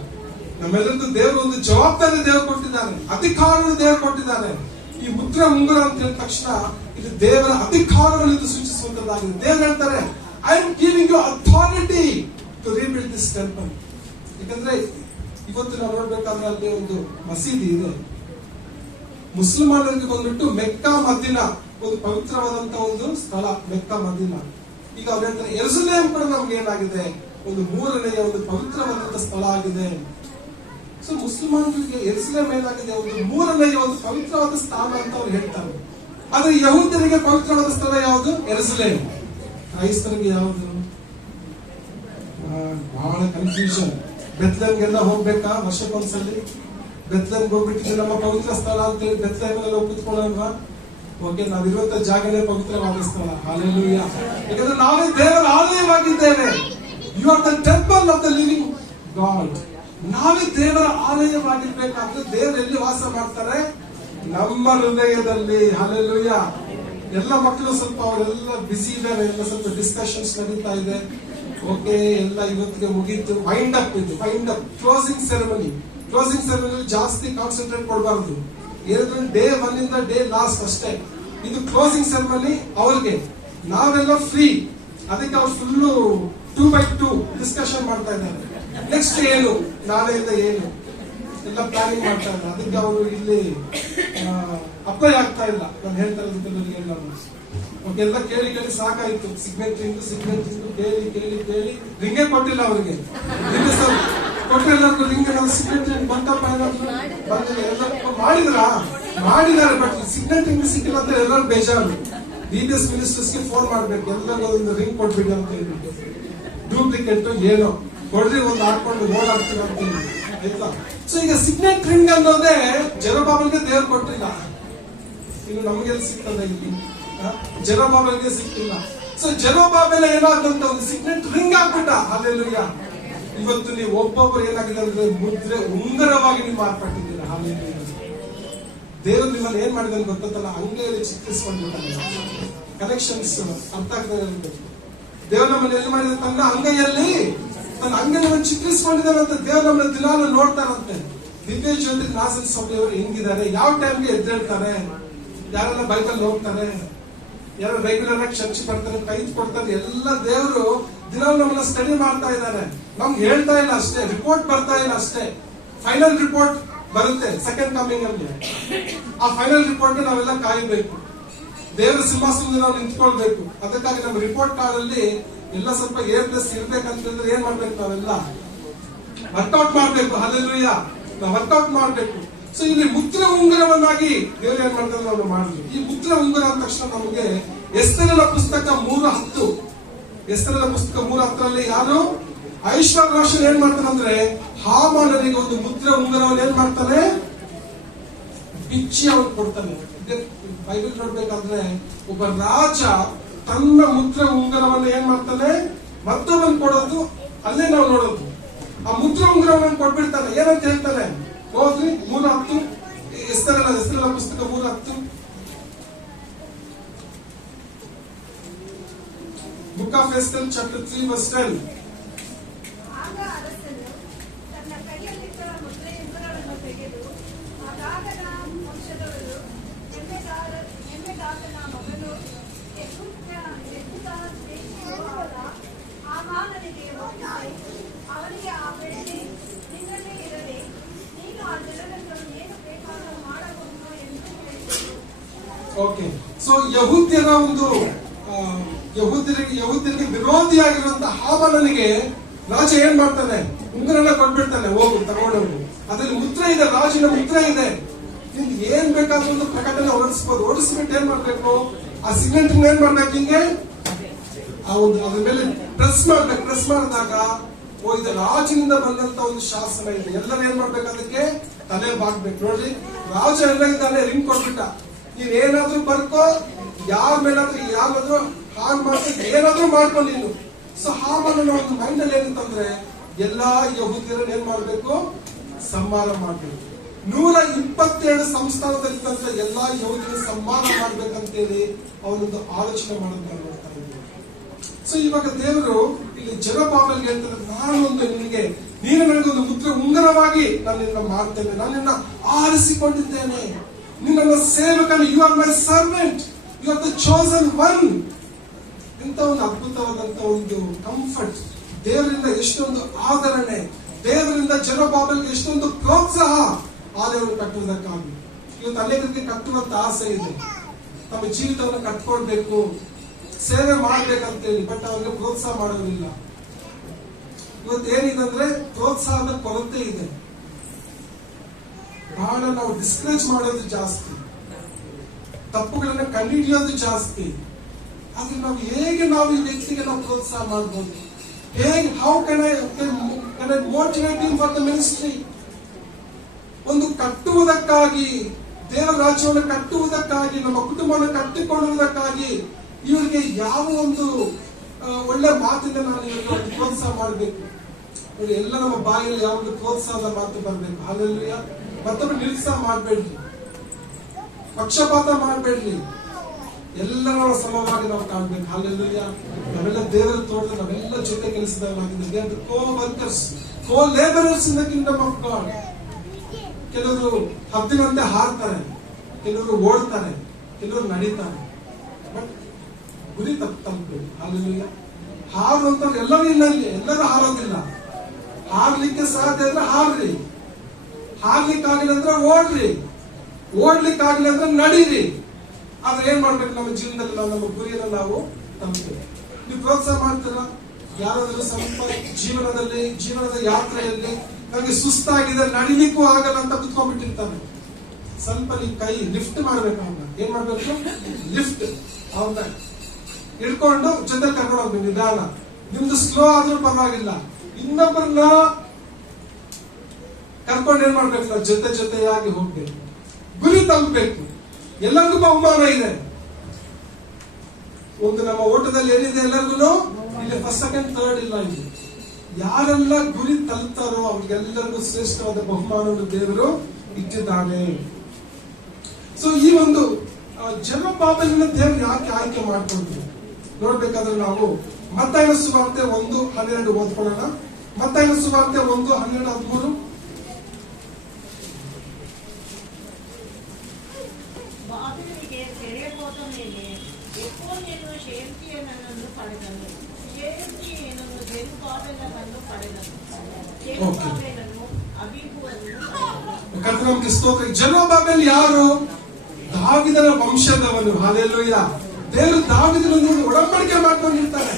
ನಮ್ಮೆಲ್ಲರಿಗೂ ದೇವರು ಒಂದು ಜವಾಬ್ದಾರಿ ದೇವರು ಕೊಟ್ಟಿದ್ದಾನೆ, ಅಧಿಕಾರವನ್ನು ದೇವರು ಕೊಟ್ಟಿದ್ದಾನೆ. ಈ ಮುದ್ರೆ ಉಂಗುರ ಅಂತ ಹೇಳಿದ ತಕ್ಷಣ ಇದು ದೇವರ ಅಧಿಕಾರವನ್ನು ಸೂಚಿಸುವಂತದ್ದಾಗಿದೆ. ದೇವರು ಹೇಳ್ತಾರೆ, I am giving you authority to rebuild this temple. ಯಾಕಂದ್ರೆ ಇವತ್ತು ನಾವು ನೋಡ್ಬೇಕಾದ್ರೆ ಅಲ್ಲಿ ಒಂದು ಮಸೀದಿ ಇದೆ. ಮುಸಲ್ಮಾನರಿಗೆ ಬಂದ್ಬಿಟ್ಟು ಮೆಕ್ಕಾ ಮದೀನಾ ಒಂದು ಪವಿತ್ರವಾದಂತ ಒಂದು ಸ್ಥಳ, ಮೆಕ್ಕಾ ಮದೀನಾ. ಈಗ ಅವ್ರು ಹೇಳ್ತಾರೆ ಯೆರೂಸಲೇಮ್ ಕೂಡ ನಮ್ಗೆ ಏನಾಗಿದೆ, ಒಂದು ಮೂರನೆಯ ಒಂದು ಪವಿತ್ರವಾದಂತ ಸ್ಥಳ ಆಗಿದೆ. ಸೊ ಮುಸಲ್ಮಾನರಿಗೆ ಯೆರೂಸಲೇಮ್ ಏನಾಗಿದೆ, ಒಂದು ಮೂರನೆಯ ಒಂದು ಪವಿತ್ರವಾದ ಸ್ಥಾನ ಅಂತ ಅವ್ರು ಹೇಳ್ತಾರೆ. ಆದ್ರೆ ಯಹೂದ್ಯರಿಗೆ ಪವಿತ್ರವಾದ ಸ್ಥಳ ಯಾವುದು? ಯೆರೂಸಲೇಮ್. ಕ್ರೈಸ್ತರಿಗೆ ಯಾವುದು? ಬಹಳ ಕನ್ಫ್ಯೂಷನ್. ಬೆತ್ಲೆಹೇಮ್ಗೆಲ್ಲ ಹೋಗ್ಬೇಕಾ ವರ್ಷಕ್ಕೊಂದ್ಸಲಿ? ಬೆತ್ಲೆಹೇಮ್ಗೆ ಹೋಗ್ಬಿಟ್ಟಿದ್ರೆ ನಮ್ಮ ಪವಿತ್ರ ಸ್ಥಳ ಅಂತ ಹೇಳಿ ಬೆತ್ಲೆಹೇಮ್ಗೆಲ್ಲ ಹೋಗಿ ಕುತ್ಕೊಳ್ಳಲ್ವಾ? ಓಕೆ, ನಾವಿರುವಂತ ಜಾಗನೇ ಪವಿತ್ರವಾದ ಸ್ಥಳ. ಹಲ್ಲೆಲೂಯಾ. ಯಾಕಂದ್ರೆ ನಾವೇ ದೇವರ ಆಲಯವಾಗಿದ್ದೇವೆ. You are the temple of the living God. ನಾವೇ ದೇವರ ಆಲಯವಾಗಿರ್ಬೇಕಾದ್ರೆ ದೇವರು ಎಲ್ಲಿ ವಾಸ ಮಾಡ್ತಾರೆ? ನಮ್ಮ ಹೃದಯದಲ್ಲಿ. ಹಲ್ಲೆಲೂಯಾ. ಎಲ್ಲ ಮಕ್ಕಳು ಸ್ವಲ್ಪ ಅವರೆಲ್ಲ ಬಿಸಿ ಇದ್ದಾರೆ, ಎಲ್ಲ ಸ್ವಲ್ಪ ಡಿಸ್ಕಷನ್ಸ್ ನಡೀತಾ ಇದೆ. ಓಕೆ, ಎಲ್ಲ ಇವತ್ತಿಗೆ ಮುಗೀತು. ವೈಂಡ್ ಅಪ್ ಇದು, wind up, closing ceremony. Closing ceremony ಜಾಸ್ತಿ ಕಾನ್ಸಂಟ್ರೇಟ್ ಕೊಡಬಾರ್ದು. ಏನಾದ್ರೆ ಡೇ 1 ಇಂದ ಡೇ ಲಾಸ್ಟ್ ಅಷ್ಟೇ. ಇದು ಕ್ಲೋಸಿಂಗ್ ಸೆರೆಮನಿ ಅವ್ರಿಗೆ. ನಾವೆಲ್ಲ ಫ್ರೀ. ಅದಕ್ಕೆ ಅವ್ರು ಫುಲ್ಲು 2x2 ಡಿಸ್ಕಷನ್ ಮಾಡ್ತಾ ಇದ್ದಾರೆ. ನೆಕ್ಸ್ಟ್ ಏನು, ನಾಳೆಯಿಂದ ಏನು ಎಲ್ಲ ಪ್ಲಾನಿಂಗ್ ಮಾಡ್ತಾ ಇದ್ದಾರೆ. ಅದಕ್ಕೆ ಅವರು ಇಲ್ಲಿ ಅಪ್ಲೈ ಆಗ್ತಾ ಇಲ್ಲ. ನಾನು ಹೇಳ್ತಾ ಇರೋದಕ್ಕೆ ಎಲ್ಲ ಕೇಳಿ ಕೇಳಿ ಸಾಕಾಯ್ತು. ಸಿಗ್ನೇಚರಿಂಗ್ ಕೇಳಿ ಕೇಳಿ ಕೇಳಿ ರಿಂಗೇ ಕೊಟ್ಟಿಲ್ಲ ಅವರಿಗೆ. ಕೊಟ್ಟರೆ ಎಲ್ಲರಿಗೂ ರಿಂಗ್ ಸಿಗ್ನೇಚರಿಂಗ್ ಬಂತಪ್ಪ ಮಾಡಿದ್ದಾರೆ, ಬಟ್ ಸಿಗ್ನೇಚರಿಂಗ್ ಸಿಕ್ಕಿಲ್ಲ ಅಂತ ಎಲ್ಲರೂ ಬೇಜಾರು. BBS ಮಿನಿಸ್ಟರ್ಸ್ಗೆ ಫೋನ್ ಮಾಡ್ಬೇಕು, ಎಲ್ಲರಿಗೂ ಒಂದು ರಿಂಗ್ ಕೊಟ್ಬಿಡಿ ಅಂತ ಹೇಳ್ಬಿಟ್ಟು. ಡೂಪ್ಲಿಕೇಟ್ ಏನೋ ಕೊಡ್ರಿ, ಒಂದು ಹಾಕೊಂಡು ಓಡಾಡ್ತೀವಿ ಅಂತ ಹೇಳಿ, ಆಯ್ತಾ? ಸೊ ಈಗ ಸಿಗ್ನೆಟ್ ರಿಂಗ್ ಅನ್ನೋದೇ ಜೆರುಬ್ಬಾಬೆಲ್ಗೆ ದೇವ್ರು ಕೊಟ್ಟಿಲ್ಲ. ಇನ್ನು ನಮಗೆಲ್ಲಿ ಸಿಗ್ತದೆ? ಇಲ್ಲಿ ಜೆರುಬ್ಬಾಬೆಲ್ಗೆ ಸಿಕ್ಕಿಲ್ಲ. ಸೊ ಜೆರುಬ್ಬಾಬೆಲ್ ಏನಾದಂತ ಒಂದು ಸಿಗ್ನೆಟ್ ರಿಂಗ್ ಆಗ್ಬಿಟ್ಟ. ಹಲ್ಲೆಲೂಯಾ. ಇವತ್ತು ನೀವು ಒಬ್ಬೊಬ್ಬರು ಏನಾಗಿದೆ ಅಂದ್ರೆ ಮುದ್ರೆ ಉಂಗುರವಾಗಿ ನೀವು ಮಾರ್ಪಟ್ಟಿದ್ದೀರಾ. ಹಲ್ಲೆಲೂಯಾ. ದೇವರು ನಿಮ್ಮನ್ನು ಏನ್ ಮಾಡಿದಾನೆ ಗೊತ್ತಲ್ಲ, ಅಂಗೈಯಲ್ಲಿ ಚಿತ್ರಿಸ್ಕೊಂಡಿದ್ದಾನೆ. ಕನೆಕ್ಷನ್ಸ್ ಅರ್ಥ ಆಗ್ತದೆ. ದೇವರು ನಮ್ಮನ್ನು ಎಲ್ಲಿ ಮಾಡಿದ? ತನ್ನ ಅಂಗೈಯಲ್ಲಿ, ತನ್ನ ಅಂಗೈಯನ್ನು ಚಿತ್ರಿಸ್ಕೊಂಡಿದ್ದಾನೆ ಅಂತ ದೇವರು ನಮ್ಮನ್ನ ದಿನಾಲು ನೋಡ್ತಾರಂತೆ. ದಿವ್ಯ ಜ್ಯೋತಿ ನಾಸನ್ ಸಭೆಯವರು ಹೆಂಗಿದ್ದಾರೆ, ಯಾವ ಟೈಮ್ಗೆ ಎದ್ದೇಳ್ತಾರೆ, ಯಾರೆಲ್ಲ ಬೈಬಲ್ ಹೋಗ್ತಾರೆ, ಯಾರು ರೆಗ್ಯುಲರ್ ಆಗಿ ಚರ್ಚ್ ಬರ್ತಾರೆ, ಕೈತ್ ಕೊಡ್ತಾರೆ, ಎಲ್ಲ ದೇವರು ದಿನಾಲು ನಮ್ಮನ್ನ ಸ್ಟಡಿ ಮಾಡ್ತಾ ಇದ್ದಾರೆ. ನಮ್ಗೆ ಹೇಳ್ತಾ ಇಲ್ಲ ಅಷ್ಟೇ, ರಿಪೋರ್ಟ್ ಬರ್ತಾ ಇಲ್ಲ ಅಷ್ಟೇ. ಫೈನಲ್ ರಿಪೋರ್ಟ್ ಬರುತ್ತೆ ಸೆಕೆಂಡ್ ಕಮಿಂಗ್ ಅಲ್ಲಿ. ಆ ಫೈನಲ್ ರಿಪೋರ್ಟ್ ನಾವೆಲ್ಲ ಕಾಯಬೇಕು. ದೇವರ ಸಿಂಹಾಸನದಲ್ಲಿ ನಾವು ನಿಂತ್ಕೊಳ್ಬೇಕು. ಅದಕ್ಕಾಗಿ ನಮ್ಮ ರಿಪೋರ್ಟ್ ಕಾರ್ಡ್ ಅಲ್ಲಿ ಎಲ್ಲ ಸ್ವಲ್ಪ A+ ಇರ್ಬೇಕಂತಂದ್ರೆ ಏನ್ ಮಾಡ್ಬೇಕು? ನಾವೆಲ್ಲ ವರ್ಕೌಟ್ ಮಾಡ್ಬೇಕು. ಹಲ್ಲೆಲೂಯಾ. ನಾವು ವರ್ಕೌಟ್ ಮಾಡ್ಬೇಕು. ಸೊ ಇಲ್ಲಿ ಮುದ್ರೆ ಉಂಗುರವನ್ನಾಗಿ ದೇವರು ಏನ್ ಮಾಡ್ತಾರೆ ನಾವು ಮಾಡಿದ್ವಿ. ಈ ಮುದ್ರೆ ಉಂಗುರ ಅಂದ ತಕ್ಷಣ ನಮಗೆ ಎಸ್ತೇರನ ಪುಸ್ತಕ 3:10. ಎಸ್ತೇರನ ಪುಸ್ತಕ 3:10 ಯಾರು? ಐಶ್ವರ್ಯ ರೋಷನ್ ಏನ್ ಮಾಡ್ತಾನೆ ಅಂದ್ರೆ ಹಾಮಾನನಿಗೆ ಒಂದು ಮುದ್ರೆ ಉಂಗುರವನ್ನು ಏನ್ ಮಾಡ್ತಾನೆ? ಬಿಚ್ಚಿ ಅವ್ರು ಕೊಡ್ತಾನೆ. ಬೈಬಲ್ ನೋಡ್ಬೇಕಾದ್ರೆ ಒಬ್ಬ ರಾಜ ತನ್ನ ಮುದ್ರೆ ಉಂಗುರವನ್ನು ಏನ್ ಮಾಡ್ತಾನೆ? ಮತ್ತೊಬ್ಬನ್ ಕೊಡೋದು ಅಲ್ಲೇ ನಾವು ನೋಡೋದು. ಆ ಮುದ್ರೆ ಉಂಗುರವನ್ನು ಕೊಟ್ಬಿಡ್ತಾನೆ. ಏನಂತ ಹೇಳ್ತಾನೆ? ಹೋದ್ರಿ 3:10 ಎಸ್ತೇರನ ಪುಸ್ತಕ 3:10. Book of Esther chapter 3 verse 10. ಆಗ ಅರಸನು ತನ್ನ ಕೈಯಲ್ಲಿದ್ದ ಮುದ್ರೆಯನ್ನು ತೆಗೆದು ಅದಾಗನ ವಂಶದವರು ಎಮ್ಮೆಗಾತನ ಮಗನು ಹಾಮಾನನಿಗೆ ಒಪ್ಪಿಸಿ ಅವನಿಗೆ ಆ ಬೆಳ್ಳಿ ನಿನ್ನಲ್ಲೇ ಇರಲಿ, ನೀನು ಆ ಜನರನ್ನು ಏನು ಬೇಕಾದರೂ ಮಾಡಬಹುದು ಎಂದು ಹೇಳಿದರು. ಓಕೆ, ಸೊ ಯಹೂದ್ಯರಿಗೆ ವಿರೋಧಿಯಾಗಿರುವಂತಹ ಹಾಮಾನನಿಗೆ ರಾಜ ಏನ್ ಮಾಡ್ತಾನೆ? ಉಂಗುರನ ಕೊಟ್ಬಿಡ್ತಾನೆ, ಹೋಗು ತಗೊಂಡೋಗು. ಅದರಲ್ಲಿ ಮುದ್ರೆ ಇದೆ, ರಾಜನ ಮುದ್ರೆ ಇದೆ. ನಿಮ್ಗೆ ಏನ್ ಬೇಕಾದ್ರೂ ಒಂದು ಪ್ರಕಟಣೆ ಹೊರಡಿಸಬಹುದು. ಹೊರಡಿಸ್ಬಿಟ್ಟು ಏನ್ ಮಾಡ್ಬೇಕು? ಆ ಸಿಗ್ನೆಚರ್ ಏನ್ ಮಾಡ್ಬೇಕು? ಹಿಂಗೆ ಅದ್ರ ಮೇಲೆ ಪ್ರೆಸ್ ಮಾಡ್ಬೇಕು. ಪ್ರೆಸ್ ಮಾಡಿದಾಗ ಇದು ರಾಜನಿಂದ ಬಂದಂತ ಒಂದು ಶಾಸನ ಇದೆ. ಎಲ್ಲರೂ ಏನ್ ಮಾಡ್ಬೇಕು? ಅದಕ್ಕೆ ತಲೆ ಬಾಗ್ಬೇಕು. ನೋಡ್ರಿ, ರಾಜ ಎಲ್ಲರಿದ್ದಾನೆ, ರಿಂಗ್ ಕೊಟ್ಬಿಟ್ಟ. ನೀನ್ ಏನಾದ್ರೂ ಬರ್ಕೋ, ಯಾರ ಮೇಲಾದ್ರೂ ಹಾನ್ ಮಾಡ್ಬೇಕು, ಏನಾದ್ರೂ ಮಾಡ್ಕೊ ನೀನು. ಸೊ ಹಾಮನ ಒಂದು ಮೈಂಡ್ ಅಲ್ಲಿ ಏನಂತಂದ್ರೆ ಎಲ್ಲಾ ಯಹೂದ್ಯರನ್ನ ಏನ್ ಮಾಡ್ಬೇಕು? ಸಂಹಾರ ಮಾಡ್ಬೇಕು. 127 ಸಂಸ್ಥಾನದಲ್ಲಿ ಎಲ್ಲಾ ಯಹೂದ್ಯರ ಸಂಹಾರ ಮಾಡ್ಬೇಕಂತೇಳಿ ಅವನೊಂದು ಆಲೋಚನೆ ಮಾಡೋದು ನಾವು ನೋಡ್ತಾ ಇದ್ದೀವಿ. ಸೊ ಇವಾಗ ದೇವರು ಇಲ್ಲಿ ಜೆರುಬ್ಬಾಬೆಲ್ಗೆ ಹೇಳ್ತಾರೆ, ನೀನು ನನಗೊಂದು ಮುದ್ರೆ ಉಂಗರವಾಗಿ ನಾನು ನಿನ್ನ ಮಾಡ್ತೇನೆ, ನಾನು ನಿನ್ನ ಆರಿಸಿಕೊಂಡಿದ್ದೇನೆ, ನಿನ್ನ ಸೇವಕನು, you are my servant, you are the chosen one. ಇಂತ ಒಂದು ಅದ್ಭುತವಾದಂತ ಒಂದು ಕಂಫರ್ಟ್, ದೇವರಿಂದ ಎಷ್ಟೊಂದು ಆದರಣೆ, ದೇವರಿಂದ ಜೆರುಬ್ಬಾಬೆಲ್ಗೆ ಎಷ್ಟೊಂದು ಪ್ರೋತ್ಸಾಹ ಆಲಯವನ್ನು ಕಟ್ಟುವುದಕ್ಕಾಗಿ. ಇವತ್ತು ಅನೇಕರಿಗೆ ಕಟ್ಟುವಂತ ಆಸೆ ಇದೆ, ತಮ್ಮ ಜೀವಿತವನ್ನು ಕಟ್ಕೊಳ್ಬೇಕು, ಸೇವೆ ಮಾಡ್ಬೇಕಂತೇಳಿ, ಬಟ್ ಅವ್ರಿಗೆ ಪ್ರೋತ್ಸಾಹ ಮಾಡೋದಿಲ್ಲ. ಇವತ್ತು ಏನಿದೆ ಅಂದ್ರೆ ಪ್ರೋತ್ಸಾಹದ ಕೊರತೆ ಇದೆ. ಬಹಳ ನಾವು ಡಿಸ್ಕರೇಜ್ ಮಾಡೋದು ಜಾಸ್ತಿ, ತಪ್ಪುಗಳನ್ನ ಕಂಡುಹಿಡಿಯೋದು ಜಾಸ್ತಿ. ಆದ್ರೆ ನಾವು ಈ ವ್ಯಕ್ತಿಗೆ ನಾವು ಪ್ರೋತ್ಸಾಹ ಮಾಡಬಹುದು? ಹೇಗೆ? How can I motivate him for the ministry? ಒಂದು ಕಟ್ಟುವುದಕ್ಕಾಗಿ, ದೇವರ ರಾಜ್ಯವನ್ನು ಕಟ್ಟುವುದಕ್ಕಾಗಿ, ನಮ್ಮ ಕುಟುಂಬವನ್ನು ಕಟ್ಟಿಕೊಳ್ಳುವುದಕ್ಕಾಗಿ ಇವರಿಗೆ ಯಾವ ಒಂದು ಒಳ್ಳೆ ಮಾತಿಂದ ನಾನು ಇವರಿಗೆ ಪ್ರೋತ್ಸಾಹ ಮಾಡಬೇಕು? ನೋಡಿ, ಎಲ್ಲ ನಮ್ಮ ಬಾಯಲ್ಲಿ ಯಾವುದು ಪ್ರೋತ್ಸಾಹದ ಮಾತು ಬರಬೇಕು. ಹಾಲೆಲೂಯಾ. ಮತ್ತೊಬ್ಬರು ನಿರುತ್ಸಾಹ ಮಾಡಬೇಡ್ರಿ, ಪಕ್ಷಪಾತ ಮಾಡಬೇಡ್ರಿ, ಎಲ್ಲರ ಸಮವಾಗಿ ನಾವು ಕಾಣಬೇಕು. ಹಾಲೆಲೂಯಾ. ನಾವೆಲ್ಲ ದೇವರ ತೋಟದ, ನಾವೆಲ್ಲ ಜೊತೆ ಕೆಲಸದವರಾಗಿದ್ದೇವೆ. Co workers, co labourers in the kingdom of God. ಕೆಲವರು ಹದ್ದಿನಂತೆ ಹಾರ್ತಾರೆ, ಕೆಲವರು ಓಡ್ತಾರೆ, ಕೆಲವರು ನಡೀತಾರೆ, ಬಟ್ ಗುರಿ ತಲುಪಬೇಕು. ಹಾಲೆಲೂಯಾ. ಹಾರುವಂತವ್ರು ಎಲ್ಲರೂ ಇನ್ನಲ್ಲಿ, ಎಲ್ಲರೂ ಹಾರೋದಿಲ್ಲ. ಹಾರ್ಲಿಕ್ಕೆ ಸಾಧ್ಯ ಅಂದ್ರೆ ಹಾರ್ರಿ, ಹಾರ್ಲಿಕ್ಕಾಗಿಲ್ಲ ಅಂದ್ರೆ ಓಡ್ರಿ, ಓಡ್ಲಿಕ್ಕಾಗಿಲ್ಲ ಅಂದ್ರೆ ನಡೀರಿ. ಆದ್ರೆ ಏನ್ ಮಾಡ್ಬೇಕು? ನಮ್ಮ ಜೀವನದಲ್ಲಿ ನಮ್ಮ ಗುರಿಯನ್ನು ನಾವು ತಲುಪಬೇಕು. ನೀವು ಪ್ರೋತ್ಸಾಹ ಮಾಡ್ತೀರಾ? ಯಾರಾದ್ರೂ ಸ್ವಲ್ಪ ಜೀವನದ ಯಾತ್ರೆಯಲ್ಲಿ ನನಗೆ ಸುಸ್ತಾಗಿದೆ, ನಡಿಲಿಕ್ಕೂ ಆಗಲ್ಲ ಅಂತ ಕುತ್ಕೊಂಡ್ಬಿಟ್ಟಿರ್ತಾನೆ, ಸ್ವಲ್ಪ ನೀವು ಕೈ ಲಿಫ್ಟ್ ಮಾಡ್ಬೇಕು. ಅವನ್ನ ಏನ್ ಮಾಡ್ಬೇಕು? ಲಿಫ್ಟ್. ಅವನ್ನ ಹಿಡ್ಕೊಂಡು ಜೊತೆ ಕರ್ಕೊಂಡು ಹೋಗ್ಬೇಕು ನಿಧಾನ. ನಿಮ್ದು ಸ್ಲೋ ಆದ್ರೂ ಪರವಾಗಿಲ್ಲ, ಇನ್ನೊಬ್ಬರನ್ನ ಕರ್ಕೊಂಡು ಏನ್ ಮಾಡ್ಬೇಕು? ನಾವು ಜೊತೆಯಾಗಿ ಹೋಗ್ಬೇಕು, ಗುರಿ ತಲುಪಬೇಕು. ಎಲ್ಲರಿಗೂ ಬಹುಮಾನ ಇದೆ. ಒಂದು ನಮ್ಮ ಓಟದಲ್ಲಿ ಏನಿದೆ, ಎಲ್ಲರಿಗೂ ಇಲ್ಲಿ ಫಸ್ಟ್, ಸೆಕೆಂಡ್, ಥರ್ಡ್ ಇಲ್ಲ. ಇಲ್ಲಿ ಯಾರೆಲ್ಲ ಗುರಿ ತಲುಪ್ತಾರೋ ಅವ್ರಿಗೆಲ್ಲರಿಗೂ ಶ್ರೇಷ್ಠವಾದ ಬಹುಮಾನವನ್ನು ದೇವರು ಇಟ್ಟಿದ್ದಾನೆ. ಸೊ ಈ ಒಂದು ಜೆರುಬ್ಬಾಬೆಲನ್ನ ದೇವರು ಯಾಕೆ ಆಯ್ಕೆ ಮಾಡ್ಕೊಂಡ್ರು ನೋಡ್ಬೇಕಾದ್ರೆ ನಾವು ಮತ್ತಾಯನ ಸುವಾರ್ತೆ 1:12 ಓದ್ಕೊಳ್ಳೋಣ. ಮತ್ತಾಯನ ಸುವಾರ್ತೆ 1:12-13. ಬಾಬಿಲನಿಗೆ ಸೆರೆ ಹೋದ ಮೇಲೆ ಯೆಕೊನ್ಯನು ಶೆಯಲ್ತೀಯೇಲನನ್ನು ಪಡೆದನು, ಶೆಯಲ್ತೀಯೇಲನು ಜೆರುಬ್ಬಾಬೆಲನನ್ನು ಪಡೆದನು, ಜೆರುಬ್ಬಾಬೆಲನು ಅಬೀಹುವನ್ನು ಪಡೆದನು. ಕರ್ತನಿಗೆ ಸ್ತೋತ್ರ. ಜೆರುಬ್ಬಾಬೆಲ್ ಯಾರು? ದಾವೀದನ ವಂಶದವನು. ಹಾಲೆಲೂಯಾ. ದೇವರು ದಾವೀದನೊಂದಿಗೆ ಒಡಂಬಡಿಕೆ ಮಾಡ್ಕೊಂಡಿರ್ತಾನೆ.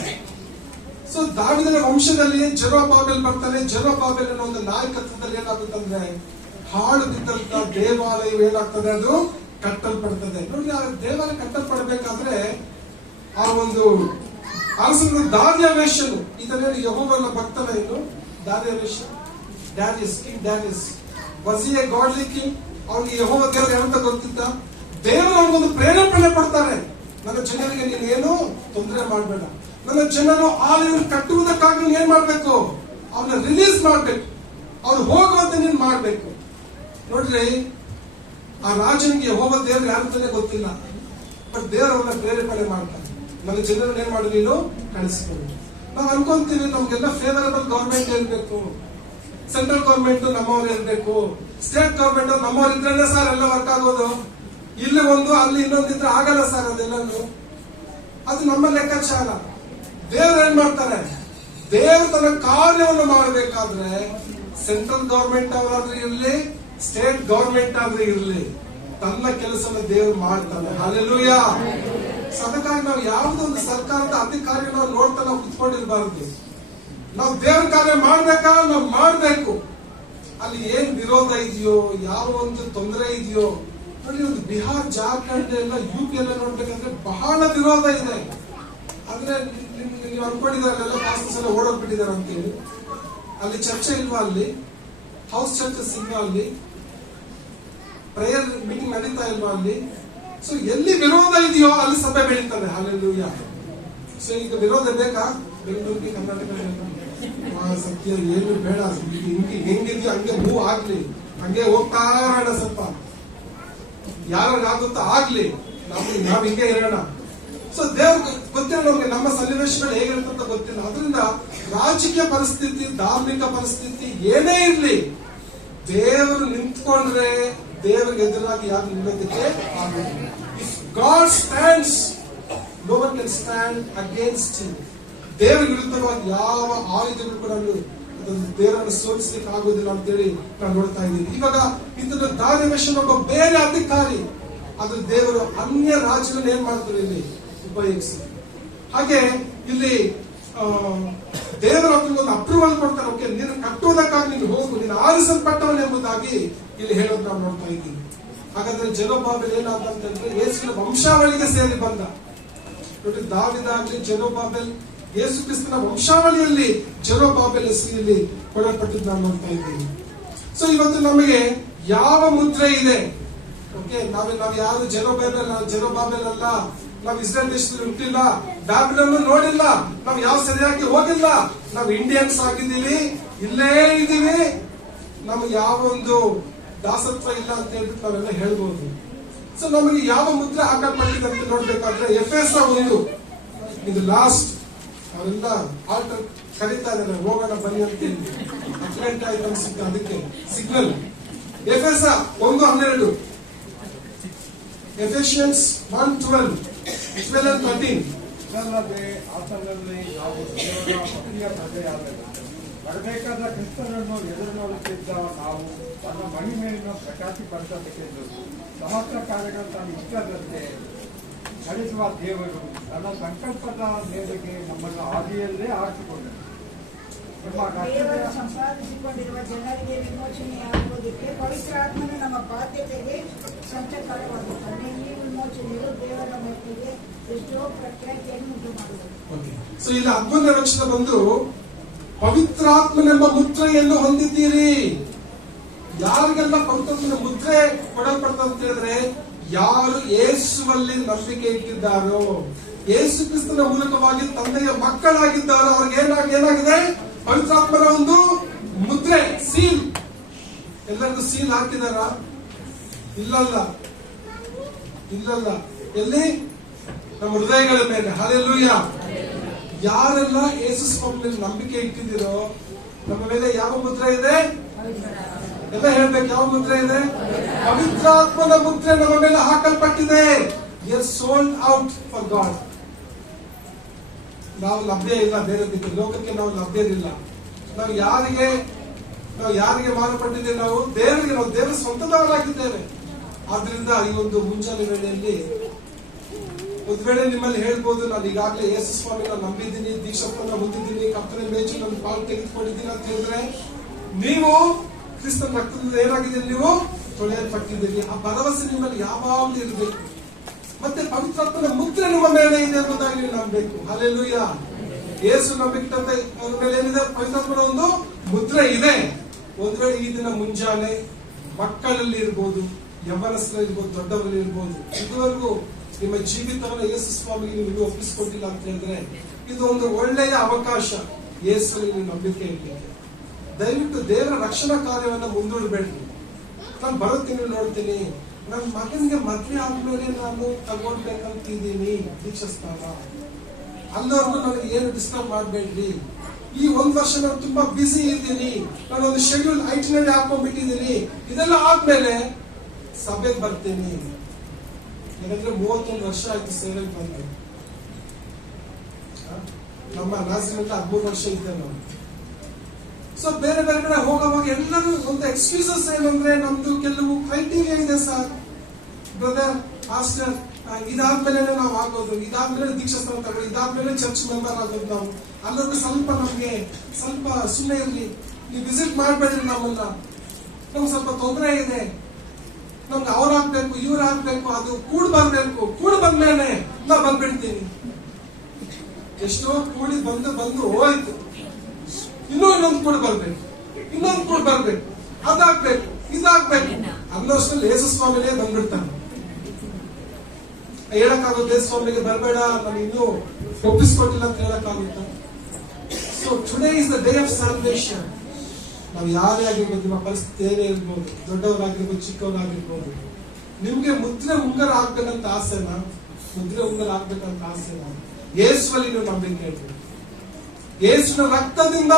ಸೊ ದಾವೀದನ ವಂಶದಲ್ಲಿ ಜೆರುಬ್ಬಾಬೆಲ್ ಬರ್ತಾನೆ. ಜೆರುಬ್ಬಾಬೆಲ್ ಅನ್ನೋ ಒಂದು ನಾಯಕತ್ವದಲ್ಲಿ ಏನಾಗುತ್ತಂದ್ರೆ ಹಾಳು ಬಿದ್ದಂತ ದೇವಾಲಯ ಏನಾಗ್ತದೆ? ಅದು ಕಟ್ಟಲ್ಪಡ್ತದೆ. ನೋಡಿ, ಆ ದೇವಾಲಯ ಕಟ್ಟಲ್ಪಡಬೇಕಾದ್ರೆ ಆ ಒಂದು ಅರಸನು ದಾರ್ಯಾವೇಶನು, ಇದನ್ನೇನು ಯೆಹೋವನ ಭಕ್ತನ, ಏನು ದಾರ್ಯಾವೇಶ, King Darius was a godly king. ಅವನಿಗೆ ಯೆಹೋವ ದೇವರು ಏನಂತ ಗೊತ್ತಿದ್ದ? ದೇವರು ಅವನಿಗೊಂದು ಪ್ರೇರೇಪಣೆ ಪಡ್ತಾರೆ, ನನ್ನ ಜನರಿಗೆ ನೀನು ಏನು ತೊಂದರೆ ಮಾಡಬೇಡ, ನನ್ನ ಜನರು ಆಲಯವನ್ನು ಕಟ್ಟುವುದಕ್ಕಾಗಿ ನೀನು ಏನ್ ಮಾಡ್ಬೇಕು? ಅವನ್ನ ರಿಲೀಸ್ ಮಾಡ್ಬೇಕು, ಅವ್ರು ಹೋಗುವಂತೆ ನೀನ್ ಮಾಡ್ಬೇಕು. ನೋಡ್ರಿ, ಆ ರಾಜನಿಗೆ ಯೆಹೋವ ದೇವರು ಯಾರಂತಾನೆ ಗೊತ್ತಿಲ್ಲ, ಬಟ್ ದೇವರು ಅವನ್ನ ಪ್ರೇರೇಪಣೆ ಮಾಡ್ತಾರೆ. ನನ್ನ ಜನರನ್ನ ಏನ್ ಮಾಡು ನೀನು ಕಳಿಸ್ಕೊಂಡು. ನಾವು ಅನ್ಕೊಂತೀವಿ ನಮ್ಗೆಲ್ಲ ಫೇವರಬಲ್ ಗವರ್ಮೆಂಟ್ ಇರ್ಬೇಕು, ಸೆಂಟ್ರಲ್ ಗವರ್ಮೆಂಟ್ ನಮ್ಮವ್ರು ಇರ್ಬೇಕು, ಸ್ಟೇಟ್ ಗವರ್ಮೆಂಟ್ ನಮ್ಮವ್ರು ಇದ್ರೆ ಸರ್ ಎಲ್ಲ ವರ್ಕ್ ಆಗೋದು. ಇಲ್ಲಿ ಒಂದು ಅಲ್ಲಿ ಇನ್ನೊಂದಿದ್ರೆ ಆಗಲ್ಲ ಸರ್ ಅದೆಲ್ಲೂ. ಅದು ನಮ್ಮ ಲೆಕ್ಕಾಚಾರ. ದೇವ್ರು ಏನ್ ಮಾಡ್ತಾರೆ, ದೇವ್ರು ತನ್ನ ಕಾರ್ಯವನ್ನು ಮಾಡಬೇಕಾದ್ರೆ ಸೆಂಟ್ರಲ್ ಗವರ್ಮೆಂಟ್ ಅವರಾದ್ರೂ ಇರ್ಲಿ, ಸ್ಟೇಟ್ ಗವರ್ಮೆಂಟ್ ಆದ್ರೂ ಇರ್ಲಿ, ತನ್ನ ಕೆಲಸನ ದೇವ್ರು ಮಾಡ್ತಾನೆ. ಹಲ್ಲೆಲೂಯಾ. ಅದಕ್ಕಾಗಿ ನಾವು ಯಾವುದೊಂದು ಸರ್ಕಾರದ ಅಧಿಕಾರಿ ನಾವು ನೋಡ್ತಾ ನಾವು ಕುತ್ಕೊಂಡಿರ್ಬಾರ್ದು. ನಾವು ದೇವ್ರ ಕಾರ್ಯ ಮಾಡ್ಬೇಕಾ, ನಾವು ಮಾಡ್ಬೇಕು. ಅಲ್ಲಿ ಏನ್ ವಿರೋಧ ಇದೆಯೋ, ಯಾವ ಒಂದು ತೊಂದರೆ ಇದೆಯೋ ನೋಡಿ. ಒಂದು ಬಿಹಾರ್, ಜಾರ್ಖಂಡ್ ಎಲ್ಲ UP ಎಲ್ಲ ನೋಡ್ಬೇಕಂದ್ರೆ ಬಹಳ ವಿರೋಧ ಇದೆ. ಆದ್ರೆ ನೀವು ಅನ್ಕೊಂಡಿದ್ದಾರೆ ಎಲ್ಲ ಪಾಸ್ಟರ್ಸ್ ಎಲ್ಲ ಓಡೋಗ್ಬಿಟ್ಟಿದ್ದಾರೆ ಅಂತೇಳಿ. ಅಲ್ಲಿ ಚರ್ಚೆ ಇಲ್ವಾ, ಅಲ್ಲಿ ಹೌಸ್ ಚರ್ಚಸ್ ಇಲ್ವಾ, ಅಲ್ಲಿ ಪ್ರೇಯರ್ ಮೀಟಿಂಗ್ ನಡೀತಾ ಇಲ್ವಾ ಅಲ್ಲಿ? ಸೊ ಎಲ್ಲಿ ವಿರೋಧ ಇದೆಯೋ ಅಲ್ಲಿ ಸಭೆ ಬೆಳೀತದೆ. ಹಲ್ಲೆಲೂಯಾ. ಸೊ ಈಗ ವಿರೋಧ ಬೇಕಾ? ಬೆಂಗಳೂರಿಗೆ, ಕರ್ನಾಟಕ ಸತ್ಯ ಏನು ಬೇಡ. ಹೆಂಗಿದ್ಯೋ ಹಂಗೆ ಮೂವ್ ಆಗ್ಲಿ, ಹಂಗೆ ಹೋಗ್ತಾ ಇರೋಣ. ಸ್ವಲ್ಪ ಯಾರಾಗುತ್ತೋ ಆಗ್ಲಿ, ನಾವ್ ಹಿಂಗೆ ಇರೋಣ. ಸೊ ದೇವ್ರ ಗೊತ್ತಿಲ್ಲ ನಮ್ಗೆ, ನಮ್ಮ ಸನ್ನಿವೇಶಗಳು ಹೇಗಿರುತ್ತೆ ಅಂತ ಗೊತ್ತಿಲ್ಲ. ಅದರಿಂದ ರಾಜಕೀಯ ಪರಿಸ್ಥಿತಿ, ಧಾರ್ಮಿಕ ಪರಿಸ್ಥಿತಿ ಏನೇ ಇರ್ಲಿ, ದೇವರು ನಿಂತ್ಕೊಂಡ್ರೆ ದೇವರಿಗೆ ಎದುರಾಗಿ ಯಾರು ನಿಲ್ಲೋದಕ್ಕೆ ಆಗೋದಿಲ್ಲ. If God stands, no one can stand against him. ದೇವರ ವಿರುದ್ಧವಾಗಿ ಯಾವ ಆಯುಧಗಳು ಕೂಡ ಅದನ್ನು ದೇವರನ್ನು ಸೋಲಿಸಲಿಕ್ಕೆ ಆಗೋದಿಲ್ಲ ಅಂತೇಳಿ ನಾವು ನೋಡ್ತಾ ಇದ್ದೀವಿ. ಇವಾಗ ಇಂಥದ್ದು ದಾರಿವೇಶನ್ ಒಬ್ಬ ಬೇರೆ ಅಧಿಕಾರಿ, ಅದು ದೇವರು ಅನ್ಯ ರಾಜ್ಯಗಳನ್ನ ಏನ್ ಮಾಡ್ತಾರೆ ಇಲ್ಲಿ ಉಪಯೋಗಿಸಿ. ಹಾಗೆ ಇಲ್ಲಿ ದೇವರ ಒಂದು ಅಪ್ರೂವಲ್ ಕೊಡ್ತಾರೆ. ಓಕೆ, ನೀನು ಕಟ್ಟುವುದಕ್ಕಾಗಿ ನೀನು ಹೋಗು, ನೀನು ಆರಿಸಲ್ಪಟ್ಟವನು ಎಂಬುದಾಗಿ ಇಲ್ಲಿ ಹೇಳೋದು ನಾವು ನೋಡ್ತಾ ಇದ್ದೀವಿ. ಹಾಗಾದ್ರೆ ಜೆರುಬ್ಬಾಬೆಲ್ ಏನಾದಂತಂದ್ರೆ ಯೇಸುವಿನ ವಂಶಾವಳಿಗೆ ಸೇರಿ ಬಂದ. ನೋಡಿ, ದಾವೀದಾಗ್ಲಿ ಜೆರುಬ್ಬಾಬೆಲ್ ಯೇಸು ಕ್ರಿಸ್ತನ ವಂಶಾವಳಿಯಲ್ಲಿ ಜೆರುಬ್ಬಾಬೆಲ್ ಹೆಸರಿನಲ್ಲಿ ಕೊಡಲ್ಪಟ್ಟಿದ್ದು ನಾವು ನೋಡ್ತಾ ಇದ್ದೀವಿ. ಸೊ ಇವತ್ತು ನಮಗೆ ಯಾವ ಮುದ್ರೆ ಇದೆ? ಓಕೆ, ನಾವು ಯಾರು ಜೆರುಬ್ಬಾಬೆಲ್ ಅಲ್ಲ, ನಾವು ಇಸ್ರೇಲ್ ದೇಶದಲ್ಲಿ ಹುಟ್ಟಿಲ್ಲ, ಬ್ಯಾಬಿಲೋನ್ ನೋಡಿಲ್ಲ, ನಾವು ಯಾವ ಸರಿಯಾಗಿ ಹೋಗಿಲ್ಲ, ನಾವು ಇಂಡಿಯನ್ಸ್ ಆಗಿದ್ದೀವಿ, ಇಲ್ಲೇ ಇದ್ದೀವಿ, ನಮ್ಗೆ ಯಾವ ಒಂದು ದಾಸತ್ವ ಇಲ್ಲ ಅಂತ ಹೇಳ್ಬಿಟ್ಟು ನಾವೆಲ್ಲ ಹೇಳ್ಬೋದು. ಸೊ ನಮಗೆ ಯಾವ ಮುದ್ರೆ ಹಾಕಲ್ಪಟ್ಟಿದೆ ಅಂತ ನೋಡ್ಬೇಕಾದ್ರೆ ಎಫೆಸ 1 ಇದು ಲಾಸ್ಟ್. ಅವರೆಲ್ಲ ಆಲ್ಟರ್ ಕರೀತಾ ಇದ್ದಾರೆ, ಹೋಗೋಣ ಬನ್ನಿ ಅಂತ ಹೇಳಿ. ಅಟ್ಲಾಂಟಾ ಆಯ್ತು ಅನ್ಸುತ್ತೆ, ಅದಕ್ಕೆ ಸಿಗ್ನಲ್. ಎಫೆಸ 1:12, ಎಫೆಷಿಯನ್ಸ್ 1:12-13. ಇದಲ್ಲದೆ ಆತನಲ್ಲಿ ನಾವು ದೇವರ ಭಕ್ತಿಯ ಪ್ರಜೆಯಾದೆವು. ಬರಬೇಕಾದ ಕ್ರಿಸ್ತನನ್ನು ಎದುರು ನೋಡುತ್ತಿದ್ದ ನಾವು ತನ್ನ ಮಹಿಮೆಯನ್ನು ಪ್ರಕಾಶಪಡಿಸಬೇಕೆಂದು ಸಮಸ್ತ ಕಾರ್ಯಗಳು ತನ್ನ ಇಷ್ಟದಂತೆ ನಡೆಸುವ ದೇವರು ತನ್ನ ಸಂಕಲ್ಪದ ಮೇರೆಗೆ ನಮ್ಮನ್ನು ಆದಿಯಲ್ಲೇ ಆರಿಸಿಕೊಂಡರು. ದೇವರು ಸಂಪಾದಿಸಿಕೊಂಡಿರುವ ಜನರಿಗೆ ವಿಮೋಚನೆಯಾಗುವುದಕ್ಕೆ ಪವಿತ್ರಾತ್ಮನು ನಮ್ಮ ಬಾಧ್ಯತೆಗೆ ಸಂಚಕಾರವಾಗುತ್ತಾನೆ. ಈ ವಿಮೋಚನೆಯು ದೇವರ ಮಟ್ಟಿಗೆ ಎಷ್ಟೋ ಪ್ರಖ್ಯಾತಿಯನ್ನು ಉಂಟು ಮಾಡುತ್ತದೆ. ಸೊ ಇಲ್ಲಿ 11ನೇ ವಚನ ಬಂದು ಪವಿತ್ರಾತ್ಮನೆಂಬ ಮುದ್ರೆಯನ್ನು ಹೊಂದಿದ್ದೀರಿ. ಯಾರಿಗೆಲ್ಲ ಪವಿತ್ರಾತ್ಮನ ಮುದ್ರೆ ಕೊಡಲ್ಪಡ್ತದೆ ಅಂತ ಹೇಳಿದ್ರೆ, ಯಾರು ಯೇಸುವಲ್ಲಿ ನಂಬಿಕೆ ಇಟ್ಟಿದ್ದಾರೋ, ಯೇಸು ಕ್ರಿಸ್ತನ ಮೂಲಕವಾಗಿ ತಂದೆಯ ಮಕ್ಕಳಾಗಿದ್ದಾರೋ ಅವ್ರಿಗೆ ಏನಾಗಿದೆ? ಪವಿತ್ರಾತ್ಮನ ಒಂದು ಮುದ್ರೆ, ಸೀಲ್. ಎಲ್ಲರಿಗೂ ಸೀಲ್ ಹಾಕಿದಾರ? ಇಲ್ಲಲ್ಲ. ಎಲ್ಲಿ? ನಮ್ಮ ಹೃದಯಗಳ ಮೇಲೆ. ಹಲ್ಲೆಲೂಯಾ. ಯಾರೆಲ್ಲ ಯೇಸು ಸ್ವಾಮಿಯಲ್ಲಿ ನಂಬಿಕೆ ಇಟ್ಟಿದ್ದೀರೋ ನಮ್ಮ ಮೇಲೆ ಯಾವ ಮುದ್ರೆ ಇದೆ? ಎಲ್ಲ ಹೇಳ್ಬೇಕು, ಯಾವ ಮುದ್ರೆ ಇದೆ? ಪವಿತ್ರಾತ್ಮನ ಮುದ್ರೆ ನಮ್ಮ ಮೇಲೆ ಹಾಕಲ್ಪಟ್ಟಿದೆ. We are sold out for God. ನಾವು ಲಭ್ಯ ಇಲ್ಲ ಬೇರೆದಕ್ಕೆ, ಲೋಕಕ್ಕೆ ನಾವು ಲಭ್ಯರಿಲ್ಲ. ನಾವು ಯಾರಿಗೆ ಮಾರ್ಪಟ್ಟಿದ್ದೇವೆ? ನಾವು ದೇವರ ಸ್ವಂತದವರಾಗಿದ್ದೇವೆ. ಆದ್ರಿಂದ ಈ ಒಂದು ಮುಂಜಾನೆ ವೇಳೆಯಲ್ಲಿ ಒಂದು ವೇಳೆ ನಿಮ್ಮಲ್ಲಿ ಹೇಳ್ಬೋದು, ನಾನು ಈಗಾಗಲೇ ಯೇಸು ಸ್ವಾಮಿನ ನಂಬಿದ್ದೀನಿ, ದೀಕ್ಷಾಪನ ಹೊಂದಿದ್ದೀನಿ, ಕರ್ತನ ಮೇಜು ನನ್ನ ಪಾಲು ತೆಗೆದುಕೊಂಡಿದ್ದೀನಿ ಅಂತ ಹೇಳಿದ್ರೆ, ನೀವು ಕ್ರಿಸ್ತನ ರಕ್ತದಿಂದ ಏನಾಗಿದ್ದೀರಿ? ನೀವು ತೊಳೆಯಲ್ಪಟ್ಟಿದ್ದೀರಿ. ಆ ಭರವಸೆ ನಿಮ್ಮಲ್ಲಿ ಯಾವಾಗಲೂ ಇರಬೇಕು. ಮತ್ತೆ ಪವಿತ್ರಾತ್ಮನ ಮುದ್ರೆ ನಿಮ್ಮ ಮೇಲೆ ಇದೆ ಎಂಬುದಾಗಿ ನೀವು ನಂಬಬೇಕು. ಹಲ್ಲೆಲೂಯಾ. ಯೇಸು ನಂಬಿಕೆ ಅವ್ರ ಮೇಲೆ ಏನಿದೆ? ಪವಿತ್ರಾತ್ಮನ ಒಂದು ಮುದ್ರೆ ಇದೆ. ಒಂದ್ ವೇಳೆ ಈ ದಿನ ಮುಂಜಾನೆ ಮಕ್ಕಳಲ್ಲಿ ಇರ್ಬೋದು, ಯೌವನಸ್ಥರಲ್ಲಿ ಇರ್ಬೋದು, ದೊಡ್ಡವರಲ್ಲಿ ಇರ್ಬೋದು, ಇದುವರೆಗೂ ನಿಮ್ಮ ಜೀವಿತವನ್ನು ಯೇಸು ಸ್ವಾಮಿಗೆ ನೀವು ಒಪ್ಪಿಸಿಕೊಟ್ಟಿಲ್ಲ ಅಂತ ಹೇಳಿದ್ರೆ, ಇದು ಒಂದು ಒಳ್ಳೆಯ ಅವಕಾಶ ಯೇಸುವಿನಲ್ಲಿ ನೀವು ನಂಬಿಕೆ ಇರಲಿಕ್ಕೆ. ದಯವಿಟ್ಟು ದೇವರ ರಕ್ಷಣಾ ಕಾರ್ಯವನ್ನು ಮುಂದೂಡಬೇಡ್ರಿ. ನಾನು ಬರೋ ತಿಂಗಳು ನೋಡ್ತೀನಿ, ನನ್ನ ಮಗನಿಗೆ ಮದ್ವೆ ಆದ್ಮೇಲೆ ನಾನು ತಗೊಳ್ಬೇಕಂತಿದ್ದೀನಿ ದೀಕ್ಷಾಸ್ಥಾನ, ಅಲ್ಲವರೆಗೂ ನನಗೆ ಏನು ಡಿಸ್ಟರ್ಬ್ ಮಾಡಬೇಡ್ರಿ. ಈ 1 ವರ್ಷ ನಾನು ತುಂಬಾ ಬಿಸಿ ಇದ್ದೀನಿ, ನಾನೊಂದು ಶೆಡ್ಯೂಲ್ ಐಟಿನರಿ ಹಾಕೊಂಡ್ಬಿಟ್ಟಿದ್ದೀನಿ. ಇದೆಲ್ಲ ಆದ್ಮೇಲೆ ಸಭೆಗೆ ಬರ್ತೀನಿ. ಯಾಕಂದ್ರೆ 31 ವರ್ಷ ಆಯ್ತು ಸೇವೆಗೆ ಬಂದು. ನಮ್ಮ ನಾಸಿನಲ್ಲಿ 13 ವರ್ಷ ಇದ್ದೆ ನಾವು. ಸೊ ಬೇರೆ ಬೇರೆ ಕಡೆ ಹೋಗುವಾಗ ಎಲ್ಲರೂ ಒಂದು ಎಕ್ಸ್ಕ್ಯೂಸಸ್ ಏನಂದ್ರೆ, ನಮ್ದು ಕೆಲವು ಕ್ರೈಟೀರಿಯಾ ಇದೆ ಸರ್, ಬ್ರದರ್ ಪಾಸ್ಟರ್, ಇದಾದ್ಮೇಲೆ ನಾವು ಆಗೋದು, ಇದಾದ್ಮೇಲೆ ದೀಕ್ಷಾಸ್ಥಾನ ತಗೊಳ್ಳಿ, ಇದಾದ್ಮೇಲೆ ಚರ್ಚ್ ಮೆಂಬರ್ ಆಗೋದು. ನಾವು ಅಲ್ಲೊಂದು ಸ್ವಲ್ಪ ನಮ್ಗೆ ಸ್ವಲ್ಪ ಸುಮ್ಮನೆ ಇರ್ಲಿ, ನೀವು ವಿಸಿಟ್ ಮಾಡ್ಬೇಡ್ರಿ ನಮ್ಮನ್ನ, ನಮ್ಗೆ ಸ್ವಲ್ಪ ತೊಂದರೆ ಇದೆ, ನಮ್ಗೆ ಅವ್ರಾಗ್ಬೇಕು ಇವ್ರಾಗ್ಬೇಕು, ಅದು ಕೂಡ್ ಬರ್ಬೇಕು, ಕೂಡ್ ಬಂದ್ಮೇಲೆ ನಾ ಬಂದ್ಬಿಡ್ತೀನಿ. ಎಷ್ಟೋ ಕೂಡಿ ಬಂದು ಹೋಯ್ತು, ಇನ್ನೊಂದು ಕೂಡ ಬರ್ಬೇಕು, ಇನ್ನೊಂದು ಕೂಡ ಬರ್ಬೇಕು, ಅದಾಗ್ಬೇಕು ಇದಾಗ್ಬೇಕು ಅನ್ನೋಷ್ಟರಲ್ಲಿ ಯೇಸು ಸ್ವಾಮಿನೇ ಬಂದ್ಬಿಡ್ತಾನೆ. ಹೇಳಕ್ಕಾಗುತ್ತೆ ಯೇಸು ಸ್ವಾಮಿಗೆ ಬರಬೇಡ, ನಾನು ಇನ್ನೂ ಒಪ್ಪಿಸ್ಕೊಟ್ಟಿಲ್ಲ ಅಂತ ಹೇಳಕ್ಕಾಗುತ್ತ? So today is the day of salvation. ನಾವು ಯಾರೇ ಆಗಿರ್ಬೋದು, ನಿಮ್ಮ ಪರಿಸ್ಥಿತಿ ಏನೇ ಇರ್ಬೋದು, ದೊಡ್ಡವರಾಗಿರ್ಬೋದು ಚಿಕ್ಕವರಾಗಿರ್ಬೋದು, ನಿಮ್ಗೆ ಮುದ್ರೆ ಉಂಗರ ಆಗ್ಬೇಕಂತ ಆಸೆನಾ? ಮುದ್ರೆ ಉಂಗರ ಆಗ್ಬೇಕಂತ ಆಸೆನಾ? ಯೇಸುವಲ್ಲಿ ನೀವು ನಂಬಿಕೆ ಇರ್ಬೇಕು. ಯೇಸುವಿನ ರಕ್ತದಿಂದ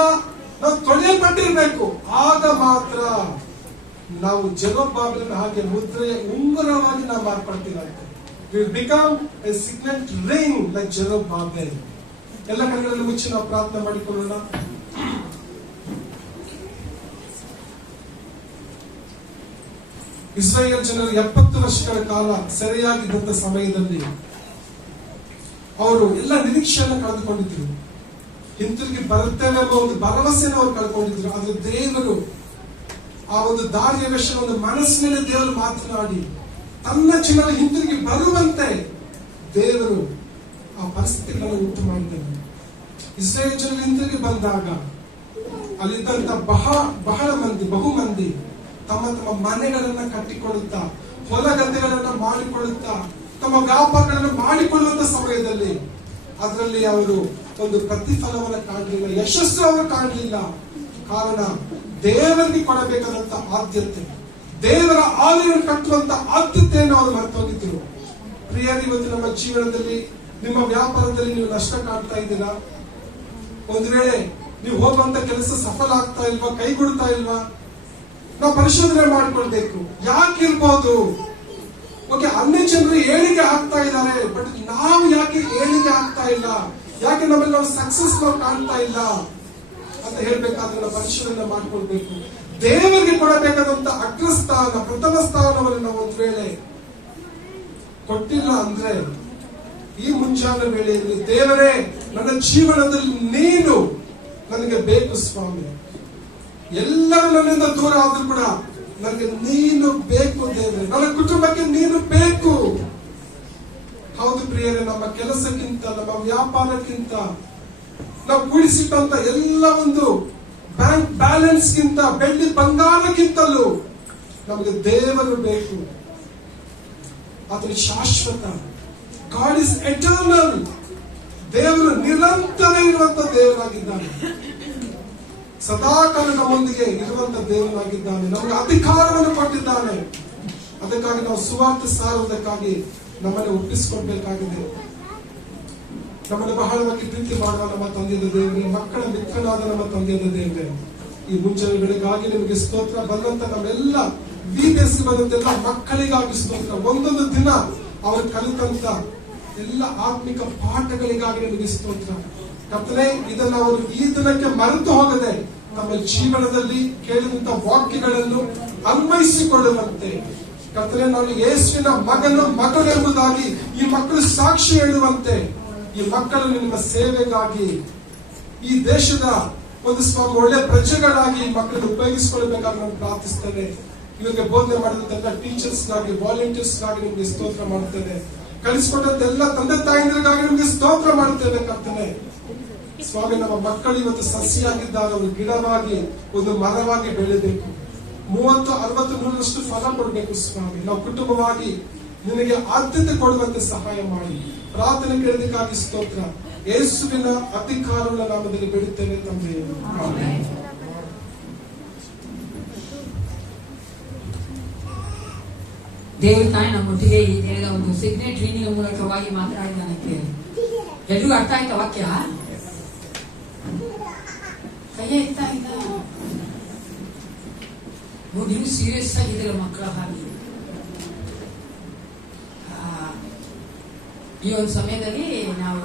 ನಾವು ತೊಳೆಯಲ್ಪಟ್ಟಿರ್ಬೇಕು. ಆಗ ಮಾತ್ರ ನಾವು ಜೆರುಬ್ಬಾಬೆಲನ ಹಾಗೆ ಮುದ್ರೆ ಉಂಗುರವಾಗಿ ನಾವು ಮಾರ್ಪಡ್ತೀವಿ. We will become a signet ring like Zerubbabel. ಎಲ್ಲ ಕಣ್ಣುಗಳನ್ನು ಮುಚ್ಚಿ ನಾವು ಪ್ರಾರ್ಥನೆ ಮಾಡಿಕೊಳ್ಳೋಣ. ಇಸ್ರಾಯೇಲ್ ಜನರು 70 ವರ್ಷಗಳ ಕಾಲ ಸೆರೆಯಾಗಿದ್ದಂತ ಸಮಯದಲ್ಲಿ ಅವರು ಎಲ್ಲ ನಿರೀಕ್ಷೆಯನ್ನು ಕಳೆದುಕೊಂಡಿದ್ರು. ಹಿಂತಿರುಗಿ ಬರುತ್ತೇವೆ ಎಂಬ ಒಂದು ಭರವಸೆಯನ್ನು ಅವರು ಕಳ್ಕೊಂಡಿದ್ರು. ಆದ್ರೆ ದೇವರು ಆ ಒಂದು ದಾರಿಯ ವಿಷಯ ಒಂದು ಮನಸ್ಸಿನಲ್ಲಿ ದೇವರು ಮಾತನಾಡಿ ತನ್ನ ಜನರು ಹಿಂತಿರುಗಿ ಬರುವಂತೆ ದೇವರು ಆ ಪರಿಸ್ಥಿತಿಗಳನ್ನು ಉಂಟು ಮಾಡಿದ್ದಾರೆ. ಇಸ್ರಾಯೇಲ್ ಜನರು ಹಿಂತಿರುಗಿ ಬಂದಾಗ ಅಲ್ಲಿದ್ದಂತ ಬಹು ಮಂದಿ ತಮ್ಮ ತಮ್ಮ ಮನೆಗಳನ್ನ ಕಟ್ಟಿಕೊಳ್ಳುತ್ತಾ, ಹೊಲ ಗದ್ದೆಗಳನ್ನ ಮಾಡಿಕೊಳ್ಳುತ್ತಾ, ತಮ್ಮ ವ್ಯಾಪಾರಗಳನ್ನು ಮಾಡಿಕೊಳ್ಳುವಂತ ಸಮಯದಲ್ಲಿ ಅದರಲ್ಲಿ ಅವರು ಒಂದು ಪ್ರತಿಫಲವನ್ನು ಕಾಣಲಿಲ್ಲ, ಯಶಸ್ಸು ಅವರು ಕಾಣಲಿಲ್ಲ. ಕಾರಣ ದೇವರಿಗೆ ಕೊಡಬೇಕಾದಂತ ಆದ್ಯತೆ, ದೇವರ ಆಲಯವನ್ನು ಕಟ್ಟುವಂತ ಆದ್ಯತೆಯನ್ನು ಅವರು ಮರೆತೋಗಿದ್ರು. ಪ್ರಿಯರು, ಇವತ್ತು ನಮ್ಮ ಜೀವನದಲ್ಲಿ ನಿಮ್ಮ ವ್ಯಾಪಾರದಲ್ಲಿ ನೀವು ನಷ್ಟ ಕಾಣ್ತಾ ಇದ್ದೀರಾ? ಒಂದು ವೇಳೆ ನೀವು ಹೋಗುವಂತ ಕೆಲಸ ಸಫಲ ಆಗ್ತಾ ಇಲ್ವಾ, ಕೈಗೂಡ್ತಾ ಇಲ್ವಾ? ನಾವು ಪರಿಶೋಧನೆ ಮಾಡ್ಕೊಳ್ಬೇಕು. ಯಾಕಿರ್ಬೋದು? ಓಕೆ, ಅನ್ಯ ಜನರು ಏಳಿಗೆ ಆಗ್ತಾ ಇದ್ದಾರೆ, ಬಟ್ ನಾವು ಯಾಕೆ ಏಳಿಗೆ ಆಗ್ತಾ ಇಲ್ಲ? ಯಾಕೆ ನಮ್ಮಲ್ಲಿ ನಾವು ಸಕ್ಸಸ್ ನಾವು ಕಾಣ್ತಾ ಇಲ್ಲ ಅಂತ ಹೇಳ್ಬೇಕಾದ್ರೆ ನಾವು ಪರಿಶೀಲನೆ ಮಾಡ್ಕೊಳ್ಬೇಕು. ದೇವರಿಗೆ ಕೊಡಬೇಕಾದಂತ ಅಗ್ರಸ್ಥಾನ, ಪ್ರಥಮ ಸ್ಥಾನವನ್ನು ನಾವು ಒಂದು ವೇಳೆ ಕೊಟ್ಟಿಲ್ಲ ಅಂದ್ರೆ ಈ ಮುಂಜಾನೆ ವೇಳೆಯಲ್ಲಿ ದೇವರೇ, ನನ್ನ ಜೀವನದಲ್ಲಿ ನೀನು ನನಗೆ ಬೇಕು ಸ್ವಾಮಿ. ಎಲ್ಲರೂ ನನ್ನಿಂದ ದೂರ ಆದ್ರೂ ಕೂಡ ನನಗೆ ನೀನು ಬೇಕು ದೇವರೇ, ನನ್ನ ಕುಟುಂಬಕ್ಕೆ ನೀನು ಬೇಕು. ಹೌದು ಪ್ರಿಯರೇ, ನಮ್ಮ ಕೆಲಸಕ್ಕಿಂತ, ನಮ್ಮ ವ್ಯಾಪಾರಕ್ಕಿಂತ, ನಾವು ಕೂಡಿಸಿಟ್ಟಂತ ಎಲ್ಲ ಒಂದು ಬ್ಯಾಂಕ್ ಬ್ಯಾಲೆನ್ಸ್ಗಿಂತ, ಬೆಳ್ಳಿ ಬಂಗಾರಕ್ಕಿಂತಲೂ ನಮಗೆ ದೇವರು ಬೇಕು. ಆತನು ಶಾಶ್ವತ. God is eternal. ದೇವರು ನಿರಂತರ ಇರುವಂತ ದೇವರಾಗಿದ್ದಾನೆ, ಸದಾಕಾಲ ನಮ್ಮೊಂದಿಗೆ ಇರುವಂತ ದೇವರಾಗಿದ್ದಾನೆ, ನಮಗೆ ಅಧಿಕಾರವನ್ನು ಕೊಟ್ಟಿದ್ದಾನೆ. ಅದಕ್ಕಾಗಿ ನಾವು ಸುವಾರ್ತೆ ಸಾರುವುದಕ್ಕಾಗಿ ನಮ್ಮನ್ನು ಒಪ್ಪಿಸಿಕೊಡ್ಬೇಕಾಗಿದೆ. ನಮ್ಮನ್ನು ಬಹಳವಾಗಿ ಪ್ರೀತಿ ಮಾಡುವ ನಮ್ಮ ತಂದೆಯ ದೇವರೇ, ಮಕ್ಕಳ ಮಿತ್ರನಾದ ನಮ್ಮ ತಂದೆಯ ದೇವರೇ, ಈ ಮುಂಜಾನೆ ಬೆಳಗಾಗಿ ನಿಮಗೆ ಸ್ತೋತ್ರ. ಬಂದಂತ ನಮ್ಮೆಲ್ಲ ವಿದೇಶಿ ಬಂದಂತೆಲ್ಲ ಮಕ್ಕಳಿಗಾಗಿ ಸ್ತೋತ್ರ. ಒಂದೊಂದು ದಿನ ಅವರು ಕಲಿತಂತ ಎಲ್ಲ ಆತ್ಮಿಕ ಪಾಠಗಳಿಗಾಗಿ ನಿಮಗೆ ಸ್ತೋತ್ರ. ಕರ್ತನೇ, ಇದನ್ನ ಅವರು ಈ ದಿನಕ್ಕೆ ಮರೆತು ಹೋಗದೆ ತಮ್ಮ ಜೀವನದಲ್ಲಿ ಕೇಳಿದಂತ ವಾಕ್ಯಗಳನ್ನು ಅನ್ವಯಿಸಿಕೊಳ್ಳುವಂತೆ ಕರ್ತನೇ, ನಾನು ಯೇಸುವಿನ ಮಗನೆಂಬುದಾಗಿ ಈ ಮಕ್ಕಳು ಸಾಕ್ಷಿ ಹೇಳುವಂತೆ, ಈ ಮಕ್ಕಳು ನಿಮ್ಮ ಸೇವೆಗಾಗಿ, ಈ ದೇಶದ ಒಂದು ಸ್ವಾಮಿ ಒಳ್ಳೆ ಪ್ರಜೆಗಳಾಗಿ ಈ ಮಕ್ಕಳನ್ನು ಉಪಯೋಗಿಸಿಕೊಳ್ಳಬೇಕಾಗಿ ನಾನು ಪ್ರಾರ್ಥಿಸ್ತೇನೆ. ಇವರಿಗೆ ಬೋಧನೆ ಮಾಡಿದಂತ ಟೀಚರ್ಸ್ ಗಾಗಿ, ವಾಲಂಟಿಯರ್ಸ್ ಗಾಗಿ ನಿಮಗೆ ಸ್ತೋತ್ರ ಮಾಡುತ್ತೇನೆ. ಕಲಿಸಿಕೊಟ್ಟಂತ ಎಲ್ಲ ತಂದೆ ತಾಯಂದಿರಿಗಾಗಿ ನಿಮಗೆ ಸ್ತೋತ್ರ ಮಾಡುತ್ತೇವೆ ಕರ್ತನೆ. ಸ್ವಾಮಿ, ನಮ್ಮ ಮಕ್ಕಳು ಇವತ್ತು ಸಸಿಯಾಗಿದ್ದಾರೆ, ಅವರು ಗಿಡವಾಗಿ ಒಂದು ಮರವಾಗಿ ಬೆಳೆಯಬೇಕು, 30, 60, 100ರಷ್ಟು ಫಲ ಕೊಡಬೇಕು ಸ್ವಾಮಿ. ನಾವು ಕುಟುಂಬವಾಗಿ ನಿನಗೆ ಆದ್ಯತೆ ಕೊಡುವಂತೆ ಸಹಾಯ ಮಾಡಿ. ಪ್ರಾರ್ಥನೆ ಕೇಳೋದಕ್ಕಾಗಿ ಸ್ತೋತ್ರ. ಯೇಸುವಿನ ಅಧಿಕಾರಗಳ ನಾಮದಲ್ಲಿ ಬೇಡುತ್ತೇನೆ ತಂದೆಯೇ, ಆಮೆನ್. ದೇವರು ತಾನೇ ನಮ್ಮೊಟ್ಟಿಗೆ ಈ ದಿನದ ಒಂದು ಸಿಗ್ನೇಟರಿ ಮೂಲಕವಾಗಿ ಮಾತನಾಡಿದಾನೆ ಕೇಳಿ. ಎಲ್ರಿಗೂ ಅರ್ಥ ಆಯ್ತಾ ವಾಕ್ಯ? ಕೈಯ ಎತ್ತಾ ಇಲ್ಲ. ನೀವು ಸೀರಿಯಸ್ ಆಗಿದ್ದೀರ ಮಕ್ಕಳ ಹಾಗೆ. ಈ ಒಂದು ಸಮಯದಲ್ಲಿ ನಾವು